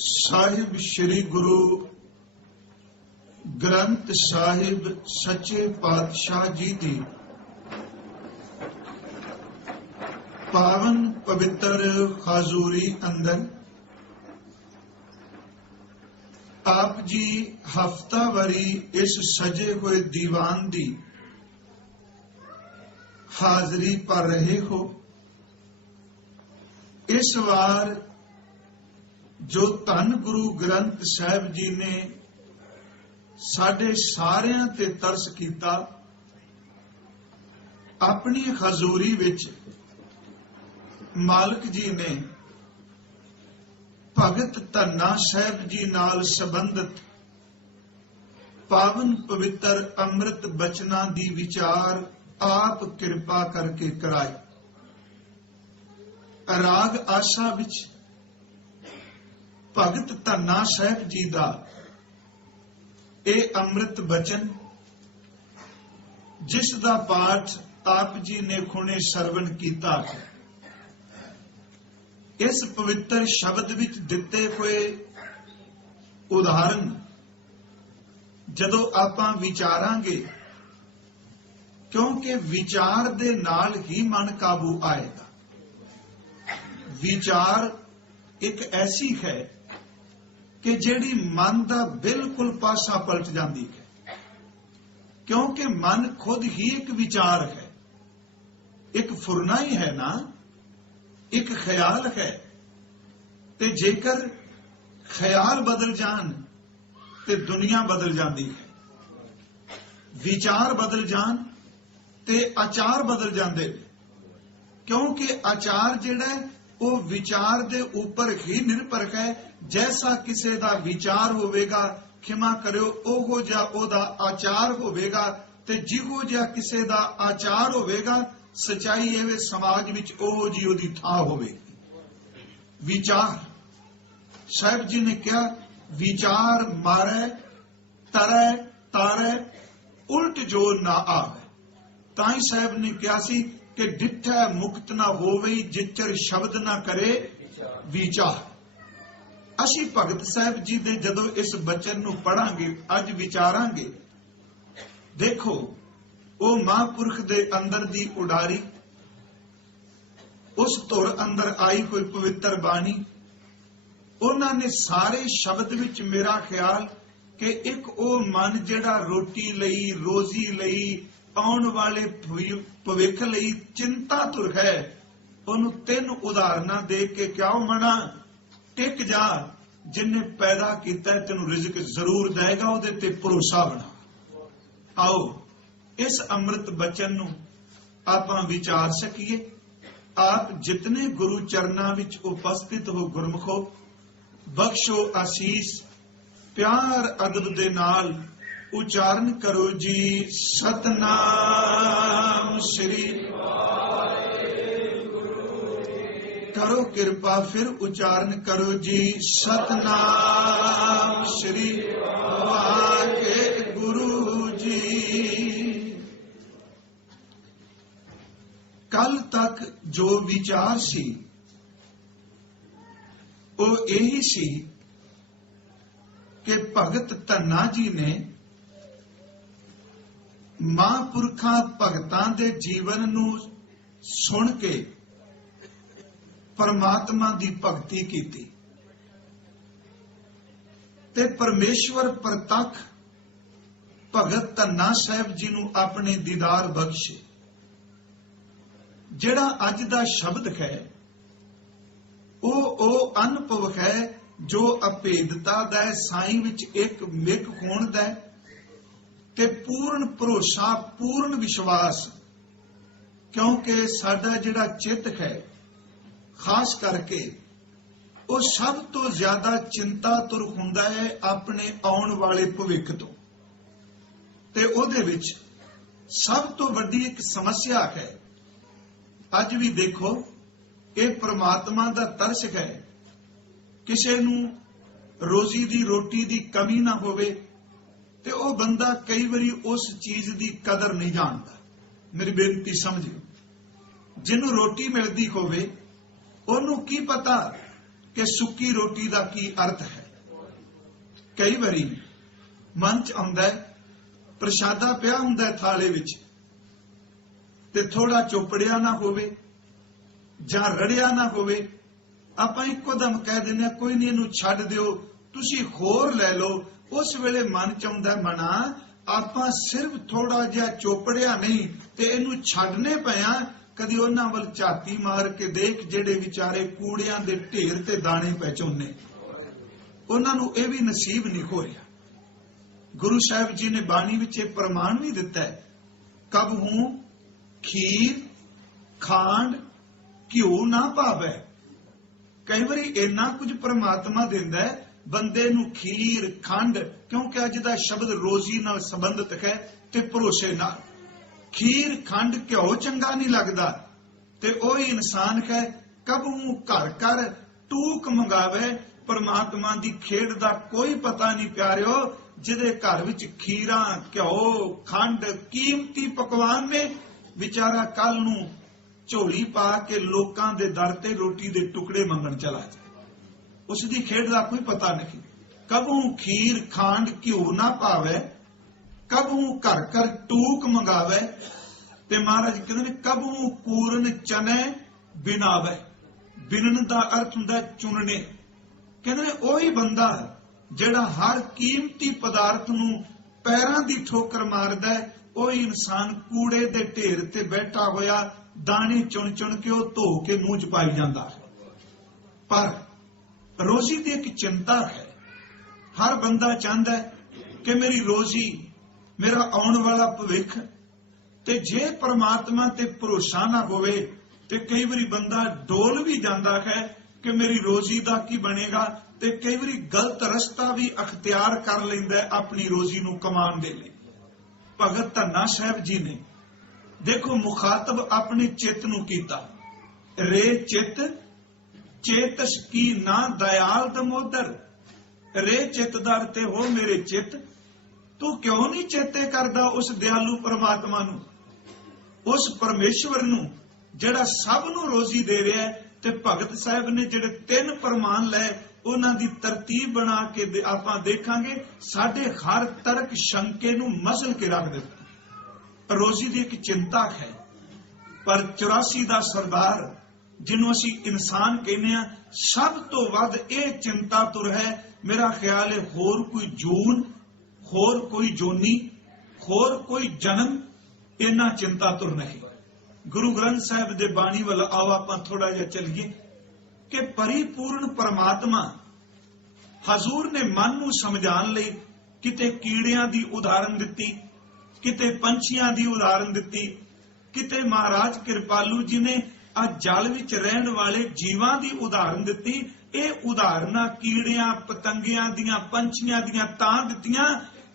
ਸਾਹਿਬ ਸ੍ਰੀ ਗੁਰੂ ਗ੍ਰੰਥ ਸਾਹਿਬ ਸੱਚੇ ਪਾਤਸ਼ਾਹ ਜੀ ਦੀ ਪਾਵਨ ਪਵਿੱਤਰ ਹਜ਼ੂਰੀ ਅੰਦਰ ਆਪ ਜੀ ਹਫ਼ਤਾਵਾਰੀ ਇਸ ਸਜੇ ਹੋਏ ਦੀਵਾਨ ਦੀ ਹਾਜ਼ਰੀ ਭਰ ਰਹੇ ਹੋ। ਇਸ ਵਾਰ ਜੋ ਧੰਨ ਗੁਰੂ ਗ੍ਰੰਥ ਸਾਹਿਬ ਜੀ ਨੇ ਸਾਡੇ ਸਾਰਿਆਂ ਤੇ ਤਰਸ ਕੀਤਾ, ਆਪਣੀ ਹਜ਼ੂਰੀ ਵਿੱਚ ਮਾਲਕ ਜੀ ਨੇ ਭਗਤ ਧੰਨਾ ਸਾਹਿਬ ਜੀ ਨਾਲ ਸੰਬੰਧਿਤ ਪਾਵਨ ਪਵਿੱਤਰ ਅੰਮ੍ਰਿਤ ਬਚਨਾਂ ਦੀ ਵਿਚਾਰ ਆਪ ਕਿਰਪਾ ਕਰਕੇ ਕਰਾਈ। ਰਾਗ ਆਸਾ ਵਿੱਚ ਭਗਤ ਧੰਨਾ ਸਾਹਿਬ ਜੀ ਦਾ ਇਹ ਅੰਮ੍ਰਿਤ ਬਚਨ, ਜਿਸ ਦਾ ਪਾਠ ਆਪ ਜੀ ਨੇ ਹੁਣੇ ਸਰਵਣ ਕੀਤਾ ਹੈ, ਇਸ ਪਵਿੱਤਰ ਸ਼ਬਦ ਵਿੱਚ ਦਿੱਤੇ ਹੋਏ ਉਦਾਹਰਨ ਜਦੋਂ ਆਪਾਂ ਵਿਚਾਰਾਂਗੇ, ਕਿਉਂਕਿ ਵਿਚਾਰ ਦੇ ਨਾਲ ਹੀ ਮਨ ਕਾਬੂ ਆਏਗਾ। ਵਿਚਾਰ ਇੱਕ ਐਸੀ ਹੈ ਕਿ ਜਿਹੜੀ ਮਨ ਦਾ ਬਿਲਕੁਲ ਪਾਸਾ ਪਲਟ ਜਾਂਦੀ ਹੈ, ਕਿਉਂਕਿ ਮਨ ਖੁਦ ਹੀ ਇੱਕ ਵਿਚਾਰ ਹੈ, ਇੱਕ ਫੁਰਨਾ ਹੀ ਹੈ ਨਾ, ਇੱਕ ਖਿਆਲ ਹੈ। ਤੇ ਜੇਕਰ ਖਿਆਲ ਬਦਲ ਜਾਣ ਤੇ ਦੁਨੀਆ ਬਦਲ ਜਾਂਦੀ ਹੈ, ਵਿਚਾਰ ਬਦਲ ਜਾਣ ਤੇ ਆਚਾਰ ਬਦਲ ਜਾਂਦੇ, ਕਿਉਂਕਿ ਆਚਾਰ ਜਿਹੜਾ ਉਹ ਵਿਚਾਰ ਦੇ ਉੱਪਰ ਹੀ ਨਿਰਭਰ ਹੈ। ਜੈਸਾ ਕਿਸੇ ਦਾ ਵਿਚਾਰ ਹੋਵੇਗਾ, ਖਿਮਾ ਕਰਿਓ, ਉਹੋ ਜਿਹਾ ਉਹਦਾ ਆਚਾਰ ਹੋਵੇਗਾ, ਤੇ ਜਿਹੋ ਜਿਹਾ ਕਿਸੇ ਦਾ ਆਚਾਰ ਹੋਵੇਗਾ, ਸਚਾਈ ਇਹ ਸਮਾਜ ਵਿੱਚ ਉਹੋ ਜਿਹੀ ਉਹਦੀ ਥਾਂ ਹੋਵੇਗੀ। ਵਿਚਾਰ ਸਾਹਿਬ ਜੀ ਨੇ ਕਿਹਾ, ਵਿਚਾਰ ਮਾਰੇ ਤਰੈ ਤਾਰੇ ਉਲਟ ਜੋ ਨਾ ਆਵੇ। ਤਾਂ ਹੀ ਸਾਹਿਬ ਨੇ ਕਿਹਾ ਸੀ ਕਿ ਡਿੱਠਾ ਮੁਕਤ ਨਾ ਹੋਵੇ ਜਿਚਰ ਸ਼ਬਦ ਨਾ ਕਰੇ ਵਿਚਾਰ। ਅਸੀਂ ਭਗਤ ਸਾਹਿਬ ਜੀ ਦੇ ਜਦੋਂ ਇਸ ਬਚਨ ਨੂੰ ਪੜਾਂਗੇ, ਅੱਜ ਵਿਚਾਰਾਂਗੇ, ਦੇਖੋ ਉਹ ਮਹਾਂਪੁਰਖ ਦੇ ਅੰਦਰ ਦੀ ਉਡਾਰੀ, ਉਸ ਧੁਰ ਅੰਦਰ ਆਈ ਕੋਈ ਪਵਿੱਤਰ ਬਾਣੀ, ਉਹਨਾਂ ਨੇ ਸਾਰੇ ਸ਼ਬਦ ਵਿੱਚ ਮੇਰਾ ਖਿਆਲ ਕਿ ਇੱਕ ਉਹ ਮਨ ਜਿਹੜਾ ਰੋਟੀ ਲਈ, ਰੋਜ਼ੀ ਲਈ, ਆਉਣ ਵਾਲੇ ਭਵਿੱਖ ਲਈ ਚਿੰਤਾ ਧੁਰ ਹੈ, ਉਹਨੂੰ ਤਿੰਨ ਉਦਾਹਰਨਾਂ ਦੇ ਕੇ ਕਿਉਂ ਮਨਾ ਟਿਕ ਜਾ, ਜਿਨੇ ਪੈਦਾ ਕੀਤਾ ਤੈਨੂੰ ਰਿਜ਼ਕ ਜ਼ਰੂਰ ਦੇਗਾ, ਉਹਦੇ ਤੇ ਭਰੋਸਾ ਬਣਾ। ਆਓ ਇਸ ਅੰਮ੍ਰਿਤ ਬਚਨ ਨੂੰ ਆਪਾਂ ਵਿਚਾਰ ਸਕੀਏ। ਆਪ ਜਿਤਨੇ ਗੁਰੂ ਚਰਨਾਂ ਵਿੱਚ ਉਪਸਥਿਤ ਹੋ ਗੁਰਮੁਖੋ, ਬਖਸ਼ੋ ਆਸੀਸ, ਪਿਆਰ ਅਦਬ ਦੇ ਨਾਲ ਉਚਾਰਨ ਕਰੋ ਜੀ, ਸਤਨਾਮ ਸ੍ਰੀ ਕਰੋ ਕਿਰਪਾ, ਫਿਰ ਉਚਾਰਨ ਕਰੋ ਜੀ, ਸਤਨਾਮ ਸ੍ਰੀ ਵਾਹਿਗੁਰੂ ਜੀ। ਕੱਲ ਤੱਕ ਜੋ ਵਿਚਾਰ ਸੀ ਉਹ ਇਹੀ ਸੀ ਕਿ ਭਗਤ ਧੰਨਾ ਜੀ ਨੇ ਮਹਾਂਪੁਰਖਾਂ ਭਗਤਾਂ ਦੇ ਜੀਵਨ ਨੂੰ ਸੁਣ ਕੇ ਪਰਮਾਤਮਾ ਦੀ ਭਗਤੀ ਕੀਤੀ ਤੇ ਪਰਮੇਸ਼ਵਰ ਪ੍ਰਤੱਖ ਭਗਤ ਧੰਨਾ ਸਾਹਿਬ ਜੀ ਨੂੰ ਆਪਣੇ ਦੀਦਾਰ ਬਖਸ਼ੇ। ਜਿਹੜਾ ਅੱਜ ਦਾ ਸ਼ਬਦ ਹੈ ਉਹ ਅਨੁਭਵ ਹੈ ਜੋ ਅਭੇਦਤਾ ਦਾ ਹੈ, ਸਾਈਂ ਵਿੱਚ ਇੱਕ ਮਿਕ ਹੋਣ ਦਾ ਤੇ ਪੂਰਨ ਭਰੋਸਾ, ਪੂਰਨ ਵਿਸ਼ਵਾਸ, ਕਿਉਂਕਿ ਸਾਡਾ ਜਿਹੜਾ ਚਿੱਤ ਹੈ ਖਾਸ ਕਰਕੇ ਉਹ ਸਭ ਤੋਂ ਜ਼ਿਆਦਾ ਚਿੰਤਾਤੁਰ ਹੁੰਦਾ ਹੈ ਆਪਣੇ ਆਉਣ ਵਾਲੇ ਭਵਿੱਖ ਤੋਂ, ਤੇ ਉਹਦੇ ਵਿੱਚ ਸਭ ਤੋਂ ਵੱਡੀ ਇੱਕ ਸਮੱਸਿਆ ਹੈ। ਅੱਜ ਵੀ ਦੇਖੋ, ਇਹ ਪ੍ਰਮਾਤਮਾ ਦਾ ਤਰਸ ਹੈ, ਕਿਸੇ ਨੂੰ ਰੋਜ਼ੀ ਦੀ ਰੋਟੀ ਦੀ ਕਮੀ ਨਾ ਹੋਵੇ ਤੇ ਉਹ ਬੰਦਾ ਕਈ ਵਾਰੀ ਉਸ ਚੀਜ਼ ਦੀ ਕਦਰ ਨਹੀਂ ਜਾਣਦਾ। ਮੇਰੀ ਬੇਨਤੀ ਸਮਝਿਓ, ਜਿਹਨੂੰ ਰੋਟੀ ਮਿਲਦੀ ਹੋਵੇ ਉਹਨੂੰ ਕੀ ਪਤਾ कि सुक्की रोटी का की अर्थ है। कई बारी मन च आउंदा है, प्रशादा पिया हुंदा है थाले विच ते थोड़ा चोपड़िया ना होवे जां रड़िया ना होवे, आपां इक्को दम कह दिंदे कोई नहीं इहनूं छड्ड दिओ, तुसीं होर लै लो। उस वेले मन च आउंदा मना आपां सिर्फ थोड़ा जिहा चोपड़िया नहीं ते इहनूं छड्डने पिया। कदी उन्हां वल झाती मार के देख जिहड़े विचारे कूड़ियां दे ढेर ते दाणे पै झोने, उन्हां नूं इह भी नसीब नहीं हो रहा। गुरु साहिब जी ने बाणी विच प्रमाण भी दिता है, कबहू खीर खांड घिओ ना पावे। कई बारी इन्ना कुछ परमात्मा दिंदा है बंदे नूं खीर खंड, क्योंकि अज दा शब्द रोजी नाल संबंधित है ते भरोसे नाल। खीर खंड घिओ चंगा नहीं लगदा ते ओही इंसान है कबहू घर घर टूक मंगावे। परमात्मा दी खेड दा कोई पता नहीं प्यारिओ, जिहदे घर विच खीरां घिओ खंड कीमती पकवान ने, विचारा कल नूं झोली पा के लोकां दे दर ते रोटी दे टुकड़े मंगण चला जाए, उसदी खेड दा कोई पता नहीं। कबहू खीर खांड घिओ ना पावे, कबहू घर घर टूक मंगावे, ते महाराज कहते कबहू पूरन चने बिनावे। बिनन दा अर्थ हुंदा चुनने। कहते ओही बंदा जिहड़ा हर कीमती पदार्थ नूं पैरां दी ठोकर मारदा है, ओही इंसान कूड़े दे ढेर ते बैठा होया दाने चुन चुन के वो धो के मुंह च पाई जांदा है। पर रोजी दी एक चिंता है, हर बंदा चाहता है कि मेरी रोजी, मेरा आने वाला भविख, ते जे परमात्मा ते भरोसा ना होवे ते कई बारी बंदा डोल भी जाता है कि मेरी रोजी दा की बनेगा, ते कई बारी गलत रस्ता भी अख्तियार कर लैंदा है अपनी रोजी नूं कमाउण दे लई। भगत धन्ना साहिब जी ने देखो मुखातब अपने चित्त नूं कीता, रे चित्त चेतस की ना दयाल दमोदर। रे चित्तदार ते हो मेरे चित्त, तू क्यों नहीं चेते करदा उस दयालु परमात्मा नूं, उस परमेश्वर नूं जिहड़ा सब नूं रोजी दे रहा है। ते भगत साहिब ने जिहड़े 3 प्रमाण लए उन्हां दी तरतीब बना के आपां देखांगे, साडे हर तर्क शंके नूं मसल के रख दित्ता। रोजी दी एक चिंता है, पर 84 दा सरदार जिन्हों असी इंसान कहने आ, सब तो वध ये चिंता तुर है। मेरा ख्याल है होर कोई जून, होर कोई जोनी, होर कोई जन्म इन्ना चिंता तुर नहीं। गुरु ग्रंथ साहिब दे बाणी वाल आओ आपां थोड़ा जिहा चलिए कि परिपूर्ण परमात्मा हजूर ने मन नूं समझाउण लई किते कीड़ियां दी उदाहरण दित्ती, किते पंछियां दी उदाहरण दित्ती, किते महाराज कृपालू जी ने आ जल विच रहण वाले जीवां दी उदाहरण दित्ती। ਇਹ ਉਦਾਹਰਨਾਂ ਕੀੜਿਆਂ ਪਤੰਗਿਆਂ ਦੀਆਂ ਪੰਛੀਆਂ ਦੀਆਂ ਤਾਂ ਦਿੱਤੀਆਂ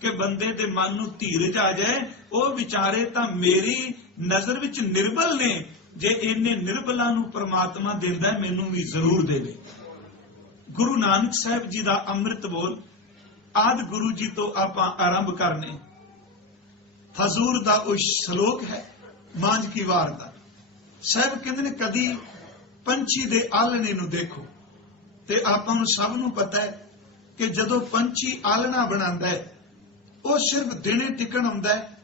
ਕਿ ਬੰਦੇ ਦੇ ਮਨ ਨੂੰ ਧੀਰਜ ਆ ਜਾਏ, ਉਹ ਵਿਚਾਰੇ ਤਾਂ ਮੇਰੀ ਨਜ਼ਰ ਵਿੱਚ ਨਿਰਬਲ ਨੇ, ਜੇ ਇਹਨੇ ਨਿਰਬਲਾਂ ਨੂੰ ਪ੍ਰਮਾਤਮਾ ਦਿੰਦਾ ਮੈਨੂੰ ਵੀ ਜ਼ਰੂਰ ਦੇਵੇ। ਗੁਰੂ ਨਾਨਕ ਸਾਹਿਬ ਜੀ ਦਾ ਅੰਮ੍ਰਿਤ ਬੋਲ ਆਦਿ ਗੁਰੂ ਜੀ ਤੋਂ ਆਪਾਂ ਆਰੰਭ ਕਰਨੇ। ਹਜ਼ੂਰ ਦਾ ਉਹ ਸ਼ਲੋਕ ਹੈ ਮਾਂਝ ਕੀ ਵਾਰ ਦਾ। ਸਾਹਿਬ ਕਹਿੰਦੇ ਨੇ ਕਦੀ ਪੰਛੀ ਦੇ ਆਲਣੇ ਨੂੰ ਦੇਖੋ, ਤੇ ਆਪਾਂ ਨੂੰ ਸਭ ਨੂੰ ਪਤਾ ਹੈ ਕਿ ਜਦੋਂ ਪੰਛੀ ਆਲਣਾ ਬਣਾਉਂਦਾ ਹੈ ਉਹ ਸਿਰਫ ਦਿਨੇ ਟਿਕਣ ਆਉਂਦਾ ਹੈ,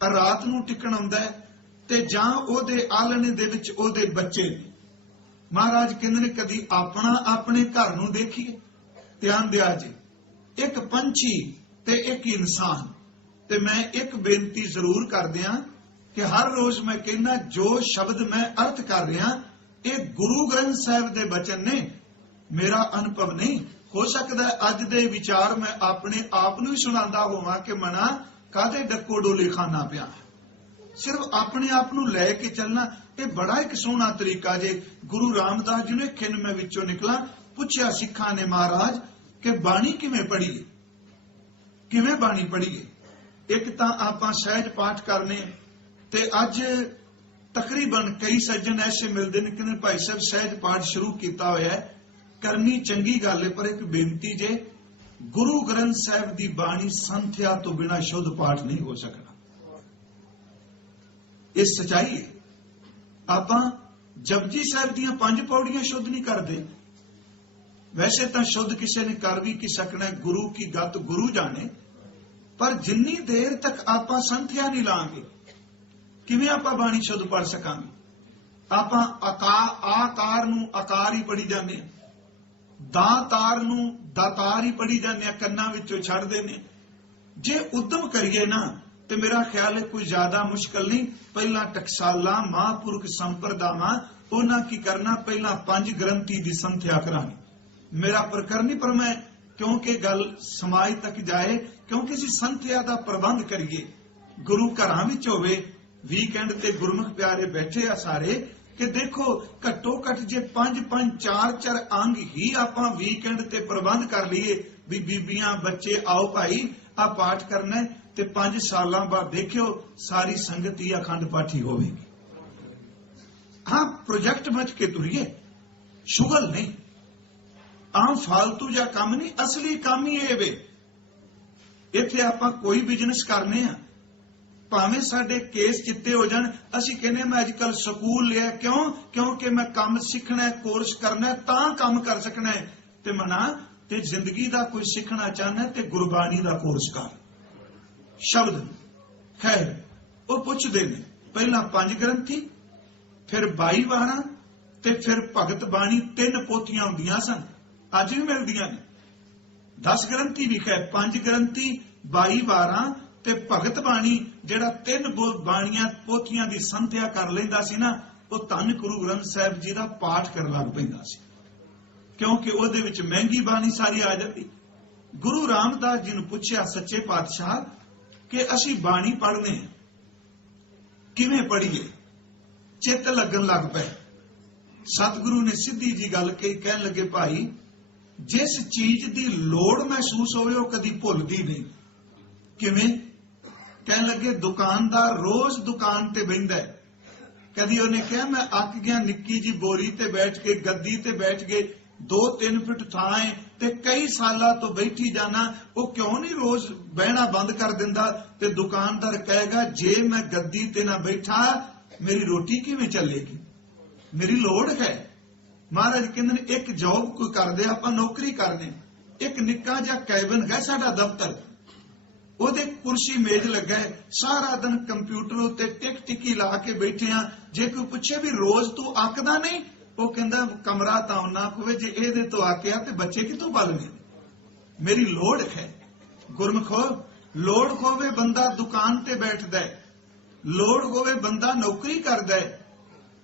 ਰਾਤ ਨੂੰ ਟਿਕਣ ਆਉਂਦਾ ਹੈ, ਤੇ ਜਾਂ ਉਹਦੇ ਆਲਣੇ ਦੇ ਵਿੱਚ ਉਹਦੇ ਬੱਚੇ ਨੇ। ਮਹਾਰਾਜ ਕਹਿੰਦੇ ਨੇ ਕਦੀ ਆਪਣਾ ਆਪਣੇ ਘਰ ਨੂੰ ਦੇਖੀਏ। ਧਿਆਨ ਦਿਆ ਜੀ, ਇੱਕ ਪੰਛੀ ਤੇ ਇੱਕ ਇਨਸਾਨ। ਤੇ ਮੈਂ ਇੱਕ ਬੇਨਤੀ ਜ਼ਰੂਰ ਕਰਦਿਆਂ ਕਿ ਹਰ ਰੋਜ਼ ਮੈਂ ਕਹਿੰਦਾ ਜੋ ਸ਼ਬਦ ਮੈਂ ਅਰਥ ਕਰ ਰਿਹਾ ਇਹ ਗੁਰੂ ਗ੍ਰੰਥ ਸਾਹਿਬ ਦੇ ਬਚਨ ਨੇ, मेरा अनुभव नहीं हो सकता। अज दे विचार मैं अपने आप नूं ही सुणांदा होवां कि मना कादे डक्को डोले खाना पिया। सिर्फ अपने आप नूं लै के चलना ये बड़ा एक सोहना तरीका जे। गुरु रामदास जी ने खिन मैं विचों निकला, पुछया सिखां ने महाराज कि बाणी किवें पढ़ीए, किवें बाणी पढ़ीए। एक तां आपां सहज पाठ करने ते अज तकरीबन कई सज्जन ऐसे मिलते हैं कि भाई साहब सहज पाठ शुरू किया होया है, करनी चंगी गल है, पर एक बेनती जे गुरु ग्रंथ साहिब की बाणी संथ्या तो बिना शुद्ध पाठ नहीं हो सकना। ये सच्चाई है। आप जपजी साहिब दियां 5 पौड़ियां शुद्ध नहीं करते, वैसे तो शुद्ध किसी ने कर भी की सकना, गुरु की गत गुरु जाने, पर जिन्नी देर तक आपां संथਿਆ नहीं लांगे किवें आपां बाणी शुद्ध पढ़ सकांगे। आपां आकार नूं आकार ही पढ़ी जाने, दातार नूं दातार ही पढ़ी जाने, कन्नां विचों छड्ड देने। जे उद्यम करिए ना तो मेरा ख्याल है कोई ज्यादा मुश्किल नहीं। पहला टकसाला महापुरख संप्रदावां उन्हां की करना, पहला 5 ग्रंथी की संथਿਆ करानी। मेरा प्रकरण नहीं, पर मैं क्योंकि गल समाज तक जाए, क्योंकि असीं संथਿਆ का प्रबंध करिए। गुरु घरां विच होवे, वीकेंड ते गुरमुख प्यारे बैठे आ सारे, कि देखो घट्टो घट जे 5-5 4-4 अंग ही आपां वीकेंड ते प्रबंध कर लीए भी बीबियां बच्चे आओ भाई आ पाठ करना है, ते 5 सालां बाद देखियो सारी संगत ही अखंड पाठी होवेगी। हाँ, प्रोजेक्ट बच के तुरिए, शुगल नहीं, आम फालतू जा काम नहीं, असली काम ही ये वे। इत्थे आपां कोई बिजनेस करने आ, भावें साडे केस चिट्टे हो जाण, असीं कहने मैं अजकल स्कूल लिया, क्यों? क्योंकि मैं काम सीखना है, कोर्स करना है, तां काम कर सकना है। ते मना ते जिंदगी दा कोई सीखना चाहना ते गुरबाणी दा कोर्स कर। शब्द खैर वो पुछदे ने, पहला 5 ग्रंथी, फिर 22 वारां, ते फिर भगत बाणी 3 पोथियां हुंदियां सन, अज भी मिलदियां ने। 10 ग्रंथी भी है, 5 ग्रंथी 22 वारां ते भगत बाणी जिहड़ा 3 बाणियां पोथियां दी संथਿਆ कर लैंदा सी ना, वो धन गुरु ग्रंथ साहिब जी दा पाठ करन लग पैंदा सी, क्योंकि ਉਹਦੇ ਵਿੱਚ महंगी बाणी सारी आ जाती। गुरु रामदास जी ਨੂੰ ਪੁੱਛਿਆ सच्चे पातशाह कि असीं बाणी पढ़ने किवें पढ़ीए, चित्त लगन लग पए। सतगुरु ने सीधी जी गल कही, कहन लगे भाई जिस चीज दी लोड़ महसूस होवे वो कदी भुलदी नहीं। किवें? कहन लगे दुकानदार रोज दुकान ते बहिंदा है, कदी उन्हें कहा मैं अक गया निक्की जी बोरी ते बैठ के, गद्दी ते बैठ के, 2-3 फुट थां है ते कई सालां तो बैठी जाना, वो क्यों नहीं रोज बहना बंद कर दिंदा? ते दुकानदार कहेगा जे मैं गद्दी ते ना बैठा मेरी रोटी किवें चलेगी, मेरी लोड़ है। महाराज कहंदे एक जॉब कोई करदे, आपां नौकरी करने, एक निक्का जिहा कैबिन है साडा दफ्तर, ਉਹਦੇ कुर्सी मेज लगा है, सारा दिन कंप्यूटर उत्ते टिक टिकी ला के बैठे हैं। जे कोई पूछे भी रोज तू आकदा नहीं, वो कहंदा कमरा तां उन्ना पवे, जे ਇਹਦੇ तो आकिया ते बच्चे कितों पालने। मेरी लोड़ है। गुरमुखो लोड़ होवे बंदा दुकान ते बैठदा है, लोड़ होवे बंदा नौकरी करदा है।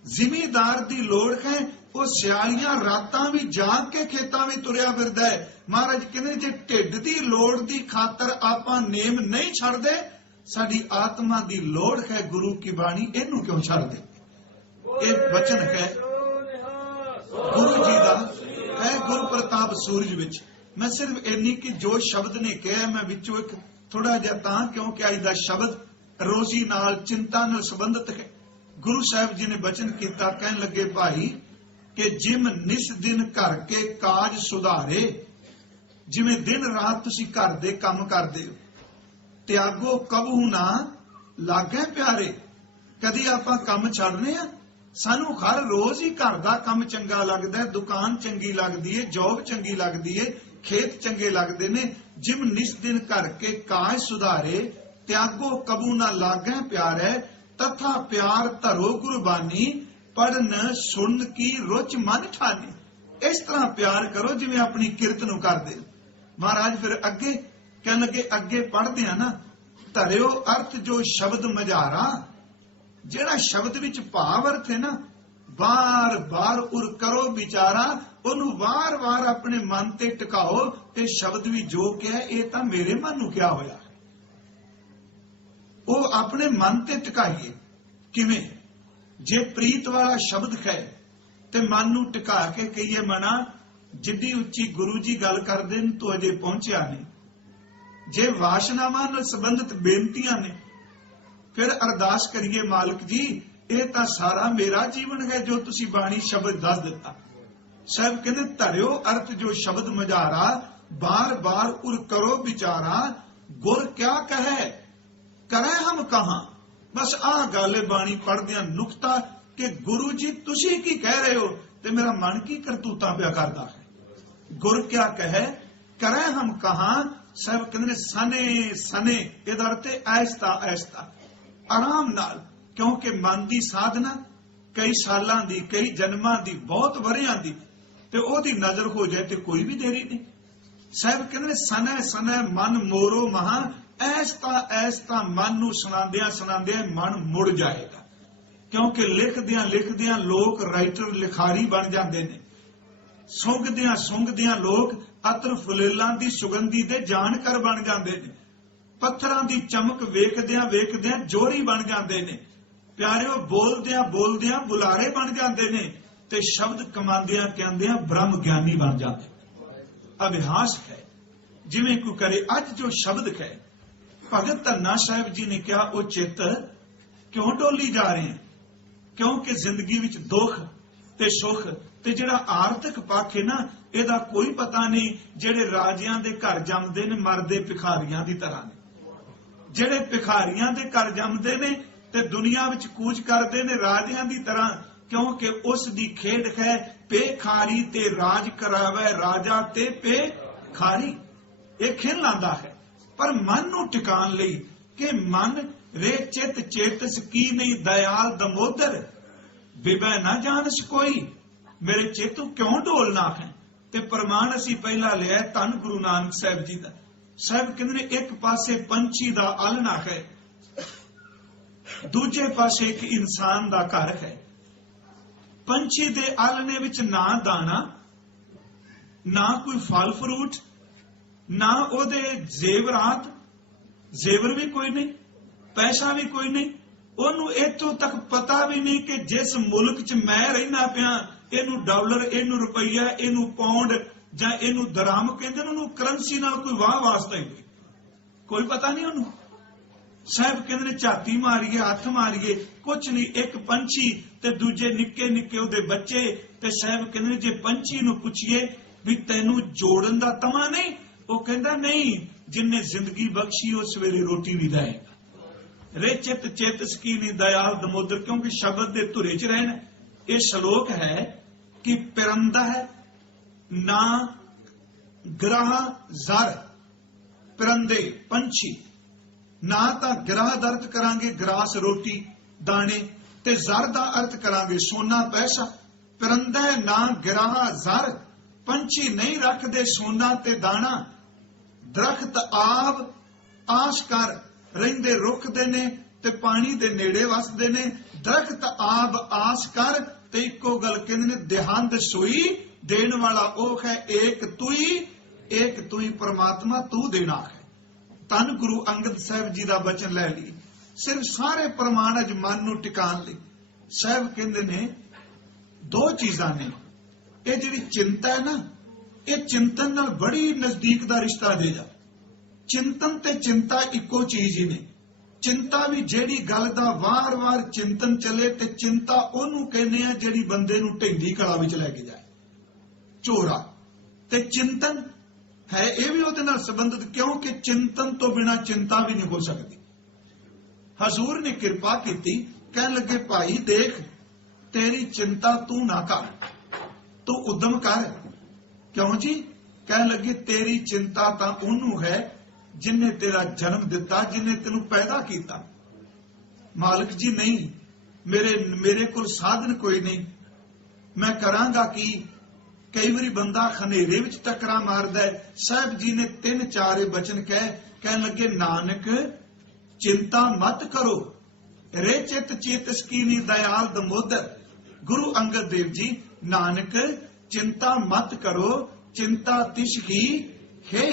जिमीदार दी लोड़ है, वो सियालियां रातां भी जाग के खेतां में तुरिया फिरदा है। महाराज कहंदे जे ढिड दी लोड़ दी खातर आपां नेम नहीं छड्डदे, साडी आत्मा दी लोड़ है गुरु की बाणी, इहनूं क्यों छड्डदे? इह वचन है गुरु जी दा, है गुरु प्रताप सूरज विच। मैं सिर्फ इन्नी कि जो शब्द ने कहा मैं विचों एक थोड़ा जिहा तां, क्योंकि अज दा शब्द रोजी नाल चिंता नाल संबंधित है। गुरु साहिब जी ने वचन किया, कहन लगे भाई कि जिम निस दिन घर के काज सुधारे, जिवें दिन रात तुसी घर दे काम करदे हो, त्यागो कबहू ना लागे प्यारे। कदी आपां काम छड्डने आ? सानू हर रोज ही घर दा काम चंगा लगदा है, दुकान चंगी लगदी है, जॉब चंगी लगदी है, खेत चंगे लगदे ने। जिम निस दिन घर के काज सुधारे, त्यागो कबू ना लागे प्यारे, तथा प्यार धरो गुरबानी, पढ़न सुन की रुच मन ठानी। इस तरह प्यार करो जिवें अपनी किरत नूं करदे। महाराज फिर अगे कहन लगे, अगे पढ़दे आ ना, धरियो अर्थ जो शब्द मझारा, जेड़ा शब्द विच भाव अर्थ है ना, बार बार उर करो विचारा, ओनू वार वार अपने मन ते टिकाओ, ते शब्द भी जो कहे ये तां मेरे मन नूं क्या होया, वो अपने मन ते टिकाइए। किवें? जे प्रीत वाला शब्द है ते मन नूं टिका के कहिए मना जिड्डी उच्ची गुरु जी गल करदे ने तो अजे पहुंचिया नहीं। जे वासनावां नाल संबंधित बेनतियां ने, फिर अरदास करिए मालिक जी ये तां सारा मेरा जीवन है जो तुसी बाणी शब्द दस दिता। साहब कहते धरियो अर्थ जो शब्द मझारा, बार बार उर करो विचारा, गुर क्या कहे करे हम कहां। बस आ गल बाणी पढ़दियां नुकता कि गुरु जी तुसी की कह रहे हो ते मेरा मन की करतूतां पिया करदा है। गुर क्या कहे करें हम कहां। साहब कहते सने सने ਇਹਦਾ ਅਰਥ ਹੈ ਐਸਤਾ ਐਸਤਾ ਆਰਾਮ ਨਾਲ, ਕਿਉਂਕਿ ਮਨ ਦੀ ਸਾਧਨਾ ਕਈ ਸਾਲਾਂ ਦੀ, ਕਈ ਜਨਮਾਂ ਦੀ, ਬਹੁਤ ਵਰਿਆਂ ਦੀ, ਤੇ ਉਹਦੀ ਨਜ਼ਰ ਹੋ ਜਾਏ ਤੇ ਕੋਈ ਵੀ ਦੇਰੀ ਨਹੀਂ। ਸਾਹਿਬ ਕਹਿੰਦੇ ਸਨੇ ਸਨੇ ਮਨ ਮੋਰੋ ਮਹਾ, ਐਸਤਾ ਐਸਤਾ ਮਨ ਨੂੰ ਸੁਣਾਉਂਦਿਆਂ ਸੁਣਾਉਂਦਿਆਂ ਮਨ ਮੁੜ ਜਾਏਗਾ। ਕਿਉਂਕਿ ਲਿਖਦਿਆਂ ਲਿਖਦਿਆਂ ਲੋਕ ਰਾਈਟਰ ਲਿਖਾਰੀ ਬਣ ਜਾਂਦੇ ਨੇ, ਸੁੰਘਦਿਆਂ ਸੁੰਘਦਿਆਂ ਲੋਕ ਅਤਰ ਫੁਲੇਲਾਂ ਦੀ ਸੁਗੰਧੀ ਦੇ ਜਾਣਕਾਰ ਬਣ ਜਾਂਦੇ ਨੇ, ਪੱਥਰਾਂ ਦੀ ਚਮਕ ਵੇਖਦਿਆਂ ਵੇਖਦਿਆਂ ਜੋਰੀ ਬਣ ਜਾਂਦੇ ਨੇ, ਪਿਆਰਿਓ ਬੋਲਦਿਆਂ ਬੋਲਦਿਆਂ ਬੁਲਾਰੇ ਬਣ ਜਾਂਦੇ ਨੇ, ਤੇ ਸ਼ਬਦ ਕਮਾਉਂਦਿਆਂ ਕਹਿੰਦਿਆਂ ਬ੍ਰਹਮ ਗਿਆਨੀ ਬਣ ਜਾਂਦੇ। ਅਭਿਆਸ ਹੈ ਜਿਵੇਂ ਕੋਈ ਕਰੇ। ਅੱਜ ਜੋ ਸ਼ਬਦ ਹੈ ਭਗਤ ਧੰਨਾ ਸਾਹਿਬ ਜੀ ਨੇ ਕਿਹਾ, ਉਹ ਚਿੱਤ ਕਿਉਂ ਡੋਲੀ ਜਾ ਰਹੇ ਹੈ? ਕਿਉਂਕਿ ਜ਼ਿੰਦਗੀ ਵਿੱਚ ਦੁੱਖ ਤੇ ਸੁੱਖ ਤੇ ਜਿਹੜਾ ਆਰਥਿਕ ਪੱਖ ਹੈ ਨਾ, ਇਹਦਾ ਕੋਈ ਪਤਾ ਨਹੀਂ। ਜਿਹੜੇ ਰਾਜਿਆਂ ਦੇ ਘਰ ਜੰਮਦੇ ਨੇ ਮਰਦੇ ਭਿਖਾਰੀਆਂ ਦੀ ਤਰ੍ਹਾਂ ਨੇ, ਜਿਹੜੇ ਭਿਖਾਰੀਆਂ ਦੇ ਘਰ ਜੰਮਦੇ ਨੇ ਤੇ ਦੁਨੀਆ ਵਿੱਚ ਕੂਚ ਕਰਦੇ ਨੇ ਰਾਜਿਆਂ ਦੀ ਤਰ੍ਹਾਂ, ਕਿਉਂਕਿ ਉਸ ਦੀ ਖੇਡ ਹੈ ਭੇਖਾਰੀ ਤੇ ਰਾਜ ਕਰਾਵੇ ਰਾਜਾ ਤੇ ਭੇਖਾਰੀ। ਇਹ ਖੇਲ ਲਾਂਦਾ ਹੈ। ਪਰ ਮਨ ਨੂੰ ਟਿਕਾਣ ਲਈ ਕਿ ਮਨ ਰੇ ਚਿਤ ਚੇਤਸ ਕੀ ਨਹੀਂ ਦਇਆਲ ਦਮੋਦਰ ਬਿਬੈ ਨਾ ਜਾਣਸ ਕੋਈ। ਮੇਰੇ ਚੇਤੂ ਕਿਉਂ ਢੋਲਣਾ ਹੈ? ਤੇ ਪ੍ਰਮਾਣ ਅਸੀਂ ਪਹਿਲਾਂ ਲਿਆ ਧੰਨ ਗੁਰੂ ਨਾਨਕ ਸਾਹਿਬ ਜੀ ਦਾ। ਸਾਹਿਬ ਕਹਿੰਦੇ ਨੇ ਇੱਕ ਪਾਸੇ ਪੰਛੀ ਦਾ ਆਲਣਾ ਹੈ, ਦੂਜੇ ਪਾਸੇ ਇੱਕ ਇਨਸਾਨ ਦਾ ਘਰ ਹੈ। ਪੰਛੀ ਦੇ ਆਲਣੇ ਵਿੱਚ ਨਾ ਦਾਣਾ, ਨਾ ਕੋਈ ਫਲ ਫਰੂਟ, ਨਾ ਉਹਦੇ ਜ਼ੇਵਰਾਤ, ਜ਼ੇਵਰ ਵੀ ਕੋਈ ਨਹੀਂ, ਪੈਸਾ ਵੀ ਕੋਈ ਨਹੀਂ। ਉਹਨੂੰ ਇੱਥੋਂ ਤੱਕ ਪਤਾ ਵੀ ਨਹੀਂ ਕਿ ਜਿਸ ਮੁਲਕ 'ਚ ਮੈਂ ਰਹਿਣਾ ਪਿਆ, ਇਹਨੂੰ ਡਾਲਰ, ਇਹਨੂੰ ਰੁਪਈਆ, ਇਹਨੂੰ ਪੌਂਡ ਜਾਂ ਇਹਨੂੰ ਦਰਾਮ ਕਹਿੰਦੇ ਨੇ, ਉਹਨੂੰ ਕਰੰਸੀ ਨਾਲ ਕੋਈ ਵਾਹ ਵਾਸਤਾ ਹੀ ਨਹੀਂ, ਕੋਈ ਪਤਾ ਨਹੀਂ ਉਹਨੂੰ। ਸਾਹਿਬ ਕਹਿੰਦੇ ਨੇ ਝਾਤੀ ਮਾਰੀਏ, ਹੱਥ ਮਾਰੀਏ, ਕੁਛ ਨਹੀਂ। ਇੱਕ ਪੰਛੀ ਤੇ ਦੂਜੇ ਨਿੱਕੇ ਨਿੱਕੇ ਉਹਦੇ ਬੱਚੇ। ਤੇ ਸਾਹਿਬ ਕਹਿੰਦੇ ਨੇ ਜੇ ਪੰਛੀ ਨੂੰ ਪੁੱਛੀਏ ਵੀ ਤੈਨੂੰ ਜੋੜਨ ਦਾ ਤਮਾ ਨਹੀਂ, ਉਹ ਕਹਿੰਦਾ ਨਹੀਂ, ਜਿੰਨੇ ਜ਼ਿੰਦਗੀ ਬਖਸ਼ੀ ਉਹ ਸਵੇਰੇ ਰੋਟੀ ਵੀ ਦੇਗਾ। ਰੇ ਚਿਤ ਚੇਤਸ ਕੀ ਨਹੀਂ ਦਇਆਲ ਦਮੋਦਰ, ਕਿਉਂਕਿ ਸ਼ਬਦ ਦੇ ਧੁਰੇ 'ਚ ਰਹਿਣ। ਇਹ ਸ਼ਲੋਕ ਹੈ ਕਿ ਪਿਰੰਦਾ ਹੈ ਨਾ ਗ੍ਰਹ ਜ਼ਰ, ਪਿਰੰਦੇ ਪੰਛੀ, ਨਾ ਤਾਂ ਗ੍ਰਹ ਦਾ ਅਰਥ ਕਰਾਂਗੇ ਗ੍ਰਾਸ ਰੋਟੀ ਦਾਣੇ, ਤੇ ਜ਼ਰ ਦਾ ਅਰਥ ਕਰਾਂਗੇ ਸੋਨਾ ਪੈਸਾ। ਪਿਰੰਦਾ ਨਾ ਗ੍ਰਹ ਜ਼ਰ, ਪੰਛੀ ਨਹੀਂ ਰੱਖਦੇ ਸੋਨਾ ਤੇ ਦਾਣਾ। ਦਰਖਤ ਆਬ ਆਸ ਕਰ ਰਹਿੰਦੇ ਰੁੱਖ ਦੇ ਨੇ ਤੇ ਪਾਣੀ ਦੇ ਨੇੜੇ ਵਸਦੇ ਨੇ। ਦਰਖਤ ਆਬ ਆਸ ਕਰ ਤੇ ਇੱਕੋ ਗੱਲ ਕਹਿੰਦੇ ਨੇ ਦੇਹੰਦ ਸੋਈ ਦੇਣ ਵਾਲਾ ਉਹ ਹੈ ਏਕ ਤੂੰ ਪਰਮਾਤਮਾ ਤੂੰ ਦੇਣਾ ਹੈ। ਧੰਨ ਗੁਰੂ ਅੰਗਦ ਸਾਹਿਬ ਜੀ ਦਾ ਬਚਨ ਲੈ ਲਈ। ਸਿਰਫ ਸਾਰੇ ਪ੍ਰਮਾਣ ਅਜ ਮਨ ਨੂੰ ਟਿਕਾਣ ਲਈ ਸਾਹਿਬ ਕਹਿੰਦੇ ਨੇ ਦੋ ਚੀਜ਼ਾਂ ਨੇ। ਇਹ ਜਿਹੜੀ ਚਿੰਤਾ ਹੈ ਨਾ, ਇਹ ਚਿੰਤਨ ਨਾਲ ਬੜੀ ਨਜ਼ਦੀਕ ਦਾ ਰਿਸ਼ਤਾ ਦੇ ਜਾ। ਚਿੰਤਨ ਤੇ ਚਿੰਤਾ ਇੱਕੋ ਚੀਜ਼ ਹੀ ਨੇ। ਚਿੰਤਾ ਵੀ ਜਿਹੜੀ ਗੱਲ ਦਾ ਵਾਰ-ਵਾਰ ਚਿੰਤਨ ਚੱਲੇ, ਤੇ ਚਿੰਤਾ ਉਹਨੂੰ ਕਹਿੰਦੇ ਆ ਜਿਹੜੀ ਬੰਦੇ ਨੂੰ ਢੈਂਦੀ ਕਲਾ ਵਿੱਚ ਲੈ ਕੇ ਜਾਏ, ਝੋਰਾ। ਤੇ ਚਿੰਤਨ ਹੈ ਇਹ ਵੀ ਉਹਦੇ ਨਾਲ ਸੰਬੰਧਿਤ, ਕਿਉਂਕਿ ਚਿੰਤਨ ਤੋਂ ਬਿਨਾ ਚਿੰਤਾ ਵੀ ਨਹੀਂ ਹੋ ਸਕਦੀ। ਹਜ਼ੂਰ ਨੇ ਕਿਰਪਾ ਕੀਤੀ, ਕਹਿਣ ਲੱਗੇ ਭਾਈ ਦੇਖ ਤੇਰੀ ਚਿੰਤਾ ਤੂੰ ਨਾ ਕਰ, ਤੂੰ ਉਦਮ ਕਰ। ਕਿਉਂ ਜੀ? ਕਹਿਣ ਲੱਗੇ ਤੇਰੀ ਚਿੰਤਾ ਤਾਂ ਉਹਨੂੰ ਹੈ ਜਿਨੇ ਤੇਰਾ ਜਨਮ ਦਿੱਤਾ, ਜਿਨੇ ਤੈਨੂੰ ਪੈਦਾ ਕੀਤਾ। ਮਾਲਕ ਜੀ ਨਹੀਂ, ਮੇਰੇ ਕੋਲ ਸਾਧਨ ਕੋਈ ਨਹੀਂ, ਮੈਂ ਕਰਾਂਗਾ ਕੀ? ਕਈ ਵਾਰੀ ਬੰਦਾ ਹਨੇਰੇ ਵਿੱਚ ਟੱਕਰਾਂ ਮਾਰਦਾ ਹੈ। ਸਾਹਿਬ ਜੀ ਨੇ 3-4 ਬਚਨ ਕਹਿਣ ਲੱਗੇ ਨਾਨਕ ਚਿੰਤਾ ਮਤ ਕਰੋ, ਰੇ ਚਿਤ ਚੇਤਸ ਕੀ ਨੀ ਦਇਆਲ ਦਮੋਦਰ। ਗੁਰੂ ਅੰਗਦ ਦੇਵ ਜੀ, ਨਾਨਕ ਚਿੰਤਾ ਮਤ ਕਰੋ, ਚਿੰਤਾ ਤਿਸ ਹੀ ਹੈ।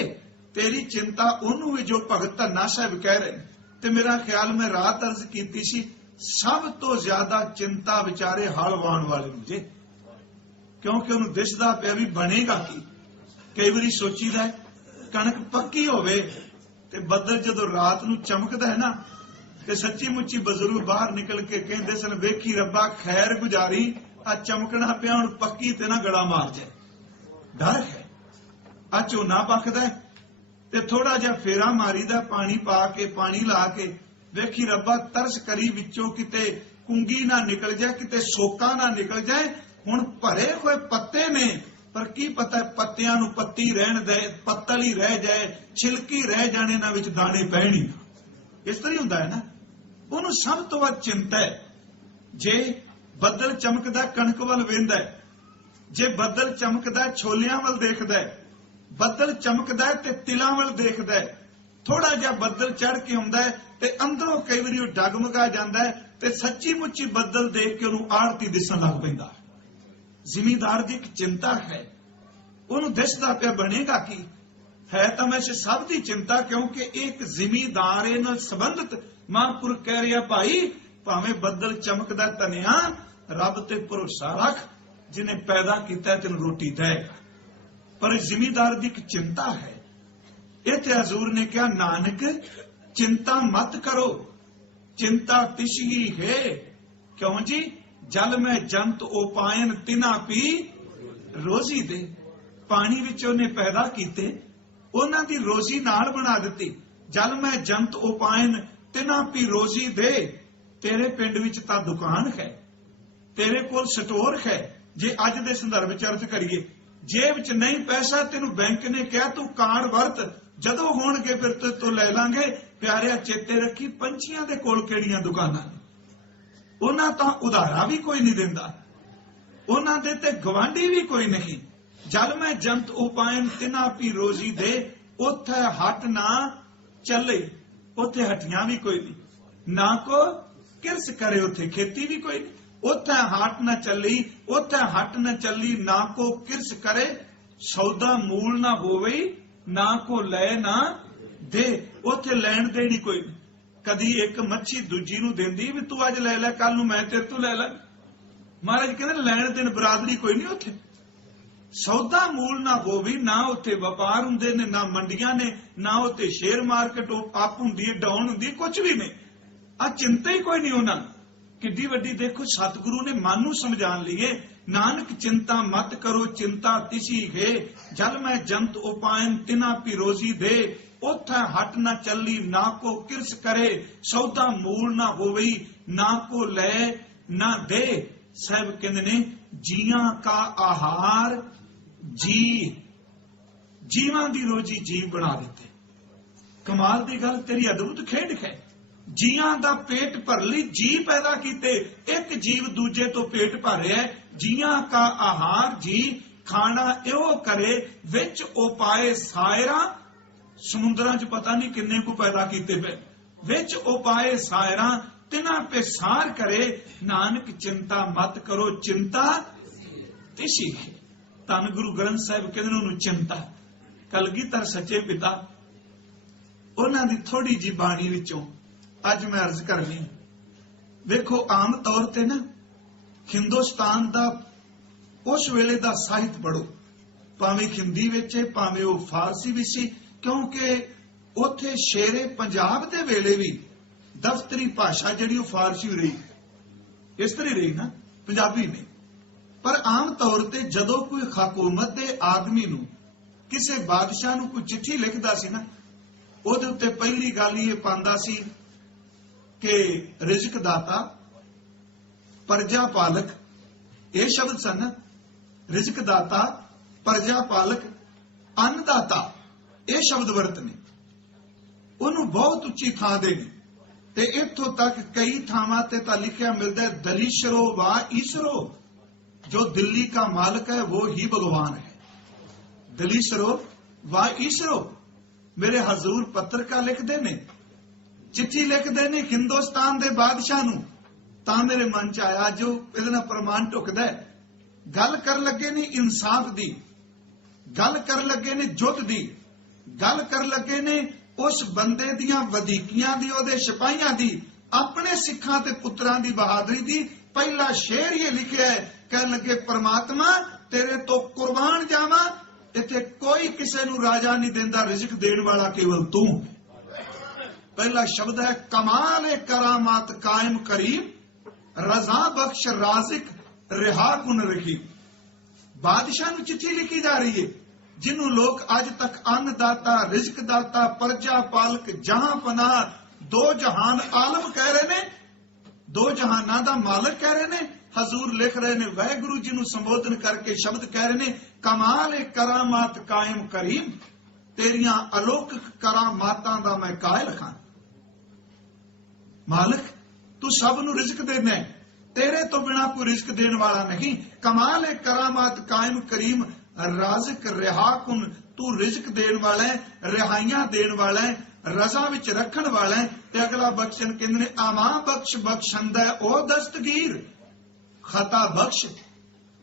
ਤੇਰੀ ਚਿੰਤਾ ਉਹਨੂੰ ਵੀ ਜੋ ਭਗਤ ਧੰਨਾ ਸਾਹਿਬ ਕਹਿ ਰਹੇ। ਤੇ ਮੇਰਾ ਖਿਆਲ ਮੈਂ ਰਾਤ ਅਰਜ਼ ਕੀਤੀ ਸੀ, ਸਭ ਤੋਂ ਜ਼ਿਆਦਾ ਚਿੰਤਾ ਵਿਚਾਰੇ ਹਲ ਵਾਹੁਣ ਵਾਲੇ ਨੂੰ ਜੇ, ਕਿਉਂਕਿ ਉਹਨੂੰ ਦਿਸਦਾ ਪਿਆ ਵੀ ਬਣੇਗਾ ਕੀ। ਕਈ ਵਾਰੀ ਸੋਚੀਦਾ ਕਣਕ ਪੱਕੀ ਹੋਵੇ ਤੇ ਬੱਦਲ ਜਦੋਂ ਰਾਤ ਨੂੰ ਚਮਕਦਾ ਹੈ ਨਾ, ਤੇ ਸੱਚੀ ਮੁੱਚੀ ਬਜ਼ੁਰਗ ਬਾਹਰ ਨਿਕਲ ਕੇ ਕਹਿੰਦੇ ਸਨ ਵੇਖੀ ਰੱਬਾ ਖੈਰ ਗੁਜ਼ਾਰੀ, ਆ ਚਮਕਣਾ ਪਿਆ ਹੁਣ ਪੱਕੀ ਤੇ ਨਾ ਗੜਾ ਮਾਰ ਜਾਏ। ਡਰ ਹੈ। ਆ ਝੋਨਾ ਪੱਕਦਾ ਤੇ ਥੋੜਾ ਜਿਹਾ ਫੇਰਾ ਮਾਰੀਦਾ, ਪਾਣੀ ਪਾ ਕੇ ਪਾਣੀ ਲਾ ਕੇ, ਵੇਖੀ ਰੱਬਾ ਤਰਸ ਕਰੀ ਵਿੱਚੋਂ ਕਿਤੇ ਕੁੰਗੀ ਨਾ ਨਿਕਲ ਜਾਏ, ਕਿਤੇ ਸੋਕਾ ਨਾ ਨਿਕਲ ਜਾਏ। ਹੁਣ ਭਰੇ ਹੋਏ ਪੱਤੇ ਨੇ पर की पता पत्तियां नूं पत्ती रहण दे, पत्तल ही रह जाए, छिलकी रह जाने, ना विच दाने पैण ही ना। इस तरह हुंदा है ना। ਉਹਨੂੰ ਸਭ ਤੋਂ ਵੱਧ ਚਿੰਤਾ ਹੈ ਜੇ ਬੱਦਲ ਚਮਕਦਾ ਕਣਕ ਵੱਲ ਵੇਂਦਾ ਹੈ, ਜੇ ਬੱਦਲ ਚਮਕਦਾ ਛੋਲਿਆਂ ਵੱਲ ਦੇਖਦਾ ਹੈ, ਬੱਦਲ ਚਮਕਦਾ ਤੇ ਤਿਲਾਂ ਵੱਲ ਦੇਖਦਾ ਹੈ, ਥੋੜਾ ਜਿਹਾ ਬੱਦਲ ਚੜ ਕੇ ਆਉਂਦਾ ਹੈ ਤੇ ਅੰਦਰੋਂ ਕਈ ਵਾਰੀ ਉਹ ਡਗਮਗਾ ਜਾਂਦਾ ਹੈ ਤੇ ਸੱਚੀ ਮੁੱਚੀ ਬੱਦਲ ਦੇਖ ਕੇ ਉਹਨੂੰ ਆੜਤੀ ਦਿਸਣ ਲੱਗ ਪੈਂਦਾ। ਜ਼ਿਮੀਂਦਾਰ ਦੀ ਇੱਕ ਚਿੰਤਾ ਹੈ, ਉਹਨੂੰ ਦਿਸਦਾ ਪਿਆ ਬਣੇਗਾ ਕੀ ਹੈ ਤਾਂ ਵੈਸੇ ਸਭ ਦੀ ਚਿੰਤਾ, ਕਿਉਂਕਿ ਇਹ ਇੱਕ ਜ਼ਿਮੀਂਦਾਰ ਨਾਲ ਸੰਬੰਧਿਤ ਮਹਾਂਪੁਰਖ ਕਹਿ ਰਿਹਾ ਭਾਈ ਭਾਵੇਂ ਬੱਦਲ ਚਮਕਦਾ ਧਨਿਆ ਰੱਬ ਤੇ ਭਰੋਸਾ ਰੱਖ, ਜਿਹਨੇ ਪੈਦਾ ਕੀਤਾ ਤੈਨੂੰ ਰੋਟੀ ਦੇਗਾ। ਪਰ ਜ਼ਿਮੀਂਦਾਰ ਦੀ ਇੱਕ ਚਿੰਤਾ ਹੈ। ਇੱਥੇ ਹਜ਼ੂਰ ਨੇ ਕਿਹਾ ਨਾਨਕ ਚਿੰਤਾ ਮਤ ਕਰੋ, ਚਿੰਤਾ ਤਿਸ਼ਹੀ ਹੈ। ਕਿਉਂ ਜੀ? ਜਲ ਮੈਂ ਜੰਤ ਉਪਾਇਨ ਤਿਨਾ ਪੀ ਰੋਜ਼ੀ ਦੇ। ਪਾਣੀ ਵਿੱਚ ਉਹਨੇ ਪੈਦਾ ਕੀਤੇ, ਉਹਨਾਂ ਦੀ ਰੋਜ਼ੀ ਨਾਲ ਬਣਾ ਦਿੱਤੀ। ਜਲ ਮੈਂ ਜੰਤ ਉਪਾਇਨ ਤਿਨਾ ਪੀ ਰੋਜ਼ੀ ਦੇ। ਤੇਰੇ ਪਿੰਡ ਵਿੱਚ ਤਾਂ ਦੁਕਾਨ ਹੈ, ਤੇਰੇ ਕੋਲ ਸਟੋਰ ਹੈ। ਜੇ ਅੱਜ ਦੇ ਸੰਦਰਭ ਚ ਅਰਥ ਕਰੀਏ, ਜੇਬ ਚ ਨਹੀਂ ਪੈਸਾ, ਤੈਨੂੰ ਬੈਂਕ ਨੇ ਕਿਹਾ ਤੂੰ ਕਾਰਡ ਵਰਤ, ਜਦੋਂ ਹੋਣਗੇ ਫਿਰ ਤੂੰ ਲੈ ਲਾਂਗੇ। ਪਿਆਰਿਆ ਚੇਤੇ ਰੱਖੀ, ਪੰਛੀਆਂ ਦੇ ਕੋਲ ਕਿਹੜੀਆਂ ਦੁਕਾਨਾਂ ਨੇ? ਉਹਨਾਂ ਤਾਂ ਉਧਾਰਾ ਵੀ ਕੋਈ ਨਹੀਂ ਦਿੰਦਾ, ਉਹਨਾਂ ਦੇ ਤੇ ਗਵਾਂਢੀ ਵੀ ਕੋਈ ਨਹੀਂ। ਜਲ ਮੈਂ ਜੰਤ ਉਪਾਇਨ ਤਿਨਾ ਪੀ ਰੋਜ਼ੀ ਦੇ। ਉੱਥੇ ਹੱਟ ਨਾ ਚੱਲੇ, ਉੱਥੇ ਹੱਟੀਆਂ ਵੀ ਕੋਈ ਨਹੀਂ, ਨਾ ਕੋ ਕਿਰਸ ਕਰੇ, ਉੱਥੇ ਖੇਤੀ ਵੀ ਕੋਈ ਨਹੀਂ। ਉੱਥੇ ਹੱਟ ਨਾ ਚੱਲੀ, ਉੱਥੇ ਹੱਟ ਨਾ ਚੱਲੀ, ਨਾ ਕੋ ਕਿਰਸ ਕਰੇ। ਸੌਦਾ ਮੂਲ ਨਾ ਹੋਵੇ, ਨਾ ਕੋ ਲੈ ਨਾ ਦੇ। ਉੱਥੇ ਲੈਣ ਦੇਣੀ ਕੋਈ ਨਹੀਂ। ਕਦੀ ਇੱਕ ਮੱਛੀ ਦੂਜੀ ਨੂੰ ਦਿੰਦੀ ਵੀ ਤੂੰ ਅੱਜ ਲੈ ਲੈ, ਕੱਲ ਨੂੰ ਮੈਂ ਤੇਰੇ ਤੋਂ ਲੈ ਲਾਂ। ਮਹਾਰਾਜ ਕਹਿੰਦੇ ਲੈਣ ਦੇਣ ਬਰਾਦਰੀ ਕੋਈ ਨਹੀਂ ਉੱਥੇ। ਸੌਦਾ ਮੂਲ ਨਾ ਹੋਵੇ, ਨਾ ਉੱਥੇ ਵਪਾਰ ਹੁੰਦੇ ਨੇ, ਨਾ ਮੰਡੀਆਂ ਨੇ, ਨਾ ਉੱਥੇ ਸ਼ੇਅਰ ਮਾਰਕੀਟ ਅਪ ਹੁੰਦੀ ਹੈ, ਡਾਊਨ ਹੁੰਦੀ ਹੈ, ਕੁਝ ਵੀ ਨਹੀਂ। ਆ ਚਿੰਤਾ ਹੀ ਕੋਈ ਨਹੀਂ ਉਹਨਾਂ। ਕਿੱਡੀ ਵੱਡੀ ਦੇਖੋ, ਸਤਿਗੁਰੂ ਨੇ ਮਨ ਨੂੰ ਸਮਝਾਉਣ ਲਈਏ ਨਾਨਕ ਚਿੰਤਾ ਮਤ ਕਰੋ, ਚਿੰਤਾ ਤਿਸੀ ਹੈ। ਜਲ ਮੈਂ ਜੰਤ ਉਪਾਇਨ ਤਿਨਾ ਪੀ ਰੋਜ਼ੀ ਦੇ। ਉੱਥੇ ਹੱਟ ਨਾ ਚੱਲੀ, ਨਾ ਕੋ ਕਿਰਸ ਕਰੇ। ਸੌਦਾ ਮੂਲ ਨਾ ਹੋਵੇ, ਨਾ ਕੋ ਲੈ ਨਾ ਦੇ। ਸਾਹਿਬ ਕਹਿੰਦੇ ਨੇ ਜੀਆਂ ਕਾ ਆਹਾਰ ਜੀ, ਜੀਵਾਂ ਦੀ ਰੋਜੀ ਜੀਵ ਬਣਾ ਦਿੱਤੇ। ਕਮਾਲ ਦੀ ਗੱਲ, ਤੇਰੀ ਅਦਭੁਤ ਖੇਡ ਹੈ। ਜੀਆਂ ਦਾ ਪੇਟ ਭਰ ਲਈ ਜੀ ਪੈਦਾ ਕੀਤੇ, ਇੱਕ ਜੀਵ ਦੂਜੇ ਤੋਂ ਪੇਟ ਭਰ ਰਿਹਾ। ਜੀਆਂ ਕਾ ਆਹਾਰ ਜੀ, ਖਾਣਾ ਇਹੋ ਕਰੇ ਵਿੱਚ ਉਪਾਏ ਸਾਇਰਾ। ਸਮੁੰਦਰਾਂ 'ਚ ਪਤਾ ਨਹੀਂ ਕਿੰਨੇ ਕੁ ਪੈਦਾ ਕੀਤੇ ਪਏ, ਵਿੱਚ ਉਪਾਏ ਸਾਇਰਾ ਤਿਨਾ ਪੇ ਸਾਰ ਕਰੇ। ਨਾਨਕ ਚਿੰਤਾ ਮਤ ਕਰੋ, ਚਿੰਤਾ ਤਿਸੀ। ਧੰਨ ਗੁਰੂ ਗ੍ਰੰਥ ਸਾਹਿਬ ਕਹਿੰਦੇ ਨੇ ਉਹਨੂੰ ਚਿੰਤਾ। ਕਲਗੀਧਰ ਸੱਚੇ ਪਿਤਾ, ਉਹਨਾਂ ਦੀ ਥੋੜੀ ਜਿਹੀ ਬਾਣੀ ਵਿੱਚੋਂ ਅੱਜ ਮੈਂ ਅਰਜ਼ ਕਰਨੀ। ਵੇਖੋ ਆਮ ਤੌਰ ਤੇ ਨਾ ਹਿੰਦੁਸਤਾਨ ਦਾ ਉਸ ਵੇਲੇ ਦਾ ਸਾਹਿਤ ਪੜੋ, ਭਾਵੇਂ ਹਿੰਦੀ ਵਿੱਚ ਹੈ ਭਾਵੇਂ ਉਹ ਫਾਰਸੀ ਵਿੱਚ ਸੀ, ਕਿਉਂਕਿ ਉੱਥੇ ਸ਼ੇਰੇ ਪੰਜਾਬ ਦੇ ਵੇਲੇ ਵੀ ਦਫ਼ਤਰੀ ਭਾਸ਼ਾ ਜਿਹੜੀ ਉਹ ਫਾਰਸੀ ਰਹੀ, ਇਸ ਤਰ੍ਹਾਂ ਰਹੀ ਨਾ, ਪੰਜਾਬੀ ਨਹੀਂ। ਪਰ ਆਮ ਤੌਰ ਤੇ ਜਦੋਂ ਕੋਈ ਹਕੂਮਤ ਦੇ ਆਦਮੀ ਨੂੰ ਕਿਸੇ ਬਾਦਸ਼ਾਹ ਨੂੰ ਕੋਈ ਚਿੱਠੀ ਲਿਖਦਾ ਸੀ ਨਾ, ਉਹਦੇ ਉੱਤੇ ਪਹਿਲੀ ਗੱਲ ਇਹ ਪਾਉਂਦਾ ਸੀ ਕਿ ਰਿਜ਼ਕ ਦਾਤਾ, ਪ੍ਰਜਾ ਪਾਲਕ। ਇਹ ਸ਼ਬਦ ਸਨ, ਰਿਜ਼ਕ ਦਾਤਾ, ਪ੍ਰਜਾ ਪਾਲਕ, ਅੰਨਦਾਤਾ, ਇਹ ਸ਼ਬਦ ਵਰਤਨੇ। ਉਹਨੂੰ ਬਹੁਤ ਉੱਚੀ ਥਾਂ ਦੇਣੀ। ਤੇ ਇੱਥੋਂ ਤੱਕ ਕਈ ਥਾਵਾਂ ਤੇ ਤਾਂ ਲਿਖਿਆ ਮਿਲਦਾ ਦਲੀਸ਼ਰੋ ਵਾ ਈਸ਼ਰੋ, ਜੋ ਦਿੱਲੀ का मालिक है वो ही भगवान है। दलीशरो वा ईशरो। मेरे हजूर पत्रकार लिखते ने, चिट्ठी लिखते ने हिंदुस्तान के बादशाह नूं, तां मेरे मन च आया जो इहदे नाल प्रमाण ढुकदा है। गल कर लगे ने इंसाफ दी, गल कर लगे ने जुट दी, गल कर लगे ने उस बंदे दियां वधीकियां दी, ओहदे सिपाहियां दी, अपने सिखां ते पुत्रां दी बहादुरी दी। पहला शेर ये लिखिया है, कह लगे परमात्मा तेरे तो कुर्बान जावा, इत्थे कोई किसे नूं राजा नहीं देंदा, रिज़्क देण वाला केवल तू। पहला शब्द है कमाल करामात कायम करीम, रजा बख्श राजिक रिहा कुन रखी। बादशाह नूं चिट्ठी लिखी जा रही है, जिन्हों लोग अज तक अन्नदाता, रिज़्क दाता, प्रजा पालक, जहां पनाह, दो जहान आलम कह रहे ने। दो जहाना दा मालिक कह रहे ने। हजूर लिख रहे ने, वाहिगुरु जी नूं संबोधन करके शब्द कह रहे ने, कमाल ए करामात कायम करीम, तेरियां अलौकिक करामातां दा मैं कायल खां। मालिक तू सब नूं रिज़्क देना है, तेरे तो बिना कोई रिज़्क देने वाला नहीं। कमाल ए करामात कायम करीम, राज़िक रिहा कुन, तू रिज़्क देने वाला है, रिहाइयां देने वाला है, रजा विच रखण वाला है। ते अगला बख्शन कहंदे ने, आमा बख्श बख्शंदा ओ दस्तगीर, खता बख्श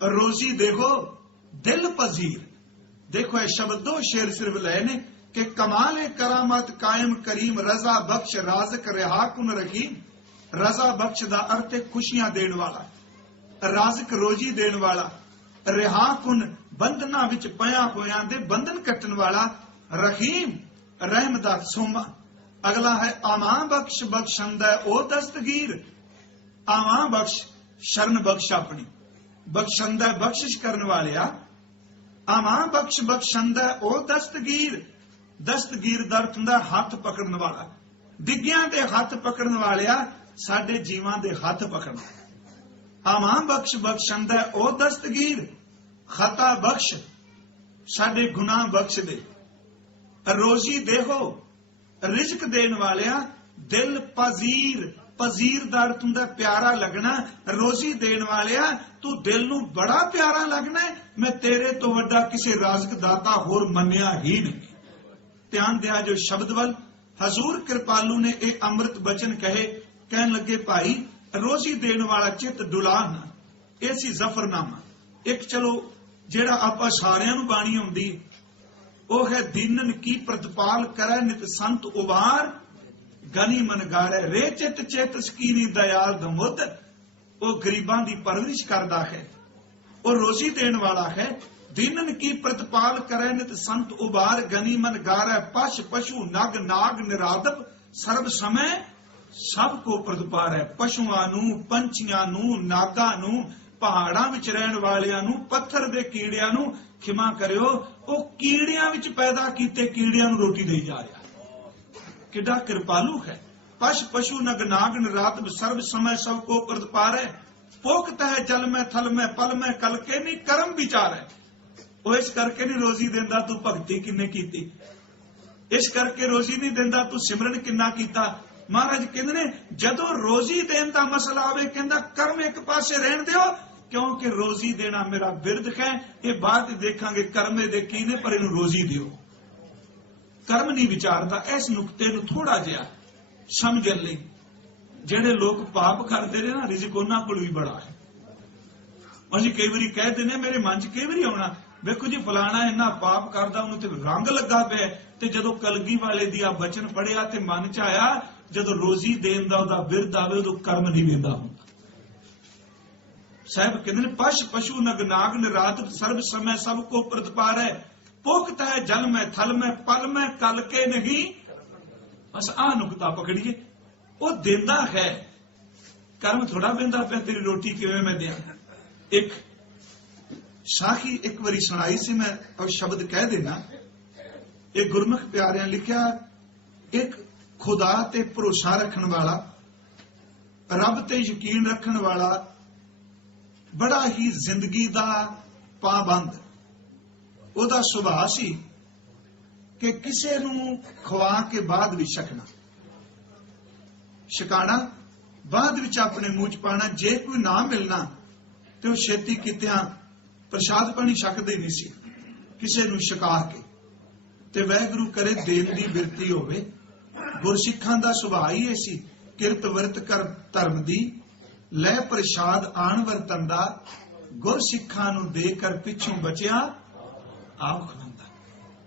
रोजी देखो दिल पजीर। देखो ये शब्द दो शेर सिर्फ लए ने कि कमाल ए करामत कायम करीम, रजा बख्श राज़िक रिहा कुन रहीम। रजा बख्श दा अर्थ है खुशियां देने वाला, राज़िक रोजी देने वाला, रिहा कुन बंधना विच पया होयां दे बंधन कटन वाला, रहीम रहम दा सोमा। अगला है आमा बख्श बख्शंदा ओ दस्तगीर। आमा बख्श शरण बख्श अपनी, बख्शंदा बख्शिश करने वाले आ। आमा बख्श बख्शंदा ओ दस्तगीर। दस्तगीर दा अर्थ हुंदा हथ पकड़न वाला, डिग्गियां दे हथ पकड़न वाले आ, साडे जीवां दे हथ पकड़ना। आमा बख्श बख्शंदा ओ दस्तगीर, खता बख्श साडे गुनाह बख्श दे, रोजी देहो रिज़्क देने वाले आ, दिल पजीर। पजीर दा अर्थ हुंदा प्यारा लगना, रोजी देने वाले आ, तू दिल नूं बड़ा प्यारा लगना है, मैं तेरे तो वड्डा किसी राज़िक दाता होर मन्निया ही नहीं। ध्यान दिया जो शब्द वल, हजूर कृपालू ने ये अमृत बचन कहे, कहन लगे भाई रोजी देने वाला चित डुला ना, ये सी जफरनामा। एक चलो जेड़ा आपां सारियां नूं बाणी आउंदी, ओ है दीनन की प्रतिपाल करे नित संत उबार, गनी मन गाड़े रे चित चेत सकीनी दयाल दमुद। वो गरीबां दी परवरिश करदा है, वो रोजी देने वाला है। दीनन की प्रतिपाल करे नित संत उबार, गनी मन गारे पश पशु नग नाग निरादप, सर्व समय सबको प्रतिपाल है। पशुआं नूं, पंछियां नूं, नागां नूं, पहाड़ां विच रहण वालियां नूं, पत्थर दे कीड़ियां नूं, खिमा करियो वो कीड़ियां विच पैदा कीते कीड़ियां नूं रोटी देई जा रहा। किड्डा कृपालू है। पश पशु नग नाग निरादप, सर्व समय सबको प्रतिपाल है। पोखता है जल में थल में पल में कल के नहीं कर्म विचार है। वो इस करके नहीं रोजी देंदा तू भगती किन्ने कीती, इस करके रोजी नहीं देंदा तू सिमरन किन्ना कीता। महाराज कहंदे ने जदों रोजी देन दा मसला आवे, कहंदा कर्म एक पासे रहन दिओ, क्योंकि रोजी देना मेरा बिरद है। ये बात देखांगे कर्मे दे की ने, पर इनू रोजी दिओ। कर्म नहीं विचारता। इस नुकते नूं थोड़ा जिहा समझण लई, जेड़े लोग पाप करते ने ना, रिज़िक उन्हां कोल भी बड़ा है। ਅਸੀਂ कई बारी कह देने, मेरे मन च कई बारी आउणा, वेखो जी फलाना इन्ना पाप करदा, ਉਹਨੂੰ ਤੇ रंग लगा ਪਿਆ। ਤੇ ਜਦੋਂ ਕਲਗੀ ਵਾਲੇ ਦੀ ਆ ਬਚਨ ਪੜਿਆ ਤੇ ਮਨ ਚ ਆਇਆ, ਜਦੋਂ ਰੋਜ਼ੀ ਦੇਣ ਦਾ ਉਹਦਾ ਬਿਰਦ ਆਵੇ, ਉਦੋਂ ਕਰਮ ਨਹੀਂ ਵੇਂਦਾ ਹੁੰਦਾ। ਸਾਹਿਬ ਕਹਿੰਦੇ ਨੇ ਪਸ਼ ਪਸ਼ੂ ਨਗ ਨਾਗ ਨਿਰਾਤ, ਸਰਬ ਸਮੇਂ ਸਭ ਕੋ ਪ੍ਰਤਪਾਰ ਹੈ। पोखता है जल में थल में पल में कल के नहीं। बस आ नुकता पकड़िए, वो देंदा है, कर्म थोड़ा बेंदा पे तेरी रोटी किवें मैं दिया। एक साखी एक बारी सुनाई सी मैं, और शब्द कह देना। एक गुरमुख प्यारियां लिखा, एक खुदा ते भरोसा रखन वाला, रब ते यकीन रखन वाला, बड़ा ही जिंदगी दा पाबंद ਉਹਦਾ ਸੁਭਾਅ ਸੀ ਕਿ ਕਿਸੇ ਨੂੰ ਖਵਾ ਕੇ ਬਾਅਦ ਵਿੱਚ ਛਕਣਾ, ਛਕਾਣਾ, ਬਾਅਦ ਵਿੱਚ ਆਪਣੇ ਮੂੰਹ ਚ ਪਾਣਾ। ਜੇ ਕੋਈ ਨਾ ਮਿਲਣਾ ਤੇ ਉਹ ਛੇਤੀ ਕਿਤਿਆਂ ਪ੍ਰਸ਼ਾਦ ਪਾਣੀ ਛਕਦੇ ਨਹੀਂ ਸੀ, ਕਿਸੇ ਨੂੰ ਛਕਾ ਕੇ। ਤੇ ਵਾਹਿਗੁਰੂ ਕਰੇ ਦੇਣ ਦੀ ਬਿਰਤੀ ਹੋਵੇ। ਗੁਰਸਿੱਖਾਂ ਦਾ ਸੁਭਾਅ ਹੀ ਇਹ ਸੀ, ਕਿਰਤ ਵਰਤ ਕਰ ਧਰਮ ਦੀ, ਲੈ ਪ੍ਰਸ਼ਾਦ ਆਣ ਵਰਤਨ ਦਾ, ਗੁਰਸਿੱਖਾਂ ਨੂੰ ਦੇ ਕਰ ਪਿੱਛੋਂ ਬਚਿਆ ਆਪ ਖਵਾਉਂਦਾ।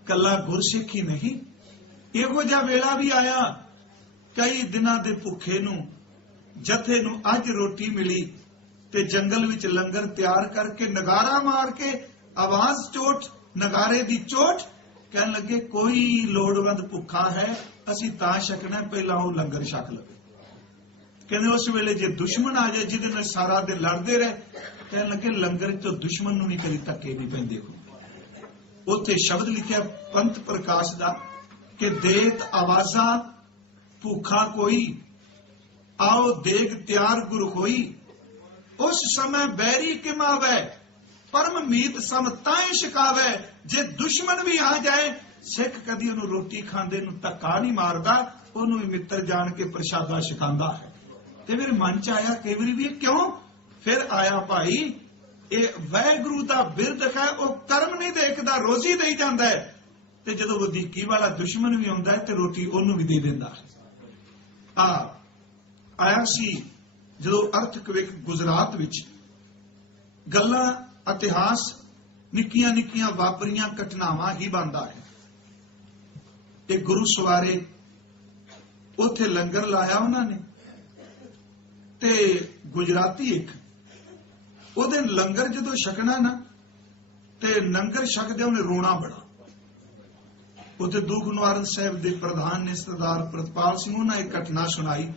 ਕੱਲਾ ਗੁਰਸਿੱਖ ਹੀ ਨਹੀਂ, ਇਹੋ ਜਿਹਾ ਵੇਲਾ ਵੀ ਆਇਆ, ਕਈ ਦਿਨਾਂ ਦੇ ਭੁੱਖੇ ਨੂੰ, ਜਥੇ ਨੂੰ ਅੱਜ ਰੋਟੀ ਮਿਲੀ ਤੇ ਜੰਗਲ ਵਿੱਚ ਲੰਗਰ ਤਿਆਰ ਕਰਕੇ ਨਗਾਰਾ ਮਾਰ ਕੇ ਆਵਾਜ਼ ਚੋਟ, ਨਗਾਰੇ ਦੀ ਚੋਟ, ਕਹਿਣ ਲੱਗੇ ਕੋਈ ਲੋੜਵੰਦ ਭੁੱਖਾ ਹੈ, ਅਸੀਂ ਤਾਂ ਛਕਣਾ, ਪਹਿਲਾਂ ਉਹ ਲੰਗਰ ਛਕ ਲਵੇ। ਕਹਿੰਦੇ ਉਸ ਵੇਲੇ ਜੇ ਦੁਸ਼ਮਣ ਆ ਜਾਏ ਜਿਹਦੇ ਨਾਲ ਸਾਰਾ ਦਿਨ ਲੜਦੇ ਰਹੇ, ਕਹਿਣ ਲੱਗੇ ਲੰਗਰ ਤੋਂ ਦੁਸ਼ਮਣ ਨੂੰ ਨਹੀਂ ਕਦੀ ਧੱਕੇ ਨਹੀਂ ਪੈਂਦੇ। ਉੱਥੇ ਸ਼ਬਦ ਲਿਖਿਆ ਪੰਥ ਪ੍ਰਕਾਸ਼ ਦਾ ਕਿ ਦੇਤ ਆਵਾਜ਼ਾਂ ਭੁੱਖਾ ਕੋਈ, आओ देग त्यार गुरु होई, उस समय बैरी किम आवे, परम मीत सम ताए शिकावे। जे दुश्मन भी आ जाए, सिख कदी ਉਹਨੂੰ ਰੋਟੀ ਖਾਂਦੇ ਨੂੰ ਧੱਕਾ ਨਹੀਂ ਮਾਰਦਾ, ਉਹਨੂੰ ਵੀ ਮਿੱਤਰ ਜਾਣ ਕੇ ਪ੍ਰਸ਼ਾਦਾ ਛਕਾਉਂਦਾ ਹੈ। ਤੇ ਮੇਰੇ ਮਨ ਚ ਆਇਆ ਕਈ ਵਾਰੀ ਵੀ ਕਿਉਂ, ਫਿਰ ਆਇਆ ਭਾਈ ਇਹ ਵਾਹਿਗੁਰੂ ਦਾ ਬਿਰਦ ਹੈ, ਉਹ ਕਰਮ ਨਹੀਂ ਦੇਖਦਾ, ਰੋਜ਼ੀ ਦੇਈ ਜਾਂਦਾ ਹੈ। ਤੇ ਜਦੋਂ ਵਧੀਕੀ ਵਾਲਾ ਦੁਸ਼ਮਨ ਵੀ ਆਉਂਦਾ ਹੈ ਤੇ ਰੋਟੀ ਉਹਨੂੰ ਵੀ ਦੇ ਦਿੰਦਾ ਹੈ। ਆਇਆ ਸੀ ਜਦੋਂ ਅਰਥਕਵਿਕ ਗੁਜਰਾਤ ਵਿੱਚ ਗੱਲਾਂ ਇਤਿਹਾਸ ਨਿੱਕੀਆਂ ਨਿੱਕੀਆਂ ਵਾਪਰੀਆਂ ਘਟਨਾਵਾਂ ਹੀ ਬਣਦਾ ਹੈ। ਤੇ ਗੁਰੂ ਸਵਾਰੇ ਉੱਥੇ ਲੰਗਰ ਲਾਇਆ ਉਹਨਾਂ ਨੇ, ਤੇ ਗੁਜਰਾਤੀ ਇੱਕ ਉਹਦੇ ਲੰਗਰ ਜਦੋਂ ਛਕਣਾ ਨਾ, ਤੇ ਲੰਗਰ ਛਕਦੇ ਉਹਨੇ ਰੋਣਾ ਬੜਾ। ਉੱਥੇ ਦੁੱਖ ਨਿਵਾਰਨ ਸਾਹਿਬ ਦੇ ਪ੍ਰਧਾਨ ਨੇ ਸਰਦਾਰ ਪ੍ਰਤਪਾਲ ਸਿੰਘ, ਉਹਨਾਂ ਇਹ ਘਟਨਾ ਸੁਣਾਈ।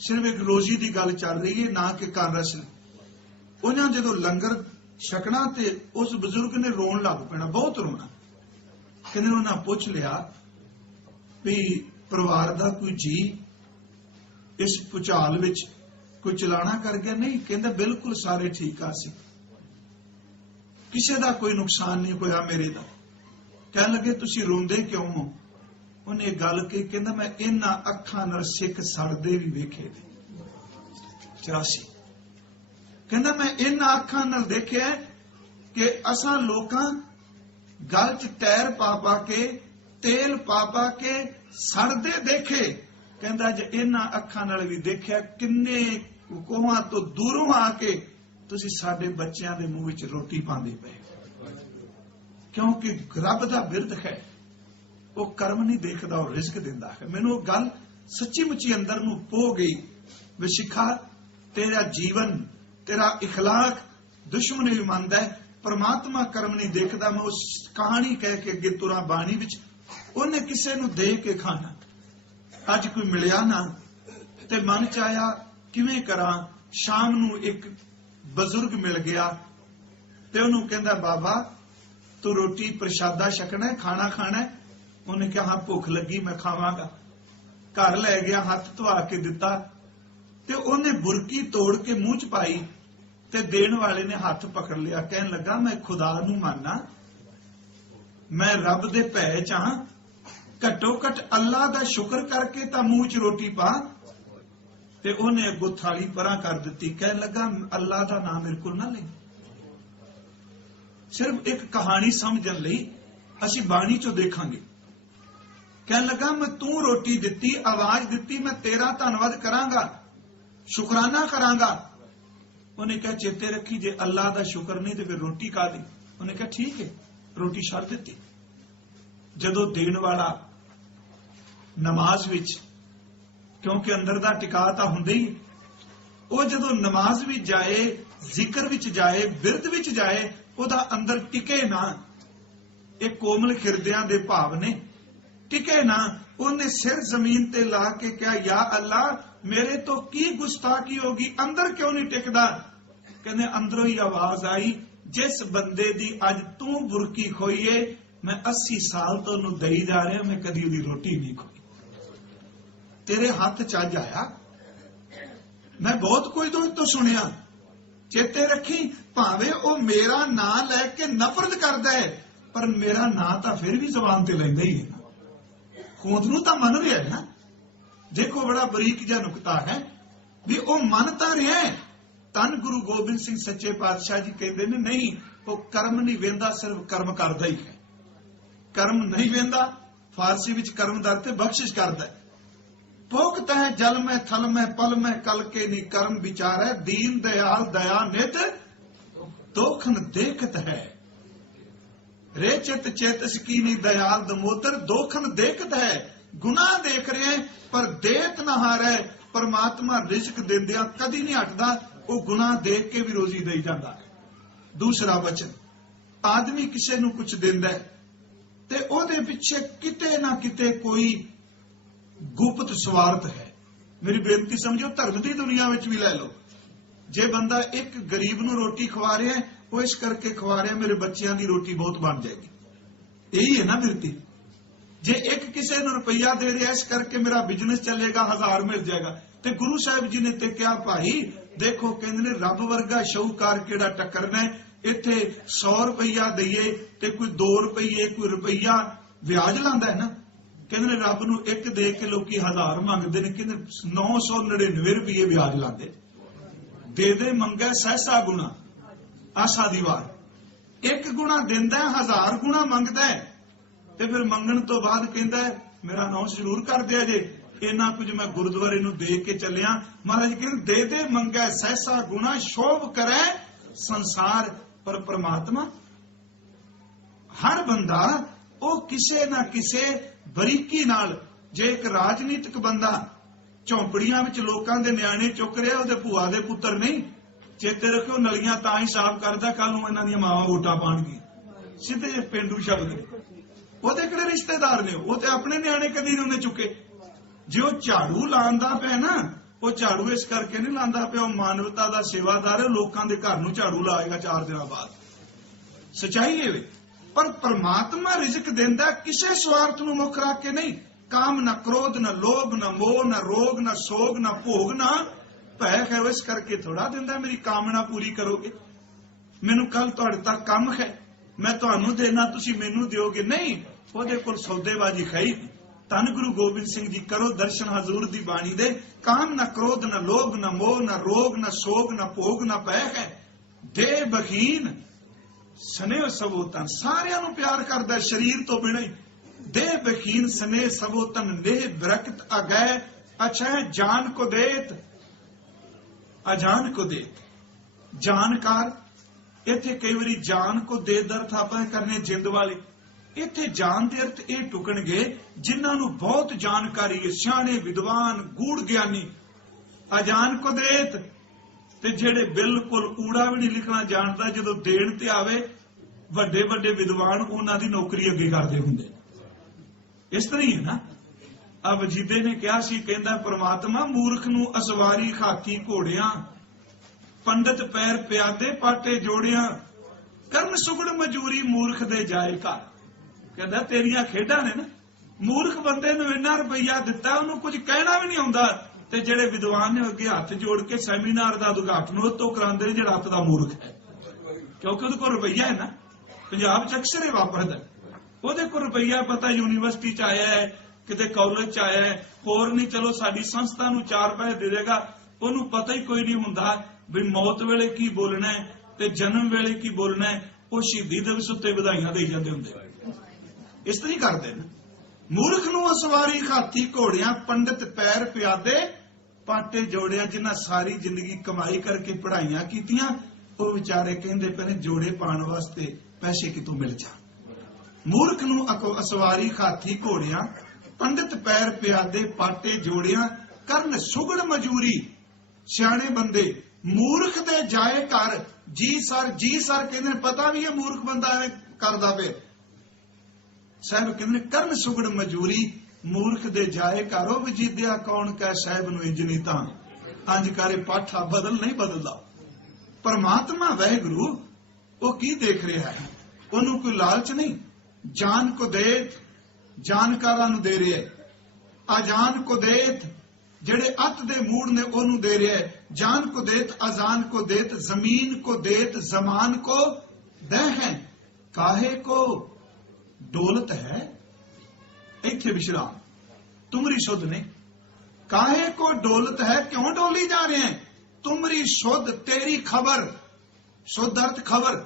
ਸਿਰਫ ਇੱਕ ਰੋਜ਼ੀ ਦੀ ਗੱਲ ਚੱਲ ਰਹੀ ਹੈ, ਨਾ ਕਿ ਕਾਂਗਰਸ ਨੇ। ਉਹਨਾਂ ਜਦੋਂ ਲੰਗਰ ਛਕਣਾ ਤੇ ਉਸ ਬਜ਼ੁਰਗ ਨੇ ਰੋਣ ਲੱਗ ਪੈਣਾ, ਬਹੁਤ ਰੋਣਾ। ਕਹਿੰਦੇ ਉਹਨਾਂ ਪੁੱਛ ਲਿਆ ਵੀ ਪਰਿਵਾਰ ਦਾ ਕੋਈ ਜੀ ਇਸ ਭੁਚਾਲ ਵਿੱਚ ਕੋਈ ਚਲਾਣਾ ਕਰ ਗਿਆ? ਨਹੀਂ, ਕਹਿੰਦਾ ਬਿਲਕੁਲ ਸਾਰੇ ਠੀਕ ਆ ਸੀ, ਕਿਸੇ ਦਾ ਕੋਈ ਨੁਕਸਾਨ ਨਹੀਂ ਹੋਇਆ ਮੇਰੇ ਦਾ। ਕਹਿਣ ਲੱਗੇ ਤੁਸੀਂ ਰੋਂਦੇ ਕਿਉਂ ਹੋ? ਉਹਨੇ ਗੱਲ ਕਹੀ, ਕਹਿੰਦਾ ਮੈਂ ਇਹਨਾਂ ਅੱਖਾਂ ਨਾਲ ਸਿੱਖ ਸੜਦੇ ਵੀ ਵੇਖੇ ਨੇ 84। ਕਹਿੰਦਾ ਮੈਂ ਇਹਨਾਂ ਅੱਖਾਂ ਨਾਲ ਦੇਖਿਆ ਕਿ ਅਸਾਂ ਲੋਕਾਂ ਗਲ ਚ ਟਾਇਰ ਪਾ ਪਾ ਕੇ, ਤੇਲ ਪਾ ਪਾ ਕੇ ਸੜਦੇ ਦੇਖੇ। ਕਹਿੰਦਾ ਜੇ ਇਹਨਾਂ ਅੱਖਾਂ ਨਾਲ ਵੀ ਦੇਖਿਆ, ਕਿੰਨੇ ਕੋਹਾਂ ਤੋਂ ਦੂਰੋਂ ਆ ਕੇ ਤੁਸੀਂ ਸਾਡੇ ਬੱਚਿਆਂ ਦੇ ਮੂੰਹ ਵਿੱਚ ਰੋਟੀ ਪਾਉਂਦੇ ਪਏ। ਕਿਉਂਕਿ ਰੱਬ ਦਾ ਬਿਰਦ ਹੈ, ਉਹ ਕਰਮ ਨਹੀਂ ਦੇਖਦਾ, ਉਹ ਰਿਜ਼ਕ ਦਿੰਦਾ ਹੈ। ਮੈਨੂੰ ਉਹ ਗੱਲ ਸੱਚੀ ਮੁੱਚੀ ਅੰਦਰ ਨੂੰ ਪੋ ਗਈ ਵੀ ਸਿੱਖਾ, ਤੇਰਾ ਜੀਵਨ, ਤੇਰਾ ਇਖਲਾਕ ਦੁਸ਼ਮਣ ਵੀ ਮੰਨਦਾ ਹੈ, ਪਰਮਾਤਮਾ ਕਰਮ ਨਹੀਂ ਦੇਖਦਾ। ਮੈਂ ਉਸ ਕਹਾਣੀ ਕਹਿ ਕੇ ਅੱਗੇ ਤੁਰਾਂ ਬਾਣੀ ਵਿੱਚ, ਉਹਨੇ ਕਿਸੇ ਨੂੰ ਦੇ ਕੇ ਖਾਣਾ। ਅੱਜ ਕੋਈ ਮਿਲਿਆ ਨਾ ਤੇ ਮਨ ਚ ਆਇਆ ਕਿਵੇਂ ਕਰਾਂ। ਸ਼ਾਮ ਨੂੰ ਇੱਕ ਬਜ਼ੁਰਗ ਮਿਲ ਗਿਆ ਤੇ ਉਹਨੂੰ ਕਹਿੰਦਾ ਬਾਬਾ ਤੂੰ ਰੋਟੀ ਪ੍ਰਸ਼ਾਦਾ ਛਕਣਾ, ਖਾਣਾ ਖਾਣਾ? ਉਹਨੇ ਕਿਹਾ ਹਾਂ ਭੁੱਖ ਲੱਗੀ, ਮੈਂ ਖਾਵਾਂਗਾ। ਘਰ ਲੈ ਗਿਆ, ਹੱਥ ਧਵਾ ਕੇ ਦਿੱਤਾ ਤੇ ਉਹਨੇ ਬੁਰਕੀ ਤੋੜ ਕੇ ਮੂੰਹ ਚ ਪਾਈ ਤੇ ਦੇਣ ਵਾਲੇ ਨੇ ਹੱਥ ਪਕੜ ਲਿਆ। ਕਹਿਣ ਲੱਗਾ ਮੈਂ ਖੁਦਾ ਨੂੰ ਮੰਨਣਾ, ਮੈਂ ਰੱਬ ਦੇ ਭੈ ਚ ਹਾਂ, ਘੱਟੋ ਘੱਟ ਅੱਲਾ ਦਾ ਸ਼ੁਕਰ ਕਰਕੇ ਤਾਂ ਮੂੰਹ ਚ ਰੋਟੀ ਪਾ। ਤੇ ਉਹਨੇ ਅੱਗੋਂ ਥਾਲੀ ਪਰਾਂ ਕਰ ਦਿੱਤੀ। ਕਹਿਣ ਲੱਗਾ ਅੱਲਾ ਦਾ ਨਾਮ ਮੇਰੇ ਕੋਲ ਨਾ ਲਈ। ਸਿਰਫ ਇੱਕ ਕਹਾਣੀ ਸਮਝਣ ਲਈ ਅਸੀਂ ਬਾਣੀ ਚੋਂ ਦੇਖਾਂਗੇ। ਕਹਿਣ ਲੱਗਾ ਮੈਂ ਤੂੰ ਰੋਟੀ ਦਿੱਤੀ, ਆਵਾਜ਼ ਦਿੱਤੀ, ਮੈਂ ਤੇਰਾ ਧੰਨਵਾਦ ਕਰਾਂਗਾ, ਸ਼ੁਕਰਾਨਾ ਕਰਾਂਗਾ। ਉਹਨੇ ਕਿਹਾ ਚੇਤੇ ਰੱਖੀ ਜੇ ਅੱਲਾ ਦਾ ਸ਼ੁਕਰ ਨਹੀਂ ਤੇ ਫਿਰ ਰੋਟੀ ਕਾਹਦੀ? ਉਹਨੇ ਕਿਹਾ ਠੀਕ ਹੈ, ਰੋਟੀ ਛੱਡ ਦਿੱਤੀ। ਜਦੋਂ ਦੇਣ ਵਾਲਾ ਨਮਾਜ਼ ਵਿੱਚ, ਕਿਉਂਕਿ ਅੰਦਰ ਦਾ ਟਿਕਾ ਤਾਂ ਹੁੰਦਾ ਹੀ, ਉਹ ਜਦੋਂ ਨਮਾਜ਼ ਵਿੱਚ ਜਾਏ, ਜ਼ਿਕਰ ਵਿੱਚ ਜਾਏ, ਬਿਰਦ ਵਿੱਚ ਜਾਏ, ਉਹਦਾ ਅੰਦਰ ਟਿਕੇ ਨਾ। ਇਹ ਕੋਮਲ ਹਿਰਦਿਆਂ ਦੇ ਭਾਵ ਨੇ, ਟਿਕੇ ਨਾ। ਉਹਨੇ ਸਿਰ ਜ਼ਮੀਨ ਤੇ ਲਾ ਕੇ ਕਿਹਾ ਯਾ ਅੱਲਾ ਮੇਰੇ ਤੋਂ ਕੀ ਗੁਸਤਾਖੀ ਹੋਗੀ, ਅੰਦਰ ਕਿਉਂ ਨਹੀਂ ਟਿਕਦਾ? ਕਹਿੰਦੇ ਅੰਦਰੋਂ ਹੀ ਆਵਾਜ਼ ਆਈ, ਜਿਸ ਬੰਦੇ ਦੀ ਅੱਜ ਤੂੰ ਬੁਰਕੀ ਖੋਈਏ, ਮੈਂ 80 ਸਾਲ ਤੋਂ ਉਹਨੂੰ ਦਈ ਜਾ ਰਿਹਾ, ਮੈਂ ਕਦੀ ਉਹਦੀ ਰੋਟੀ ਨਹੀਂ ਖੋਈ। ਤੇਰੇ ਹੱਥ ਚ ਅੱਜ ਆਇਆ। ਮੈਂ ਬਹੁਤ ਕੋਈ ਤੋਂ ਸੁਣਿਆ, ਚੇਤੇ ਰੱਖੀ ਭਾਵੇਂ ਉਹ ਮੇਰਾ ਨਾਂ ਲੈ ਕੇ ਨਫ਼ਰਤ ਕਰਦਾ ਹੈ, ਪਰ ਮੇਰਾ ਨਾਂ ਤਾਂ ਫਿਰ ਵੀ ਜ਼ਬਾਨ ਤੇ ਲੈਂਦਾ ਹੀ ਹੈ। ਖੋਦ ਨੂੰ ਤਾਂ ਮੰਨ ਰਿਹਾ ਹੈ ਨਾ। ਦੇਖੋ ਬੜਾ ਬਰੀਕ ਜਿਹਾ ਨੁਕਤਾ ਹੈ ਵੀ ਉਹ ਮੰਨ ਤਾਂ ਰਿਹਾ। ਧੰਨ ਗੁਰੂ ਗੋਬਿੰਦ ਸਿੰਘ ਸੱਚੇ ਪਾਤਸ਼ਾਹ ਜੀ ਕਹਿੰਦੇ ਨੇ ਨਹੀਂ, ਉਹ ਕਰਮ ਨਹੀਂ ਵੇਂਦਾ, ਸਿਰਫ ਕਰਮ ਕਰਦਾ ਹੀ ਹੈ। ਕਰਮ ਨਹੀਂ ਵੇਂਦਾ, ਫਾਰਸੀ ਵਿੱਚ ਕਰਮਦਾਰ ਤੇ ਬਖਸ਼ਿਸ਼ ਕਰਦਾ ਹੈ। ਭੋਗਤ ਹੈ ਜਲ ਮੈਂ ਥਲ ਮੈਂ ਪਲ ਮੈਂ ਕਲ ਕੇ ਨੀ ਕਰਮ ਵਿਚਾਰ ਹੈ, ਦੀਨ ਦਇਆਲ ਦਇਆ ਨਿਤ ਦੋਖਨ ਦੇਖਤ ਹੈ। ਰੇ ਚਿਤ ਚੇਤ ਸਕੀਨੀ ਦਇਆਲ ਦਮੋਦਰ ਦੋਖਨ ਦੇਖਤ ਹੈ। ਗੁਨਾਹ ਦੇਖ ਰਿਹਾ ਪਰ ਦੇਤ ਨਾ ਹਾਰੇ, ਪਰਮਾਤਮਾ ਰਿਜ਼ਕ ਦਿੰਦਿਆਂ ਕਦੀ ਨਹੀਂ ਹਟਦਾ, ਉਹ ਗੁਨਾਹ ਦੇਖ ਕੇ ਵੀ ਰੋਜ਼ੀ ਦੇਈ ਜਾਂਦਾ ਹੈ। ਦੂਸਰਾ ਵਚਨ, ਆਦਮੀ ਕਿਸੇ ਨੂੰ ਕੁਝ ਦਿੰਦਾ ਹੈ ਤੇ ਉਹਦੇ ਪਿੱਛੇ ਕਿਤੇ ਨਾ ਕਿਤੇ ਕੋਈ ਗੁਪਤ ਸਵਾਰਥ ਹੈ। ਮੇਰੀ ਬੇਨਤੀ ਸਮਝੋ, ਧਰਮ ਦੀ ਦੁਨੀਆ ਵਿੱਚ ਵੀ ਲੈ ਲਓ। ਜੇ ਬੰਦਾ ਇੱਕ ਗਰੀਬ ਨੂੰ ਰੋਟੀ ਖਵਾ ਰਿਹਾ ਹੈ, ਉਹ ਇਸ ਕਰਕੇ ਖਵਾ ਰਿਹਾ ਮੇਰੇ ਬੱਚਿਆਂ ਦੀ ਰੋਟੀ ਬਹੁਤ ਬਣ ਜਾਏਗੀ, ਇਹੀ ਹੈ ਨਾ ਬਿਰਤੀ। ਜੇ ਇੱਕ ਕਿਸੇ ਨੂੰ ਰੁਪਈਆ ਦੇ ਰਿਹਾ ਇਸ ਕਰਕੇ ਮੇਰਾ ਬਿਜ਼ਨਸ ਚੱਲੇਗਾ, 1000 ਮਿਲ ਜਾਏਗਾ, ਤੇ ਗੁਰੂ ਸਾਹਿਬ ਜੀ ਨੇ ਤੇ ਕਿਹਾ ਭਾਈ ਦੇਖੋ ਕਹਿੰਦੇ ਨੇ ਰੱਬ ਵਰਗਾ ਸ਼ਾਹੂਕਾਰ ਕਿਹੜਾ ਟੱਕਰਨਾ ਹੈ, ਇੱਥੇ 100 ਰੁਪਈਆ ਦਈਏ ਤੇ ਕੋਈ 2 ਰੁਪਈਏ ਕੋਈ ਰੁਪਈਆ ਵਿਆਜ ਲਾਂਦਾ ਹੈ ਨਾ। ਕਹਿੰਦੇ ਨੇ ਰੱਬ ਨੂੰ ਇੱਕ ਦੇ ਕੇ ਲੋਕੀ 1000 ਮੰਗਦੇ ਨੇ, ਕਹਿੰਦੇ 999 ਰੁਪਈਏ ਵਿਆਜ ਲਾਂਦੇ। ਦੇ ਦੇ ਮੰਗੈ ਸਹਿਸਾ ਗੁਣਾ ਆਸਾ ਦੀ ਵਾਰ, ਇੱਕ ਗੁਣਾ ਦਿੰਦਾ 1000 ਗੁਣਾ ਮੰਗਦਾ ਹੈ। ਤੇ ਫਿਰ ਮੰਗਣ ਤੋਂ ਬਾਅਦ ਕਹਿੰਦਾ ਮੇਰਾ ਨਾਮ ਜ਼ਰੂਰ ਕਰ ਦਿਆ ਜੇ, ਇੰਨਾ ਕੁਝ ਮੈਂ ਗੁਰਦੁਆਰੇ ਨੂੰ ਦੇ ਕੇ ਚੱਲਿਆ। ਮਹਾਰਾਜ ਕਹਿੰਦੇ ਦੇ ਦੇ ਮੰਗੈ ਸਹਿਸਾ ਗੁਣਾ ਸ਼ੋਭ ਕਰੈ ਸੰਸਾਰ। ਪਰ ਪ੍ਰਮਾਤਮਾ ਹਰ ਬੰਦਾ ਉਹ ਕਿਸੇ ਨਾ ਕਿਸੇ ਬਰੀਕੀ ਨਾਲ, ਜੇ ਇੱਕ ਰਾਜਨੀਤਿਕ ਬੰਦਾ ਝੌਂਪੜੀਆਂ ਵਿੱਚ ਲੋਕਾਂ ਦੇ ਨਿਆਣੇ ਚੁੱਕ ਰਿਹਾ, ਉਹਦੇ ਭੂਆ ਦੇ ਪੁੱਤਰ ਨਹੀਂ, ਚੇਤੇ ਰੱਖਿਓ ਨਲੀਆਂ ਤਾਂ ਹੀ ਸਾਫ਼ ਕਰਦਾ, ਕੱਲ ਨੂੰ ਇਹਨਾਂ ਦੀਆਂ ਮਾਵਾਂ ਵੋਟਾਂ ਪਾਣਗੀਆਂ। ਸਿੱਧੇ ਜਿਹੇ ਪੇਂਡੂ ਸ਼ਬਦ ਨੇ, ਉਹਦੇ ਕਿਹੜੇ ਰਿਸ਼ਤੇਦਾਰ ਨੇ, ਉਹ ਤੇ ਆਪਣੇ ਨਿਆਣੇ ਕਦੀ ਨਹੀਂ ਉਹਨੇ ਚੁੱਕੇ। ਜੇ ਉਹ ਝਾੜੂ ਲਾਉਂਦਾ ਪਿਆ ਨਾ, ਉਹ ਝਾੜੂ ਇਸ ਕਰਕੇ ਨਹੀਂ ਲਾਉਂਦਾ ਪਿਆ, ਉਹ ਮਾਨਵਤਾ ਦਾ ਸੇਵਾਦਾਰ ਹੈ, ਲੋਕਾਂ ਦੇ ਘਰ ਨੂੰ ਝਾੜੂ ਲਾਏਗਾ 4 ਦਿਨਾਂ ਬਾਅਦ। ਸਚਾਈ ਇਹ ਵੇ। ਪਰ ਪ੍ਰਮਾਤਮਾ ਰਿਜ਼ਕ ਦਿੰਦਾ ਕਿਸੇ ਸਵਾਰਥ ਨੂੰ ਮੁੱਖ ਰੱਖ ਕੇ ਨਹੀਂ। ਕਾਮ ਨਾ ਕ੍ਰੋਧ ਨਾ ਲੋਭ ਨਾ ਮੋਹ ਨਾ ਰੋਗ ਨਾ ਸੋਗ ਨਾ ਭੋਗ ਨਾ ਭੈ ਹੈ, ਇਸ ਕਰਕੇ ਥੋੜਾ ਦਿੰਦਾ ਮੇਰੀ ਕਾਮਨਾ ਪੂਰੀ ਕਰੋਗੇ, ਮੈਨੂੰ ਕੱਲ ਤੁਹਾਡੇ ਤੱਕ ਕੰਮ ਹੈ, ਮੈਂ ਤੁਹਾਨੂੰ ਦੇਣਾ ਤੁਸੀਂ ਮੈਨੂੰ ਦਿਓਗੇ, ਨਹੀਂ। ਉਹਦੇ ਕੋਲ ਸੌਦੇਬਾਜ਼ੀ ਖਾਈ। ਧੰਨ ਗੁਰੂ ਗੋਬਿੰਦ ਸਿੰਘ ਜੀ ਕਰੋ ਦਰਸ਼ਨ ਹਜ਼ੂਰ ਦੀ ਬਾਣੀ ਦੇ। ਕਾਮ ਨਾ ਕ੍ਰੋਧ ਨਾ ਲੋਭ ਨਾ ਮੋਹ ਨਾ ਰੋਗ ਨਾ ਸੋਗ ਨਾ ਭੋਗ ਨਾ ਭੈ ਹੈ, ਦੇ ਬਖੀਨ ਸਨੇਹ ਸਬੋਤਨ। ਸਾਰਿਆਂ ਨੂੰ ਪਿਆਰ ਕਰਦਾ ਸਰੀਰ ਤੋਂ ਬਿਨਾਂ ਹੀ। ਦੇ ਬਖੀਨ ਸਨੇਹ ਸਬੋਤਨ ਨੇਹ ਬਰਕਤ ਅਗੈ ਅੱਛਾ ਜਾਨ ਕੋ ਦੇਤ ਅਜਾਨ ਕੋ ਦੇਤ। ਜਾਣਕਾਰ ਇੱਥੇ ਕਈ ਵਾਰੀ ਜਾਨ ਕੋ ਦੇ ਦਾ ਅਰਥ ਆਪਾਂ ਕਰਨੇ ਜਿੰਦ ਵਾਲੇ, ਇੱਥੇ ਜਾਨ ਦੇ ਅਰਥ ਇਹ ਟੁਕਣਗੇ ਜਿਨ੍ਹਾਂ ਨੂੰ ਬਹੁਤ ਜਾਣਕਾਰੀ ਹੈ, ਸਿਆਣੇ ਵਿਦਵਾਨ ਗੂੜ ਗਿਆਨੀ। ਅਜਾਨ ਕੋ ਦੇਤ, ਤੇ ਜਿਹੜੇ ਬਿਲਕੁਲ ਊੜਾ ਵੀ ਨਹੀਂ ਲਿਖਣਾ ਜਾਣਦਾ, ਜਦੋਂ ਦੇਣ ਤੇ ਆਵੇ ਵੱਡੇ ਵੱਡੇ ਵਿਦਵਾਨ ਉਹਨਾਂ ਦੀ ਨੌਕਰੀ ਅੱਗੇ ਕਰਦੇ ਹੁੰਦੇ। ਇਸ ਤਰ੍ਹਾਂ ਹੀ ਹੈ ਨਾ। ਆ ਵਜੀਦੇ ਨੇ ਕਿਹਾ ਸੀ, ਕਹਿੰਦਾ ਪ੍ਰਮਾਤਮਾ ਮੂਰਖ ਨੂੰ ਅਸਵਾਰੀ ਖਾਕੀ ਘੋੜਿਆਂ, ਪੰਡਤ ਪੈਰ ਪਿਆਦੇ ਪਾਟੇ ਜੋੜਿਆਂ, ਕਰਨ ਸੁਗੜ ਮਜੂਰੀ ਮੂਰਖ ਦੇ ਜਾਏ ਘਰ। ਕਹਿੰਦਾ ਤੇਰੀਆਂ ਖੇਡਾਂ ਨੇ ਨਾ, ਮੂਰਖ ਬੰਦੇ ਨੂੰ ਇੰਨਾ ਰੁਪਈਆ ਦਿੱਤਾ, ਉਹਨੂੰ ਕੁਝ ਕਹਿਣਾ ਵੀ ਨਹੀਂ ਆਉਂਦਾ, ਤੇ ਜਿਹੜੇ ਵਿਦਵਾਨ ਨੇ ਅੱਗੇ ਹੱਥ ਜੋੜ ਕੇ ਸੈਮੀਨਾਰ ਦਾ ਉਦਘਾਟਨ ਉਹ ਤੋਂ ਕਰਾਉਂਦੇ ਨੇ ਜਿਹੜਾ ਹੱਥ ਦਾ ਮੂਰਖ ਹੈ, ਕਿਉਂਕਿ ਉਹਦੇ ਕੋਲ ਰੁਪਈਆ ਹੈ ਨਾ। ਪੰਜਾਬ ਚ ਅਕਸਰ ਇਹ ਵਾਪਰਦਾ, ਉਹਦੇ ਕੋਲ ਰੁਪਈਆ ਪਤਾ ਯੂਨੀਵਰਸਿਟੀ ਚ ਆਇਆ ਹੈ, ਕਿਤੇ ਕਾਲਜ ਚ ਆਇਆ ਹੈ, ਹੋਰ ਨਹੀਂ ਚਲੋ ਸਾਡੀ ਸੰਸਥਾ ਨੂੰ 4 ਪੈਸੇ ਦੇ ਦੇਗਾ, ਉਹਨੂੰ ਪਤਾ ਹੀ ਕੋਈ ਨਹੀਂ ਹੁੰਦਾ ਵੀ ਮੌਤ ਵੇਲੇ ਕੀ ਬੋਲਣਾ ਹੈ ਤੇ ਜਨਮ ਵੇਲੇ ਕੀ ਬੋਲਣਾ ਹੈ। ਉਹ ਸ਼ਹੀਦੀ ਦਿਵਸ ਉੱਤੇ ਵਧਾਈਆਂ ਦੇ ਜਾਂਦੇ ਹੁੰਦੇ। ਇਸ ਤਰ੍ਹਾਂ ਹੀ ਕਰਦੇ ਨੇ। ਮੂਰਖ ਨੂੰ ਅਸਵਾਰੀ ਖਾਤੀ ਘੋੜਿਆਂ, ਪੰਡਤ ਪੈਰ ਪਿਆਦੇ ਪਾਟੇ ਜੋੜਿਆਂ। ਜਿਨ੍ਹਾਂ ਸਾਰੀ ਜ਼ਿੰਦਗੀ ਕਮਾਈ ਕਰਕੇ ਪੜ੍ਹਾਈਆਂ ਕੀਤੀਆਂ, ਉਹ ਵਿਚਾਰੇ ਕਹਿੰਦੇ ਪਏ ਨੇ ਜੋੜੇ ਪਾਉਣ ਵਾਸਤੇ ਪੈਸੇ ਕਿਤੋਂ ਮਿਲ ਜਾਣ। ਮੂਰਖ ਨੂੰ ਅਸਵਾਰੀ ਖਾਤੀ ਘੋੜਿਆਂ, ਪੰਡਤ ਪੈਰ ਪਿਆਦੇ ਪਾਟੇ ਜੋੜਿਆਂ, ਕਰਨ ਸੁਗੜ ਮਜੂਰੀ। ਸਿਆਣੇ ਬੰਦੇ ਮੂਰਖ ਦੇ ਜਾਏ ਘਰ। ਜੀ ਸਰ ਕਹਿੰਦੇ ਨੇ, ਪਤਾ ਵੀ ਇਹ ਮੂਰਖ ਬੰਦਾ ਐਵੇਂ ਕਰਦਾ ਪਿਆ। ਸਾਹਿਬ ਕਹਿੰਦੇ ਨੇ ਕਰਨ ਸੁਗੜ ਮਜੂਰੀ, ਮੂਰਖ ਦੇ ਜਾਏ ਘਰ। ਉਹ ਵਜੀਦਿਆ ਕੌਣ ਕਹਿ ਸਾਹਿਬ ਨੂੰ ਇੰਜ ਨਹੀਂ ਤਾਂ ਅੰਜ ਕਰੇ ਪਾਠਾ ਬਦਲ ਨਹੀਂ ਬਦਲਦਾ। ਪਰਮਾਤਮਾ ਵਾਹਿਗੁਰੂ ਉਹ ਕੀ ਦੇਖ ਰਿਹਾ ਹੈ, ਉਹਨੂੰ ਕੋਈ ਲਾਲਚ ਨਹੀਂ। ਜਾਨ ਕੋ ਦੇਤ, ਜਾਣਕਾਰਾਂ ਨੂੰ ਦੇ ਰਿਹਾ। ਅਜਾਨ ਕੋ ਦੇਤ, ਜਿਹੜੇ ਅੱਤ ਦੇ ਮੂੜ ਨੇ ਉਹਨੂੰ ਦੇ ਰਿਹਾ। ਜਾਨ ਕੋ ਦੇਤ ਅਜ਼ਾਨ ਕੋ ਦੇਤ, ਜ਼ਮੀਨ ਕੋ ਦੇਤ ਜ਼ਮਾਨ ਕੋ ਦਹ ਹੈ, ਕਾਹੇ ਕੋ ਡੋਲਤ ਹੈ। ਇੱਥੇ ਵਿਸ਼ਰਾਮ, ਤੁਮਰੀ ਸ਼ੁੱਧ ਨੇ। ਕਾਹੇ ਕੋ ਡੋਲਤ ਹੈ, ਕਿਉਂ ਡੋਲੀ ਜਾ ਰਹੇ हैं। तुमरी शुद्ध तेरी खबर, शुद्ध अर्थ खबर।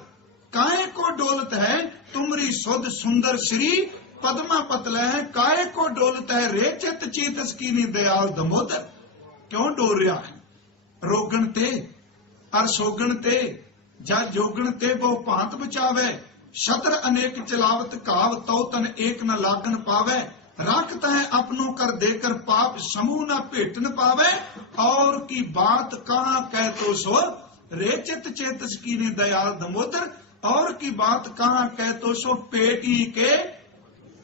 काहे को डोलत है तुमरी शुद्ध सुंदर श्री पद्मा पतला है। काहे को डोलत है रे चित चेतस कीनी दयाल दमोदर। क्यों डोल रहा है। रोगण ते अर सोगण ते जा जोगण ते बहु भांत बचावे। शतर अनेक चलावत काव तो तन एक न लागन पावे। रखता है अपनों कर देकर पाप समूह न भेट न पावे। और की बात कहाँ कह तो सो रे चित चेतस कीनी दयाल दमोदर। और की बात कहाँ कह तो सो पेट ही के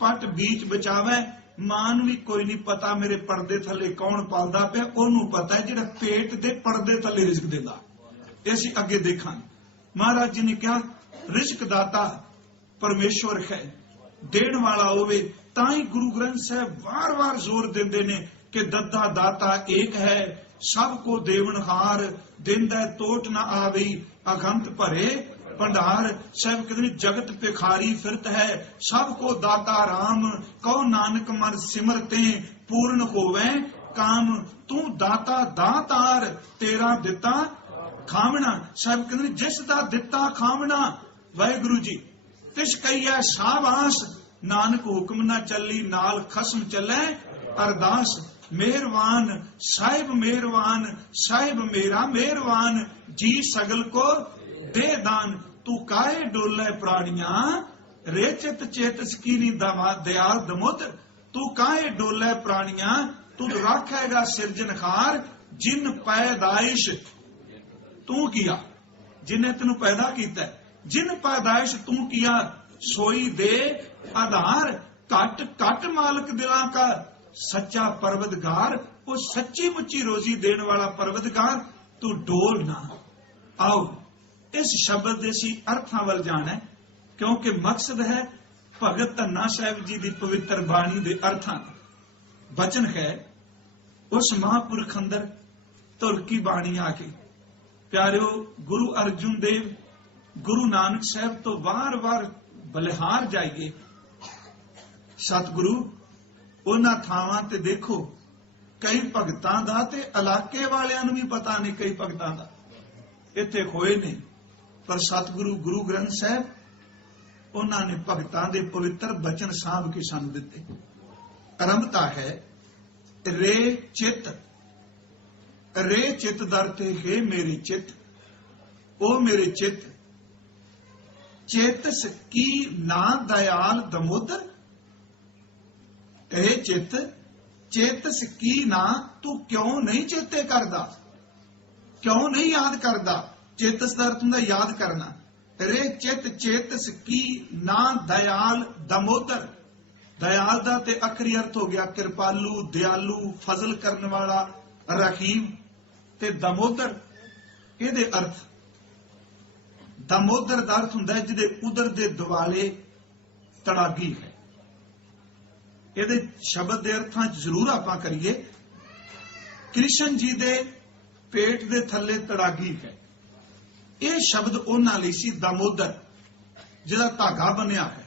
पट बीच बचावे। मां नूं भी कोई नहीं पता मेरे पर्दे थले कौन पालदा पिया, ओनू पता है जिहड़ा पेट दे पर्दे थले रिजक देंदा। असीं अगे देखांगे। महाराज जी ने कहा रिजक दाता परमेश्वर है, देण वाला होवे। तां ही गुरु ग्रंथ साहिब वार वार जोर देंदे ने कि दद्दा दाता एक है, सबको देवनहार, दिंदा टोट न आवी, अगंत भरे भंडार। साहब कहते ने जगत भिखारी फिरत है, सबको दाता राम, कहो नानक मन सिमरते, पूर्ण होवे काम। तू दाता दातार, तेरा दिता खावना। साहब कहते ने जिस दा दिता खावना वाहिगुरु जी, तिस कहिए शाबाश, नानक हुक्म ना चली, नाल खसम चले अरदास। मेहरबान साहिब मेहरबान, साहिब मेरा मेहरबान, जी सगल को दे दान। तू काहे डोले प्राणियां, रे चित चेत सकीनी दयाल दमुद। तू काहे डोले प्राणियां, तू राखेगा सिरजनहार, जिन पैदाइश तू किया, जिन्हें तेन पैदा किया, जिन पैदाइश तू किया, सोई दे आधार। कट कट मालक दिला का, सच्चा परवतगार, वो सच्ची मुच्ची रोजी देने वाला परवतगार, तू डोल ना। आओ इस शब्द दे सी अर्थां वल जाना है, क्योंकि मकसद है भगत धन्ना साहिब जी की पवित्र बाणी दे अर्थां बचन है। उस महापुरख अंदर तुर की बाणी आके प्यारिओ गुरु अर्जुन देव गुरु नानक साहब तो वार वार बलिहार जाइए। सतगुरु उन्हां थावां ते देखो, कई भगतां दा ते इलाके वालियां नूं भी पता नहीं, कई भगतां दा इत्थे होए ने, पर सतगुरु गुरु ग्रंथ साहब उन्होंने भगतां दे पवित्र बचन साहब के सानू दिते। आरंभता है रे चित, रे चित दरते है मेरे चित, ओ मेरे चित, चेतस की ना दयाल दमोदर। रे चित, चेतस की ना, तू क्यों नहीं चेते करदा, क्यों नहीं याद करदा। चेतस का अर्थ हुंदा याद करना। रे चित चेतस की ना दयाल दमोदर। दयाल दा ते अखरी अर्थ हो गया कृपालू, दयालू, फजल करने वाला, रहीम। ते दमोदर इहदे अर्थ, दमोदर दा अर्थ हुंदा जिहदे उदर दे दुआले तड़ागी है। इहदे शब्द दे अर्थां जरूर आपां करिए। कृष्ण जी दे पेट दे थल्ले तड़ागी है, यह शब्द उन्हां लई सी दामोदर, जिहदा धागा बनिया है।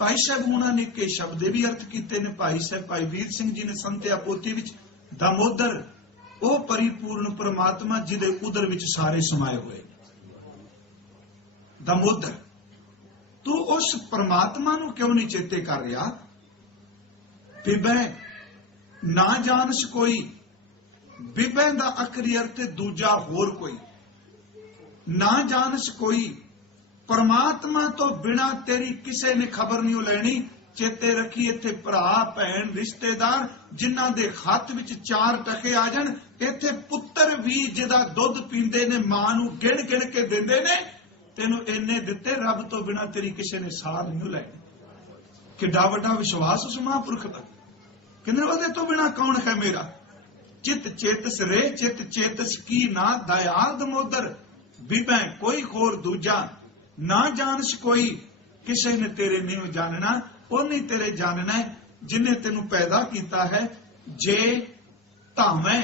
भाई साहब उन्होंने के शब्द भी अर्थ किए ने। भाई साहब भाई वीर सिंह जी ने संत्या पोथी विच दामोदर वो परिपूर्ण परमात्मा जिहदे उदर विच सारे समाये हुए। दामोदर, तू उस परमात्मा नूं क्यों नहीं चेते कर रहा। बिबह ना जानस कोई, बिबह दा आखरी अर्थ दूजा होर कोई। ना जानस कोई, परमात्मा तो बिना तेरी किसे ने खबर नहीं लैनी। चेते रखी इत्थे भरा भैन रिश्तेदार जिन्हां दे हत्थ विच 4 टके आ जाण, इत्थे पुत्तर भी जिहदा दुध पींदे ने मां नूं गिण गिण के दिंदे ने, तेनू इन्ने दिते, रब तो बिना तेरी किसे ने सार नहीं लैनी। किड्डा वड्डा विश्वास उस महापुरख दा। कहंदे ओहदे तो बिना कौन है मेरा। चित चेतस रे चित चेतस की ना दयाल दमोदर। बिबह कोई होर दूजा, ना जानस कोई, किसे ने तेरे नहीं जानना। उन्हें तेरे जानना है जिन्हें तेनू पैदा किया है। जे धावें,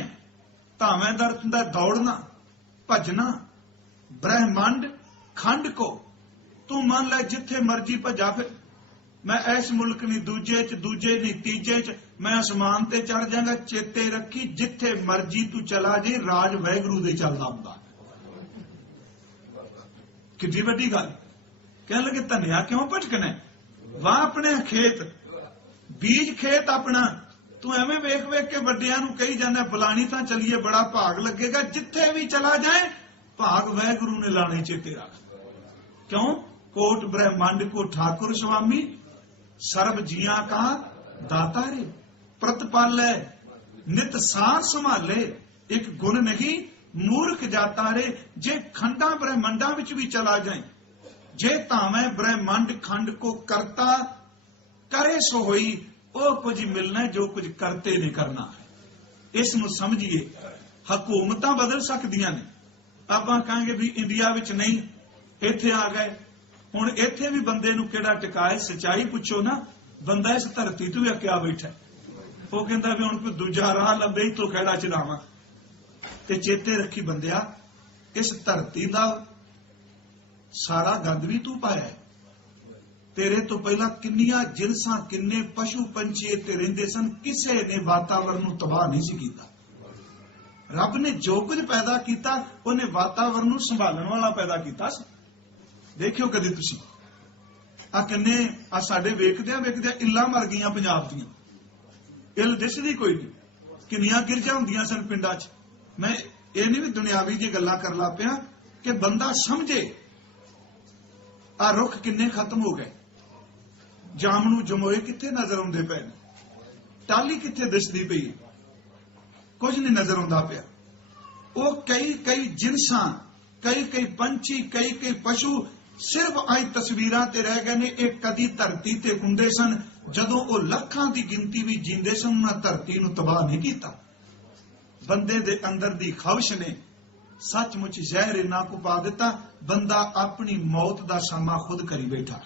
धावें दा अर्थ हुंदा दौड़ना भजना। ब्रह्मांड खंड को, तू मान लै जिथे मर्जी भजा फिर। मैं इस मुल्क नहीं दूजे च, दूजे नहीं तीजे च, मैं आसमान ते चढ़ जाऊंगा। चेते रखी जिथे मर्जी तू चला जे, राज वाहिगुरू दे चलदा हुंदा। कितनी वड्डी गल। कहने लगे धनिया क्यों भटकना, वाह अपने खेत, बीज खेत अपना। तू एवें वेख वेख के वड्डियां नूं कही जाना फलानी तां चलीए बड़ा भाग लगेगा। जिथे भी चला जाए भाग वाहिगुरू ने लाने चेते रख। क्यों, कोट ब्रह्मांड को ठाकुर स्वामी, सर्व जिया का दाता रे। प्रतिपालै नित सार संभाले, एक गुण नहीं मूर्ख जाता रे। जे खंडा ब्रह्मंडा विच भी चला जाए, जे तावें ब्रह्मांड खंड को करता करे सो होई। वो कुछ मिलना है जो कुछ करते नहीं करना है। इसनूं समझिए। हकूमतां बदल सकदियां ने। आपां कहांगे भी इंडिया विच नहीं, इत्थे आ गए। हुण इत्थे भी बंदे नूं किहड़ा टिकाए। सच्चाई पुछो ना, बंदा इस धरती तो भी अक्या बैठा। ਉਹ ਕਹਿੰਦਾ ਵੀ ਹੁਣ ਕੋਈ ਦੂਜਾ ਰਾਹ ਲੱਭੇ ਹੀ ਤੋਂ ਖਹਿੜਾ ਚੜਾਵਾਂ। ਤੇ ਚੇਤੇ ਰੱਖੀ ਬੰਦਿਆ, ਇਸ ਧਰਤੀ ਦਾ ਸਾਰਾ ਗੰਦ ਵੀ ਤੂੰ ਪਾਇਆ ਹੈ। ਤੇਰੇ ਤੋਂ ਪਹਿਲਾਂ ਕਿੰਨੀਆਂ ਜਿਨਸਾਂ, ਕਿੰਨੇ ਪਸ਼ੂ ਪੰਛੀ ਇੱਥੇ ਰਹਿੰਦੇ ਸਨ, ਕਿਸੇ ਨੇ ਵਾਤਾਵਰਣ ਨੂੰ ਤਬਾਹ ਨਹੀਂ ਸੀ ਕੀਤਾ। ਰੱਬ ਨੇ ਜੋ ਕੁਝ ਪੈਦਾ ਕੀਤਾ ਉਹਨੇ ਵਾਤਾਵਰਣ ਨੂੰ ਸੰਭਾਲਣ ਵਾਲਾ ਪੈਦਾ ਕੀਤਾ ਸੀ। ਦੇਖਿਓ ਕਦੇ ਤੁਸੀਂ ਆ ਕਿੰਨੇ ਆ ਸਾਡੇ ਵੇਖਦਿਆਂ ਇੱਲਾਂ ਮਰ ਗਈਆਂ ਪੰਜਾਬ ਦੀਆਂ, ਇੱਲ ਦਿਸਦੀ ਕੋਈ ਨਹੀਂ। ਕਿੰਨੀਆਂ ਗਿਰਜਾਂ ਹੁੰਦੀਆਂ ਸਨ ਪਿੰਡਾਂ 'ਚ। ਮੈਂ ਇਹ ਨਹੀਂ ਵੀ ਦੁਨਿਆਵੀ ਜੀ ਗੱਲਾਂ ਕਰ ਲਾ ਪਿਆ ਕਿ ਬੰਦਾ ਸਮਝੇ ਆ ਰੁੱਖ ਕਿੰਨੇ ਖਤਮ ਹੋ ਗਏ, ਜਾਮਣੂ ਜਮੋਏ ਕਿੱਥੇ ਨਜ਼ਰ ਆਉਂਦੇ ਪਏ ਨੇ, ਟਾਹਲੀ ਕਿੱਥੇ ਦਿਸਦੀ ਪਈ, ਕੁਝ ਨਹੀਂ ਨਜ਼ਰ ਆਉਂਦਾ ਪਿਆ। ਉਹ ਕਈ ਜਿਨਸਾਂ, ਕਈ ਪੰਛੀ, ਕਈ ਪਸ਼ੂ ਸਿਰਫ ਅੱਜ ਤਸਵੀਰਾਂ ਤੇ ਰਹਿ ਗਏ ਨੇ। ਇਹ ਕਦੀ ਧਰਤੀ ਤੇ ਹੁੰਦੇ ਸਨ, ਜਦੋਂ ਉਹ ਲੱਖਾਂ ਦੀ ਗਿਣਤੀ ਵੀ ਜਿੰਦੇ ਸਨ, ਉਹਨਾਂ ਧਰਤੀ ਨੂੰ ਤਬਾਹ ਨਹੀਂ ਕੀਤਾ। ਬੰਦੇ ਦੇ ਅੰਦਰ ਦੀ ਖਵਸ਼ ਨੇ ਸੱਚਮੁੱਚ ਜ਼ਹਿਰ ਇਹਨਾਂ ਕੋ ਪਾ ਦਿੱਤਾ। ਬੰਦਾ ਆਪਣੀ ਮੌਤ ਦਾ ਸਮਾਂ ਖੁਦ ਕਰੀ ਬੈਠਾ,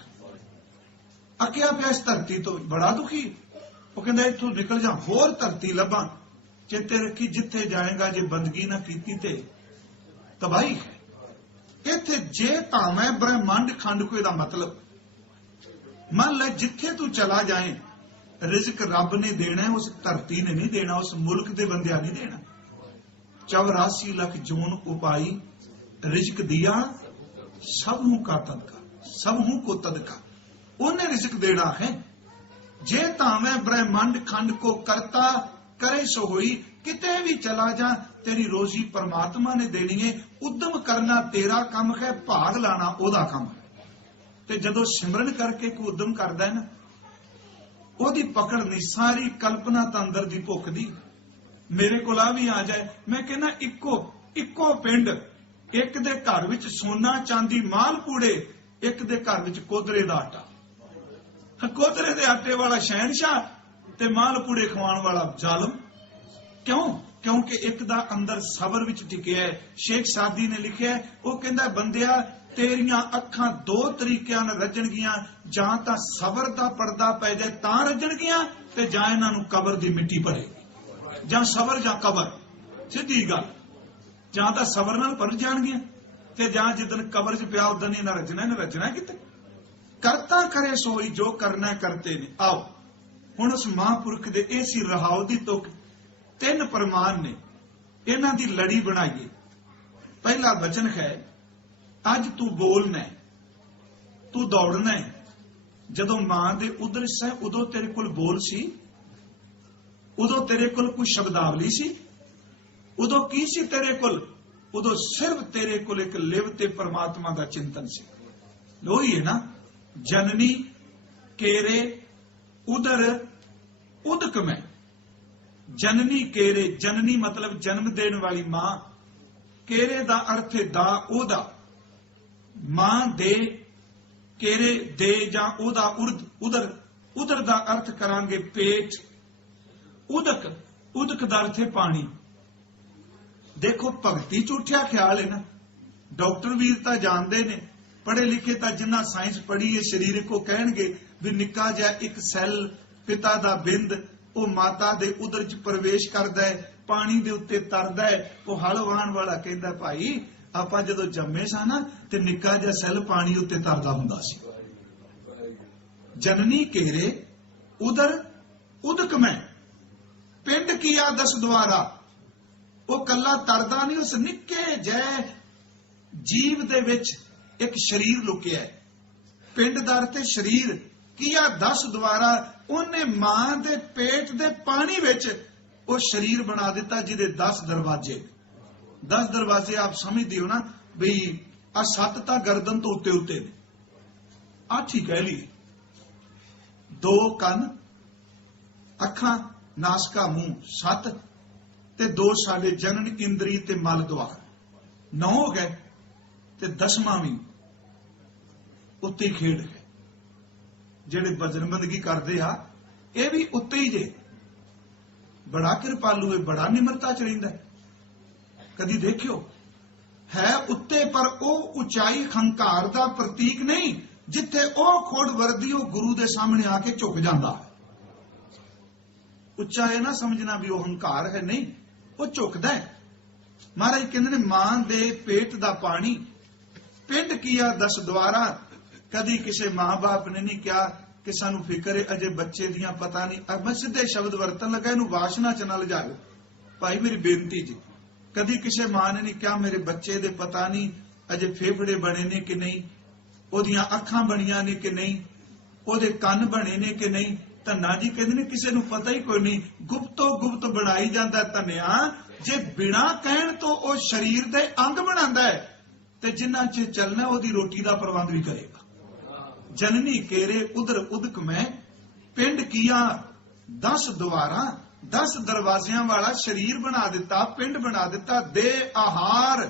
ਅੱਕਿਆ ਪਿਆ ਇਸ ਧਰਤੀ ਤੋਂ, ਬੜਾ ਦੁਖੀ। ਉਹ ਕਹਿੰਦਾ ਇੱਥੋਂ ਨਿਕਲ ਜਾ, ਹੋਰ ਧਰਤੀ ਲੱਭਾਂ। ਚੇਤੇ ਰੱਖੀ, ਜਿੱਥੇ ਜਾਏਗਾ ਜੇ ਬੰਦਗੀ ਨਾ ਕੀਤੀ ਤੇ ਤਬਾਹੀ ਹੈ। ਇੱਥੇ ਜੇ ਭਾਵੇਂ ਬ੍ਰਹਿਮੰਡ ਖੰਡ ਕੋਈ ਦਾ ਮਤਲਬ ਮੰਨ ਲੈ, ਜਿੱਥੇ ਤੂੰ ਚਲਾ ਜਾਏ ਰਿਜ਼ਕ ਰੱਬ ਨੇ ਦੇਣਾ, ਉਸ ਧਰਤੀ ਨੇ ਨਹੀਂ ਦੇਣਾ, ਉਸ ਮੁਲਕ ਦੇ ਬੰਦਿਆਂ ਨਹੀਂ ਦੇਣਾ। 84 ਲੱਖ ਜੂਨ ਉਪਾਈ ਰਿਜ਼ਕ ਦਿया सब हूं का तदका, सब हूं को तदका, उन्हें रिज़्क देना है। जे तावे ब्रह्मांड खंड को करता करे सो होई, किते भी चला जा तेरी रोजी परमात्मा ने देनी है। उद्यम करना तेरा काम है, भाग लाना ओदा काम है। ते जदों सिमरन करके कोई उद्यम करदा है ना, ओदी पकड़ नहीं, सारी कल्पना तां अंदर दी भुख दी। मेरे कोल आ भी आ जाए, मैं कहना इक्को पिंड, एक दे घर विच सोना चांदी माल पूड़े, एक दे घर विच कोदरे दा आटा, कोदरे दे आटे वाला शहनशाह ते माल पूड़े खवाण वाला जालम। क्यों? क्योंकि एक दा अंदर सबर विच टिकिया है। शेख सादी ने लिखिया, वो कहंदा बंदिया तेरियां अखां दो तरीकिਆਂ ਨਾਲ रजणगियां, ਜਾਂ ਤਾਂ सबर दा पर्दा पै जाए तां रजणगियां, ते ਜਾਂ इन्हां नूं कबर दी मिट्टी भरेगी। ਜਾਂ सबर ਜਾਂ कबर, सीधी गल। ਜਾਂ ਤਾਂ ਸਬਰ ਨਾਲ ਭਰ ਜਾਣਗੀਆਂ, ਤੇ ਜਾਂ ਜਿੱਦਣ ਕਬਰ 'ਚ ਪਿਆ ਉਦੋਂ ਇਹਨਾਂ ਰਜਣਾ ਕਿਤੇ। ਕਰਤਾ ਕਰੇ ਸੋਈ ਜੋ ਕਰਨਾ ਕਰਤੇ ਨੇ। ਆਓ ਹੁਣ ਉਸ ਮਹਾਂਪੁਰਖ ਦੇ ਇਹ ਸੀ ਰਹਾਉ ਦੀ ਤੁਕ। 3 ਪ੍ਰਮਾਣ ਨੇ, ਇਹਨਾਂ ਦੀ ਲੜੀ ਬਣਾਈਏ। ਪਹਿਲਾ ਵਚਨ ਹੈ, ਅੱਜ ਤੂੰ ਬੋਲਣਾ ਹੈ, ਤੂੰ ਦੌੜਨਾ ਹੈ। ਜਦੋਂ ਮਾਂ ਦੇ ਉਦਰ ਸੈ ਉਦੋਂ ਤੇਰੇ ਕੋਲ ਬੋਲ ਸੀ, ਉਦੋਂ ਤੇਰੇ ਕੋਲ ਕੋਈ ਸ਼ਬਦਾਵਲੀ ਸੀ, ਉਦੋਂ ਕੀ ਸੀ ਤੇਰੇ ਕੋਲ? ਉਦੋਂ ਸਿਰਫ ਤੇਰੇ ਕੋਲ ਇੱਕ ਲਿਵ ਤੇ ਪਰਮਾਤਮਾ ਦਾ ਚਿੰਤਨ ਸੀ। ਲੋਈ ਹੈ ਨਾ, ਜਨਨੀ ਕੇਰੇ ਉਦਰ ਉਦਕ ਮੈਂ। ਜਨਨੀ ਕੇਰੇ, ਜਨਨੀ ਮਤਲਬ ਜਨਮ ਦੇਣ ਵਾਲੀ ਮਾਂ, ਕੇਰੇ ਦਾ ਅਰਥ ਹੈ ਦਾ, ਉਹਦਾ। ਮਾਂ ਦੇ, ਕੇਰੇ ਦੇ ਜਾਂ ਉਹਦਾ, ਉਦਰ, ਉਦਰ ਦਾ ਅਰਥ ਕਰਾਂਗੇ ਪੇਟ। ਉਦਕ, ਉਦਕ ਦਾ ਅਰਥ ਹੈ ਪਾਣੀ। देखो भगती झूठिया ख्याल है ना। डॉक्टर वीर तां जानते ने, पढ़े लिखे तां जिन्ना साइंस पढ़ी है शरीर को कहणगे भी निक्का जिहा एक सैल पिता दा बिंद वो माता दे उदर च प्रवेश करदा है, पानी दे उत्ते तरदा है। वो हल वाहण वाला कहंदा भाई आपां जदों जम्मे सा ना ते निक्का जिहा सैल पानी उत्ते तरदा हुंदा सी। जननी केरे उदर उदक मैं, पिंड किया 10 द्वारा। वो कला तरदा नहीं, उस निक्के जै जीव दे विच एक शरीर लुकिया है। पिंड दा अर्थ शरीर, किया 10 द्वारा, उन्हें मां दे पेट दे पानी विच वो शरीर बना दिता जिहदे 10 दरवाजे। 10 दरवाजे आप समझदे हो ना भी आ 7 तां गर्दन तो उत्ते उत्ते ने, 8 ही कह लीए। 2 कन, अखां, नासका, मूंह, 7 ते 2 साडे जनन इंद्री ते मल द्वार, 9 हो गए। ते 10वां भी उत्ते ही खेड है। जेड़े बजरबंदगी करते आ ये भी उत्ते ही जे। बड़ा कृपालू है, बड़ा निमरता च रहिंदा है। कदी देखियो है उत्ते, पर वो उचाई हंकार दा प्रतीक नहीं जिथे ओ खोड़ वर्दी ओ गुरु दे सामने आके झुक जांदा है। ਉੱਚਾ ਇਹ ਨਾ ਸਮਝਣਾ ਵੀ ਉਹ ਹੰਕਾਰ ਹੈ, ਨਹੀਂ, ਉਹ ਝੁਕਦਾ ਹੈ। ਮਹਾਰਾਜ ਕਹਿੰਦੇ ਨੇ ਮਾਂ ਦੇ ਪੇਟ ਦਾ ਪਾਣੀ ਪਿੰਡ ਕੀਆ 10 ਦੁਆਰਾ। ਕਦੀ ਕਿਸੇ ਮਾਂ-ਬਾਪ ਨੇ ਨਹੀਂ ਕਿਹਾ ਕਿ ਸਾਨੂੰ ਫਿਕਰ ਹੈ ਅਜੇ ਬੱਚੇ ਦੀਆਂ ਪਤਾ ਨਹੀਂ। ਮੈਂ ਸਿੱਧੇ ਸ਼ਬਦ ਵਰਤਣ ਲੱਗਾ, ਇਹਨੂੰ ਵਾਸ਼ਨਾ ਚ ਨਾ ਲਿਜਾਓ ਭਾਈ, ਮੇਰੀ ਬੇਨਤੀ ਜੀ। ਕਦੀ ਕਿਸੇ ਮਾਂ ਨੇ ਨਹੀਂ ਕਿਹਾ ਮੇਰੇ ਬੱਚੇ ਦੇ ਪਤਾ ਨਹੀਂ ਅਜੇ ਫੇਫੜੇ ਬਣੇ ਨੇ ਕਿ ਨਹੀਂ, ਉਹਦੀਆਂ ਅੱਖਾਂ ਬਣੀਆਂ ਨੇ ਕਿ ਨਹੀਂ, ਉਹਦੇ ਕੰਨ ਬਣੇ ਨੇ ਕਿ ਨਹੀਂ। ਧੰਨਾ ਜੀ ਕਹਿੰਦੇ ਨੇ ਕਿਸੇ ਨੂੰ ਪਤਾ ਹੀ ਕੋਈ ਨਹੀਂ, ਗੁਪਤੋ ਗੁਪਤ ਬਣਾਈ ਜਾਂਦਾ ਧੰਨਿਆ। ਜੇ ਬਿਨਾਂ ਕਹਿਣ ਤੋਂ ਉਹ ਸਰੀਰ ਦੇ ਅੰਗ ਬਣਾਉਂਦਾ ਹੈ ਤੇ ਜਿੰਨਾ ਚ ਚੱਲਣਾ ਉਹਦੀ ਰੋਟੀ ਦਾ ਪ੍ਰਬੰਧ ਵੀ ਕਰੇਗਾ। ਜਨਨੀ ਕੇਰੇ ਉਧਰ ਉਦਕ ਮੈਂ ਪਿੰਡ ਕੀਆ 10 ਦੁਆਰਾ। 10 ਦਰਵਾਜ਼ਿਆਂ ਵਾਲਾ ਸਰੀਰ ਬਣਾ ਦਿੱਤਾ, ਪਿੰਡ ਬਣਾ ਦਿੱਤਾ। ਦੇ ਆਹਾਰ,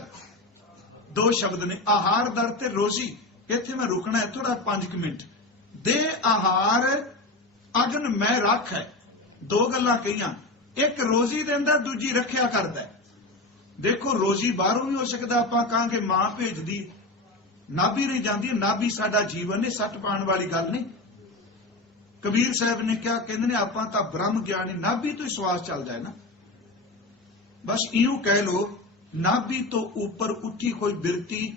2 ਸ਼ਬਦ ਨੇ, ਆਹਾਰ ਦਰ ਤੇ ਰੋਜ਼ੀ। ਇੱਥੇ ਮੈਂ ਰੁਕਣਾ ਹੈ ਥੋੜਾ 5 ਮਿੰਟ। ਦੇ ਆਹਾਰ ਅਗਨ ਮੈਂ ਰੱਖ ਹੈ, 2 ਗੱਲਾਂ ਕਹੀਆਂ। ਇੱਕ ਰੋਜ਼ੀ ਦਿੰਦਾ, ਦੂਜੀ ਰੱਖਿਆ ਕਰਦਾ। ਦੇਖੋ ਰੋਜ਼ੀ ਬਾਹਰੋਂ ਵੀ ਹੋ ਸਕਦਾ, ਆਪਾਂ ਕਹਾਂਗੇ ਮਾਂ ਭੇਜਦੀ, ਨਾਭੀ ਨਹੀਂ ਜਾਂਦੀ। ਨਾਭੀ ਸਾਡਾ ਜੀਵਨ ਨੇ, ਸੱਟ ਪਾਉਣ ਵਾਲੀ ਗੱਲ ਨਹੀਂ। ਕਬੀਰ ਸਾਹਿਬ ਨੇ ਕਿਹਾ, ਕਹਿੰਦੇ ਨੇ ਆਪਾਂ ਤਾਂ ਬ੍ਰਹਮ ਗਿਆਨੀ, ਨਾਭੀ ਤੋਂ ਹੀ ਸਵਾਸ ਚੱਲਦਾ ਹੈ ਨਾ। ਬਸ ਇਉਂ ਕਹਿ ਲੋ, ਨਾਭੀ ਤੋਂ ਉੱਪਰ ਉੱਠੀ ਕੋਈ ਬਿਰਤੀ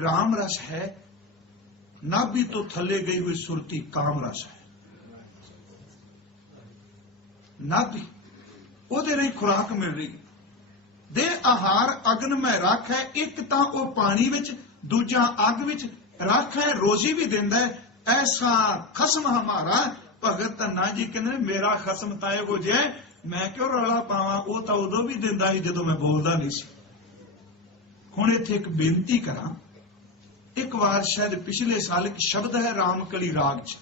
ਰਾਮ ਰਸ ਹੈ, ਨਾਭੀ ਤੋਂ ਥੱਲੇ ਗਈ ਹੋਈ ਸੁਰਤੀ ਕਾਮ ਰਸ ਹੈ। ਨਾਭੀ ਉਹਦੇ ਲਈ ਖੁਰਾਕ ਮਿਲ ਰਹੀ। ਦੇ ਆਹਾਰ ਅਗਨ ਮੈਂ ਰੱਖ ਹੈ, ਇੱਕ ਤਾਂ ਉਹ ਪਾਣੀ ਵਿੱਚ, ਦੂਜਾ ਅੱਗ ਵਿੱਚ ਰੱਖ ਹੈ, ਰੋਜ਼ੀ ਵੀ ਦਿੰਦਾ ਹੈ। ਐਸਾ ਖਸਮ ਹਮਾਰਾ। ਭਗਤ ਧੰਨਾ ਜੀ ਕਹਿੰਦੇ ਮੇਰਾ ਖਸਮ ਤਾਂ ਇਹੋ ਜਿਹਾ, ਮੈਂ ਕਿਉਂ ਰੌਲਾ ਪਾਵਾਂ, ਉਹ ਤਾਂ ਉਦੋਂ ਵੀ ਦਿੰਦਾ ਸੀ ਜਦੋਂ ਮੈਂ ਬੋਲਦਾ ਨਹੀਂ ਸੀ। ਹੁਣ ਇੱਥੇ ਇੱਕ ਬੇਨਤੀ ਕਰਾਂ। ਇੱਕ ਵਾਰ ਸ਼ਾਇਦ ਪਿਛਲੇ ਸਾਲ ਇੱਕ ਸ਼ਬਦ ਹੈ ਰਾਮਕਲੀ ਰਾਗ 'ਚ,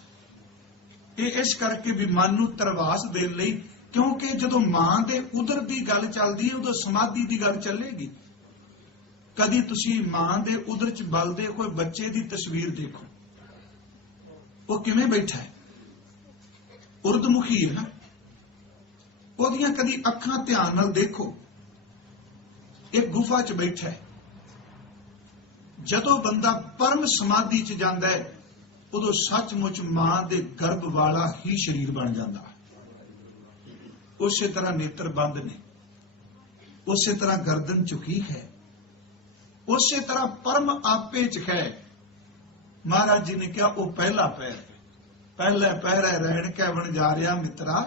ਇਹ ਇਸ ਕਰਕੇ ਵੀ ਮਨ ਨੂੰ ਤਰਵਾਸ ਦੇਣ ਲਈ, ਕਿਉਂਕਿ ਜਦੋਂ ਮਾਂ ਦੇ ਉਦਰ ਦੀ ਗੱਲ ਚੱਲਦੀ ਹੈ ਉਦੋਂ ਸਮਾਧੀ ਦੀ ਗੱਲ ਚੱਲੇਗੀ। ਕਦੀ ਤੁਸੀਂ ਮਾਂ ਦੇ ਉਦਰ 'ਚ ਬਲਦੇ ਕੋਈ ਬੱਚੇ ਦੀ ਤਸਵੀਰ ਦੇਖੋ, ਉਹ ਕਿਵੇਂ ਬੈਠਾ ਹੈ, ਉਰਦਮੁਖੀ ਹੈ ਨਾ, ਉਹਦੀਆਂ ਕਦੀ ਅੱਖਾਂ ਧਿਆਨ ਨਾਲ ਦੇਖੋ, ਇੱਕ ਗੁਫਾ 'ਚ ਬੈਠਾ ਹੈ। ਜਦੋਂ ਬੰਦਾ ਪਰਮ ਸਮਾਧੀ 'ਚ ਜਾਂਦਾ ਹੈ ਉਦੋਂ ਸੱਚਮੁੱਚ ਮਾਂ ਦੇ ਗਰਭ ਵਾਲਾ ਹੀ ਸਰੀਰ ਬਣ ਜਾਂਦਾ। ਉਸੇ ਤਰ੍ਹਾਂ ਨੇਤਰ ਬੰਦ ਨੇ, ਉਸੇ ਤਰ੍ਹਾਂ ਗਰਦਨ ਝੁਕੀ ਹੈ, ਉਸੇ ਤਰ੍ਹਾਂ ਪਰਮ ਆਪੇ 'ਚ ਹੈ। ਮਹਾਰਾਜ ਜੀ ਨੇ ਕਿਹਾ ਉਹ ਪਹਿਲਾ ਪੈਰ, ਪਹਿਲੇ ਪਹਿਰੇ ਰਹਿਣ ਕੈ ਵਣਜਾਰਿਆ ਮਿੱਤਰਾ,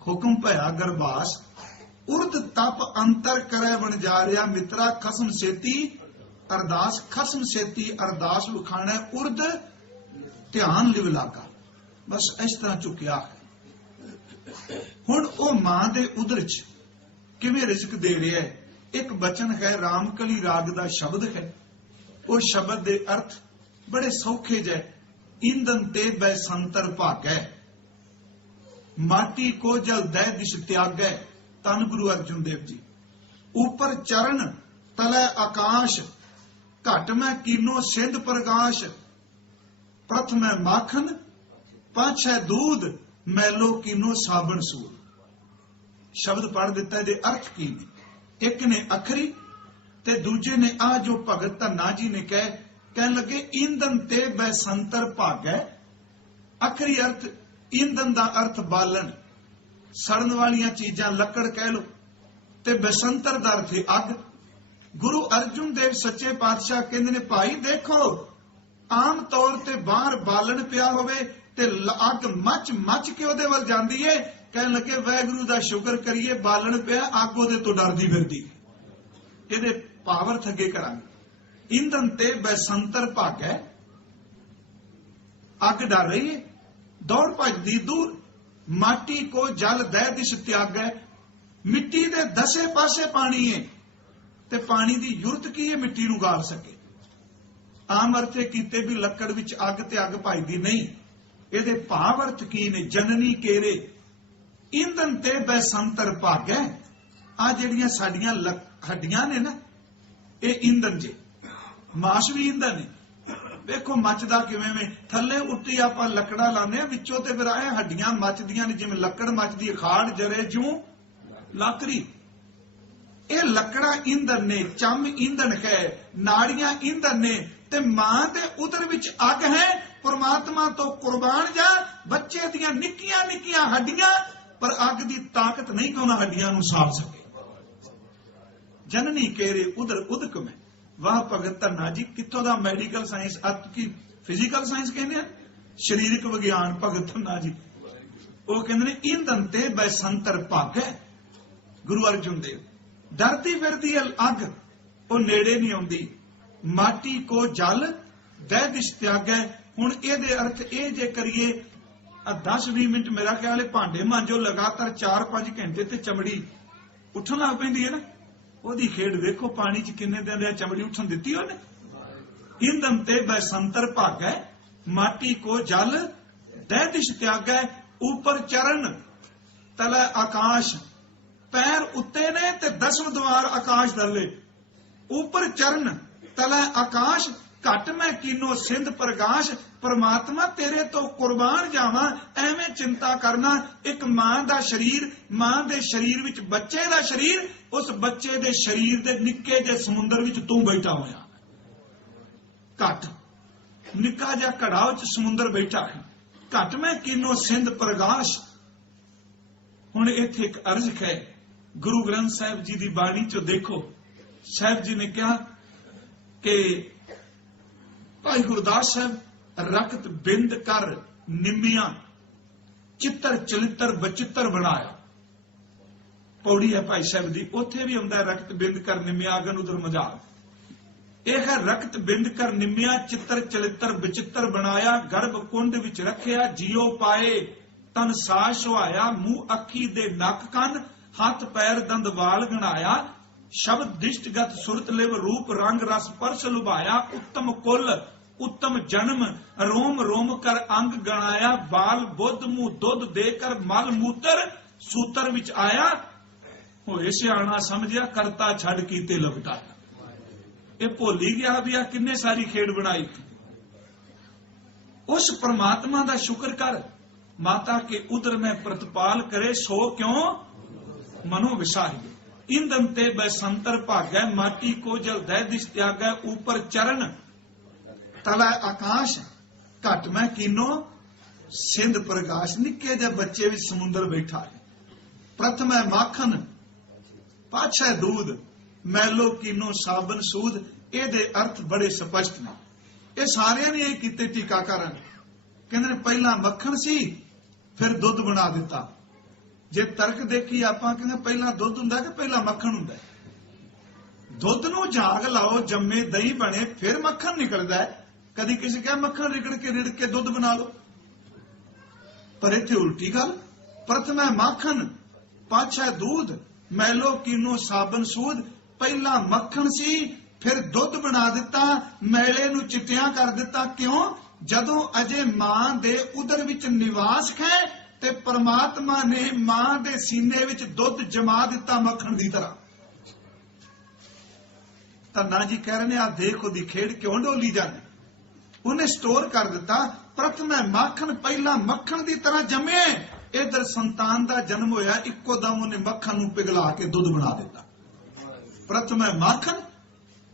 ਹੁਕਮ ਭਇਆ ਗਰਬਾਸ, ਉਰਦ ਤਪ ਅੰਤਰ ਕਰੇ ਵਣਜਾਰਿਆ ਮਿੱਤਰਾ, ਖਸਮ ਸੇਤੀ ਅਰਦਾਸ। ਖਸਮ ਸੇਤੀ ਅਰਦਾਸ ਵਿਖਾਣਾ, ਉਰਦ ਧਿਆਨ ਲਿਵ ਲਾਗਾ। ਬਸ ਇਸ ਤਰ੍ਹਾਂ ਝੁਕਿਆ ਹੈ। ਹੁਣ ਉਹ ਮਾਂ ਦੇ ਉਦਰ 'ਚ ਕਿਵੇਂ ਰਿਜ਼ਕ ਦੇ ਰਿਹਾ ਹੈ। ਇੱਕ ਬਚਨ ਹੈ, ਰਾਮਕਲੀ ਰਾਗ ਦਾ ਸ਼ਬਦ ਹੈ। ਉਹ ਸ਼ਬਦ ਦੇ ਅਰਥ ਬੜੇ ਸੌਖੇ ਜਿਹੇ। ਈਂਧਨ ਤੇ ਬੈ ਸੰਤਰ ਭਾਗੈ, ਮਾਟੀ ਕੋ ਜਲ ਦੈ ਦਿਸ਼ ਤਿਆਗੈ। ਧੰਨ ਗੁਰੂ ਅਰਜੁਨ ਦੇਵ ਜੀ। ਉੱਪਰ ਚਰਨ ਤਲੇ ਆਕਾਸ਼, ਘਟ ਮੈਂ ਕੀਨੋ ਸਿੰਧ ਪ੍ਰਗਾਸ਼। ਪ੍ਰਥਮੈ ਮਾਖਨ ਪਾਛੈ ਦੂਧ, ਮੈਲੋ ਕੀਨੋ ਸਾਬਣ ਸੂਰ। ਸ਼ਬਦ ਪੜ੍ਹ ਦਿੱਤਾ, ਇਹਦੇ ਅਰਥ ਕੀ ਨੇ? ਇੱਕ ਨੇ ਅਖਰੀ ਤੇ ਦੂਜੇ ਨੇ ਆ ਜੋ ਭਗਤ ਧੰਨਾ ਜੀ ਨੇ ਕਹਿਣ ਲੱਗੇ, ਈਂਧਨ ਤੇ ਬੈ ਸੰਤਰ ਭਾਗੈ। ਅਖਰੀ ਅਰਥ, ਈਂਧਨ ਦਾ ਅਰਥ ਬਾਲਣ, ਸੜਨ ਵਾਲੀਆਂ ਚੀਜ਼ਾਂ, ਲੱਕੜ ਕਹਿ ਲੋ, ਤੇ ਬਸੰਤਰ ਦਾ ਅਰਥ ਹੈ ਅੱਗ। ਗੁਰੂ ਅਰਜੁਨ ਦੇਵ ਸੱਚੇ ਪਾਤਸ਼ਾਹ ਕਹਿੰਦੇ ਨੇ, ਭਾਈ ਦੇਖੋ ਆਮ ਤੌਰ ਤੇ ਬਾਹਰ ਬਾਲਣ ਪਿਆ ਹੋਵੇ ਤੇ ਅੱਗ ਮੱਚ ਕੇ ਉਹਦੇ ਵੱਲ ਜਾਂਦੀ ਏ, ਕਹਿਣ ਲੱਗੇ ਵਾਹਿਗੁਰੂ ਦਾ ਸ਼ੁਕਰ ਕਰੀਏ ਬਾਲਣ ਪਿਆ, ਅੱਗ ਉਹਦੇ ਤੋਂ ਡਰਦੀ ਫਿਰਦੀ। ਇਹਦੇ ਭਾਵਰਥ ਅੱਗੇ ਕਰਾਂਗੇ। ਈਂਧਨ ਤੇ ਬੈਸੰਤਰ ਭਾਗੈ, ਅੱਗ ਡਰ ਰਹੀ ਏ, ਦੌੜ ਭੱਜਦੀ ਦੂਰ। ਮਾਟੀ ਕੋ ਜਲ ਦੈ ਦਿਸ਼ ਤਿਆਗੈ, ਮਿੱਟੀ ਦੇ 10 ਪਾਸੇ ਪਾਣੀ ਏ ਤੇ ਪਾਣੀ ਦੀ ਜ਼ਰੂਰਤ ਕੀ ਹੈ ਮਿੱਟੀ ਨੂੰ ਗਾਲ ਸਕੇ। ਆਮ ਅਰਥੇ ਕੀਤੇ ਵੀ ਲੱਕੜ ਵਿੱਚ ਅੱਗ ਤੇ ਅੱਗ ਭਜਦੀ ਨਹੀਂ। ਇਹਦੇ ਭਾਵ ਅਰਥ ਕੀ ਨੇ? ਜਨਨੀ ਕੇਰੇ ਈਂਧਨ ਤੇ ਬੈਸੰਤਰ ਭਾਗੈ। ਆ ਜਿਹੜੀਆਂ ਸਾਡੀਆਂ ਹੱਡੀਆਂ ਨੇ ਨਾ, ਇਹ ਈਂਧਨ ਜੇ, ਮਾਸ ਵੀ ਈਂਧਨ ਨੇ। ਵੇਖੋ ਮੱਚਦਾ ਕਿਵੇਂ ਵੇ, ਥੱਲੇ ਉੱਤੇ ਆਪਾਂ ਲੱਕੜਾਂ ਲਾਉਂਦੇ ਆ, ਵਿੱਚੋਂ ਤੇ ਫਿਰ ਆਏ ਹੱਡੀਆਂ ਮੱਚਦੀਆਂ ਨੇ, ਜਿਵੇਂ ਲੱਕੜ ਮੱਚਦੀ, ਖਾੜ ਜਰੇ ਜੂ ਲਾਕਰੀ। ਇਹ ਲੱਕੜਾਂ ਈਂਧਨ ਨੇ, ਚੰਮ ਈਂਧਨ ਹੈ, ਨਾੜੀਆਂ ਈਂਧਨ ਨੇ, ਤੇ ਮਾਂ ਦੇ ਉਦਰ ਵਿੱਚ ਅੱਗ ਹੈ परमात्मा तो कुर्बान जा, बच्चे दियां निक्कियां निक्कियां हड्डियां, पर अग की ताकत नहीं कि उन्हां हड्डियां नूं साड़ सके। जननी केरे उधर उदक में, वाह भगत धन्ना जी, कितों दा मैडिकल साइंस, की फिजिकल साइंस कहने हैं, शरीरक विज्ञान भगत धन्ना जी। वो कहते ने ईंधन ते बैसंतर भागै, गुरु अर्जुन देव। डरती फिरदी अग वो नेड़े नहीं आउंदी, माटी को जल दै दिश त्यागै। हुण इहदे अर्थ ये जे करिए 10-20 मिनट मेरा ख्याल है भांडे मांजो लगातार 4-5 घंटे ते चमड़ी उठन लग पैंदी है ना, ओदी खेड वेखो पानी च किन्ने दिन रहा चमड़ी उठन दित्ती ओने। ईंधन ते बैसंतर भागै, माटी को जल दै दिश त्यागै। ऊपर चरण तले आकाश, पैर उत्ते ने ते 10वें द्वार आकाश दले। ऊपर चरण तले आकाश, घट मैं कीनो सिंध प्रकाश। परमात्मा तेरे तो कुर्बान जावां, एवें चिंता करना। एक मां दा शरीर, मां दे शरीर विच बच्चे दा शरीर, उस बच्चे दे शरीर दे निक्के जे समुंदर विच तू बैठा होया। घट निक्का जा घड़ा विच समुंदर बैठा है। घट मैं कीनो सिंध प्रकाश। हुण इत्थे एक अर्ज है, गुरु ग्रंथ साहिब जी दी बाणी चो देखो, साहिब जी ने कहा कि भाई गुरदास साहब, रखत बिंद कर निमिया, चित्र चलित्र बचित्र बनाया। पौड़ी है भाई साहब दी, उत्थे भी आउंदा रखत बिंद कर निमिया, अगन उधर मजाक। यह है रखत बिंद कर निमिया, चित्र चलित्र विचित्र बनाया। गर्भ कुंड विच रखिया, जियो पाए तन सास सुहाया। मुंह अखी दे नक कन, हथ पैर दंद वाल गणाया। शब्द दिष्टगत सुरत लिव, रूप रंग रस परस लुभाया। उत्तम कुल उत्तम जन्म, रोम रोम कर अंग गणाया। बाल बुद्ध मुंह दुध देकर, मल मूत्र सूत्र विच आया। होए सियाणा समझिया, करता छड़ कीते लपटाया। ये भुल ही गया भी आ किन्ने सारी खेड बनाई। उस परमात्मा का शुक्र कर, माता के उदर में प्रतिपाल करे, सो क्यों मनो विसाही। ईंधन ते बैसंतर भागै, माटी को जल दै दिश त्यागै। ऊपर चरण तले आकाश, घट मैं कीनो सिंध प्रकाश। निके जे बच्चे भी समुंदर बैठा है। प्रथम है माखन, पाछे दूध, मैलो कीनो साबन सूद। ਇਹਦੇ अर्थ बड़े स्पष्ट ने। ये सारे ने ये कीते टीकाकरण, कहते पहला मक्खन सी, फिर दुध बना दिता। जे तर्क देखी आपां कहते पहला दुध हुंदा कि पहला मक्खन हुंदा। दुध नूं झाग लाओ, जम्मे दही बने, फिर मक्खन निकलदा है। कदी किसी कहा मक्खन रिड़ के दुध बना लो, पर इत्थे उल्टी गल। प्रथम है माखन, पाछे दूध, मैलो कीनो साबन सूद। पहला मक्खन सी, फिर दुध बना दिता, मैले नूं चिट्टियां कर दिता। क्यों? जदों अजे मां दे उदर विच निवास है, ते परमात्मा ने मां दे सीने विच दुध जमा दिता मक्खन दी तरह। धन्ना जी कह रहे ने, आ देख ओदी खेड क्यों डोली जाने। उन्हें स्टोर कर दिता। प्रथम है माखन, पहला मक्खन की तरह जमे। इधर संतान का जन्म होया, इको दम उन्हें मक्खन नूं पिघला के दुध बना दिता। प्रथम है माखन,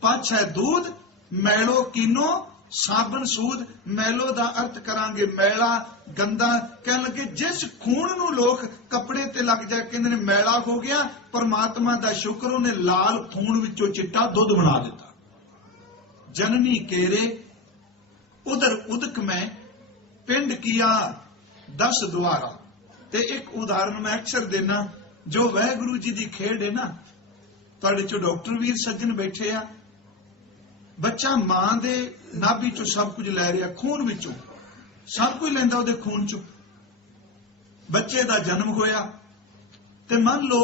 पाछे दूध, मैलो कीनो साबन सूद। मैलो का अर्थ करांगे मैला, गंदा। कहने लगे जिस खून नूं लोग कपड़े ते लग जाए, कहंदे ने मैला हो गया। परमात्मा का शुक्र, उन्हें लाल खून विचों चिट्टा दुध बना दिता। जननी केरे उधर उदक में, पिंड किया 10 द्वारा। ते एक उदाहरण मैं अक्सर देना, जो वाहिगुरु जी की खेड है ना, तुहाडे चो डॉक्टर वीर सज्जन बैठे आ। बच्चा मां दे नाभि चो सब कुछ लै रहा, खून विचों सब कुछ लैंदा उहदे खून चो। बच्चे का जन्म होया, ते मान लो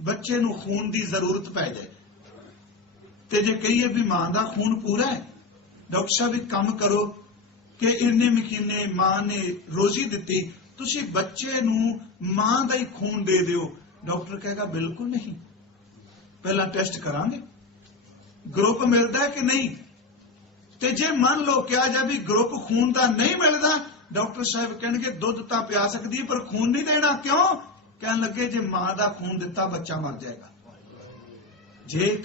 बच्चे नूं खून की जरूरत पै जाए, ते जे कहिए भी मां का खून पूरा है, डॉक्टर साहब एक काम करो कि इन्ने महीने मां ने रोजी दिती, तुसी बच्चे नूं मां का ही खून दे दिओ। डॉक्टर कहेगा बिल्कुल नहीं, पहला टेस्ट करांगे ग्रुप मिलता है कि नहीं। ते जे मान लो क्या जाए भी ग्रुप खून का नहीं मिलता, डॉक्टर साहब कहेंगे दुध तो पिया सकती है पर खून नहीं देना। क्यों? कहने लगे जे मां का खून दिता बच्चा मर जाएगा। जे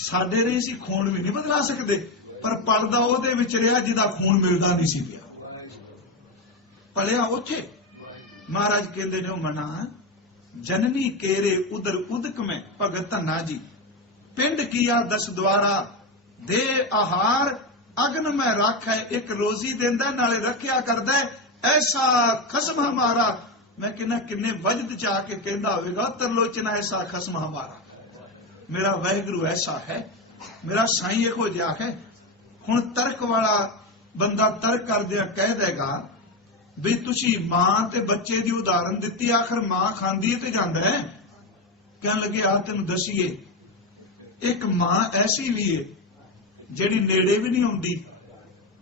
साडे रही सी खून भी नहीं बदला सकते, पर पलदा ओहदे विच रहा जिहदा खून मिलता नहीं सी पिया। पलिया उथे। महाराज कहते ने मना जननी केरे उदर उदक में भगत धन्ना जी, पिंड किया 10 द्वारा दे आहार अग्न में रख है, एक रोजी देंदा नाले रखिया करदा ऐसा खसम हमारा। मैं कहना किन्ने वजद च आके कहंदा होवेगा तरलोचना ऐसा खसम हमारा, मेरा वाहिगुरु ऐसा है, मेरा साईं इहो जिहा है। हुण तर्क वाला बंदा तर्क करदिया कह देगा भी तुसी मां ते बच्चे दी उदाहरण दित्ती, आखिर मां खांदी ते जांदा है। कहन लगे आ तैनूं दसीए एक मां ऐसी भी है ਜਿਹੜੀ नेड़े भी नहीं आउंदी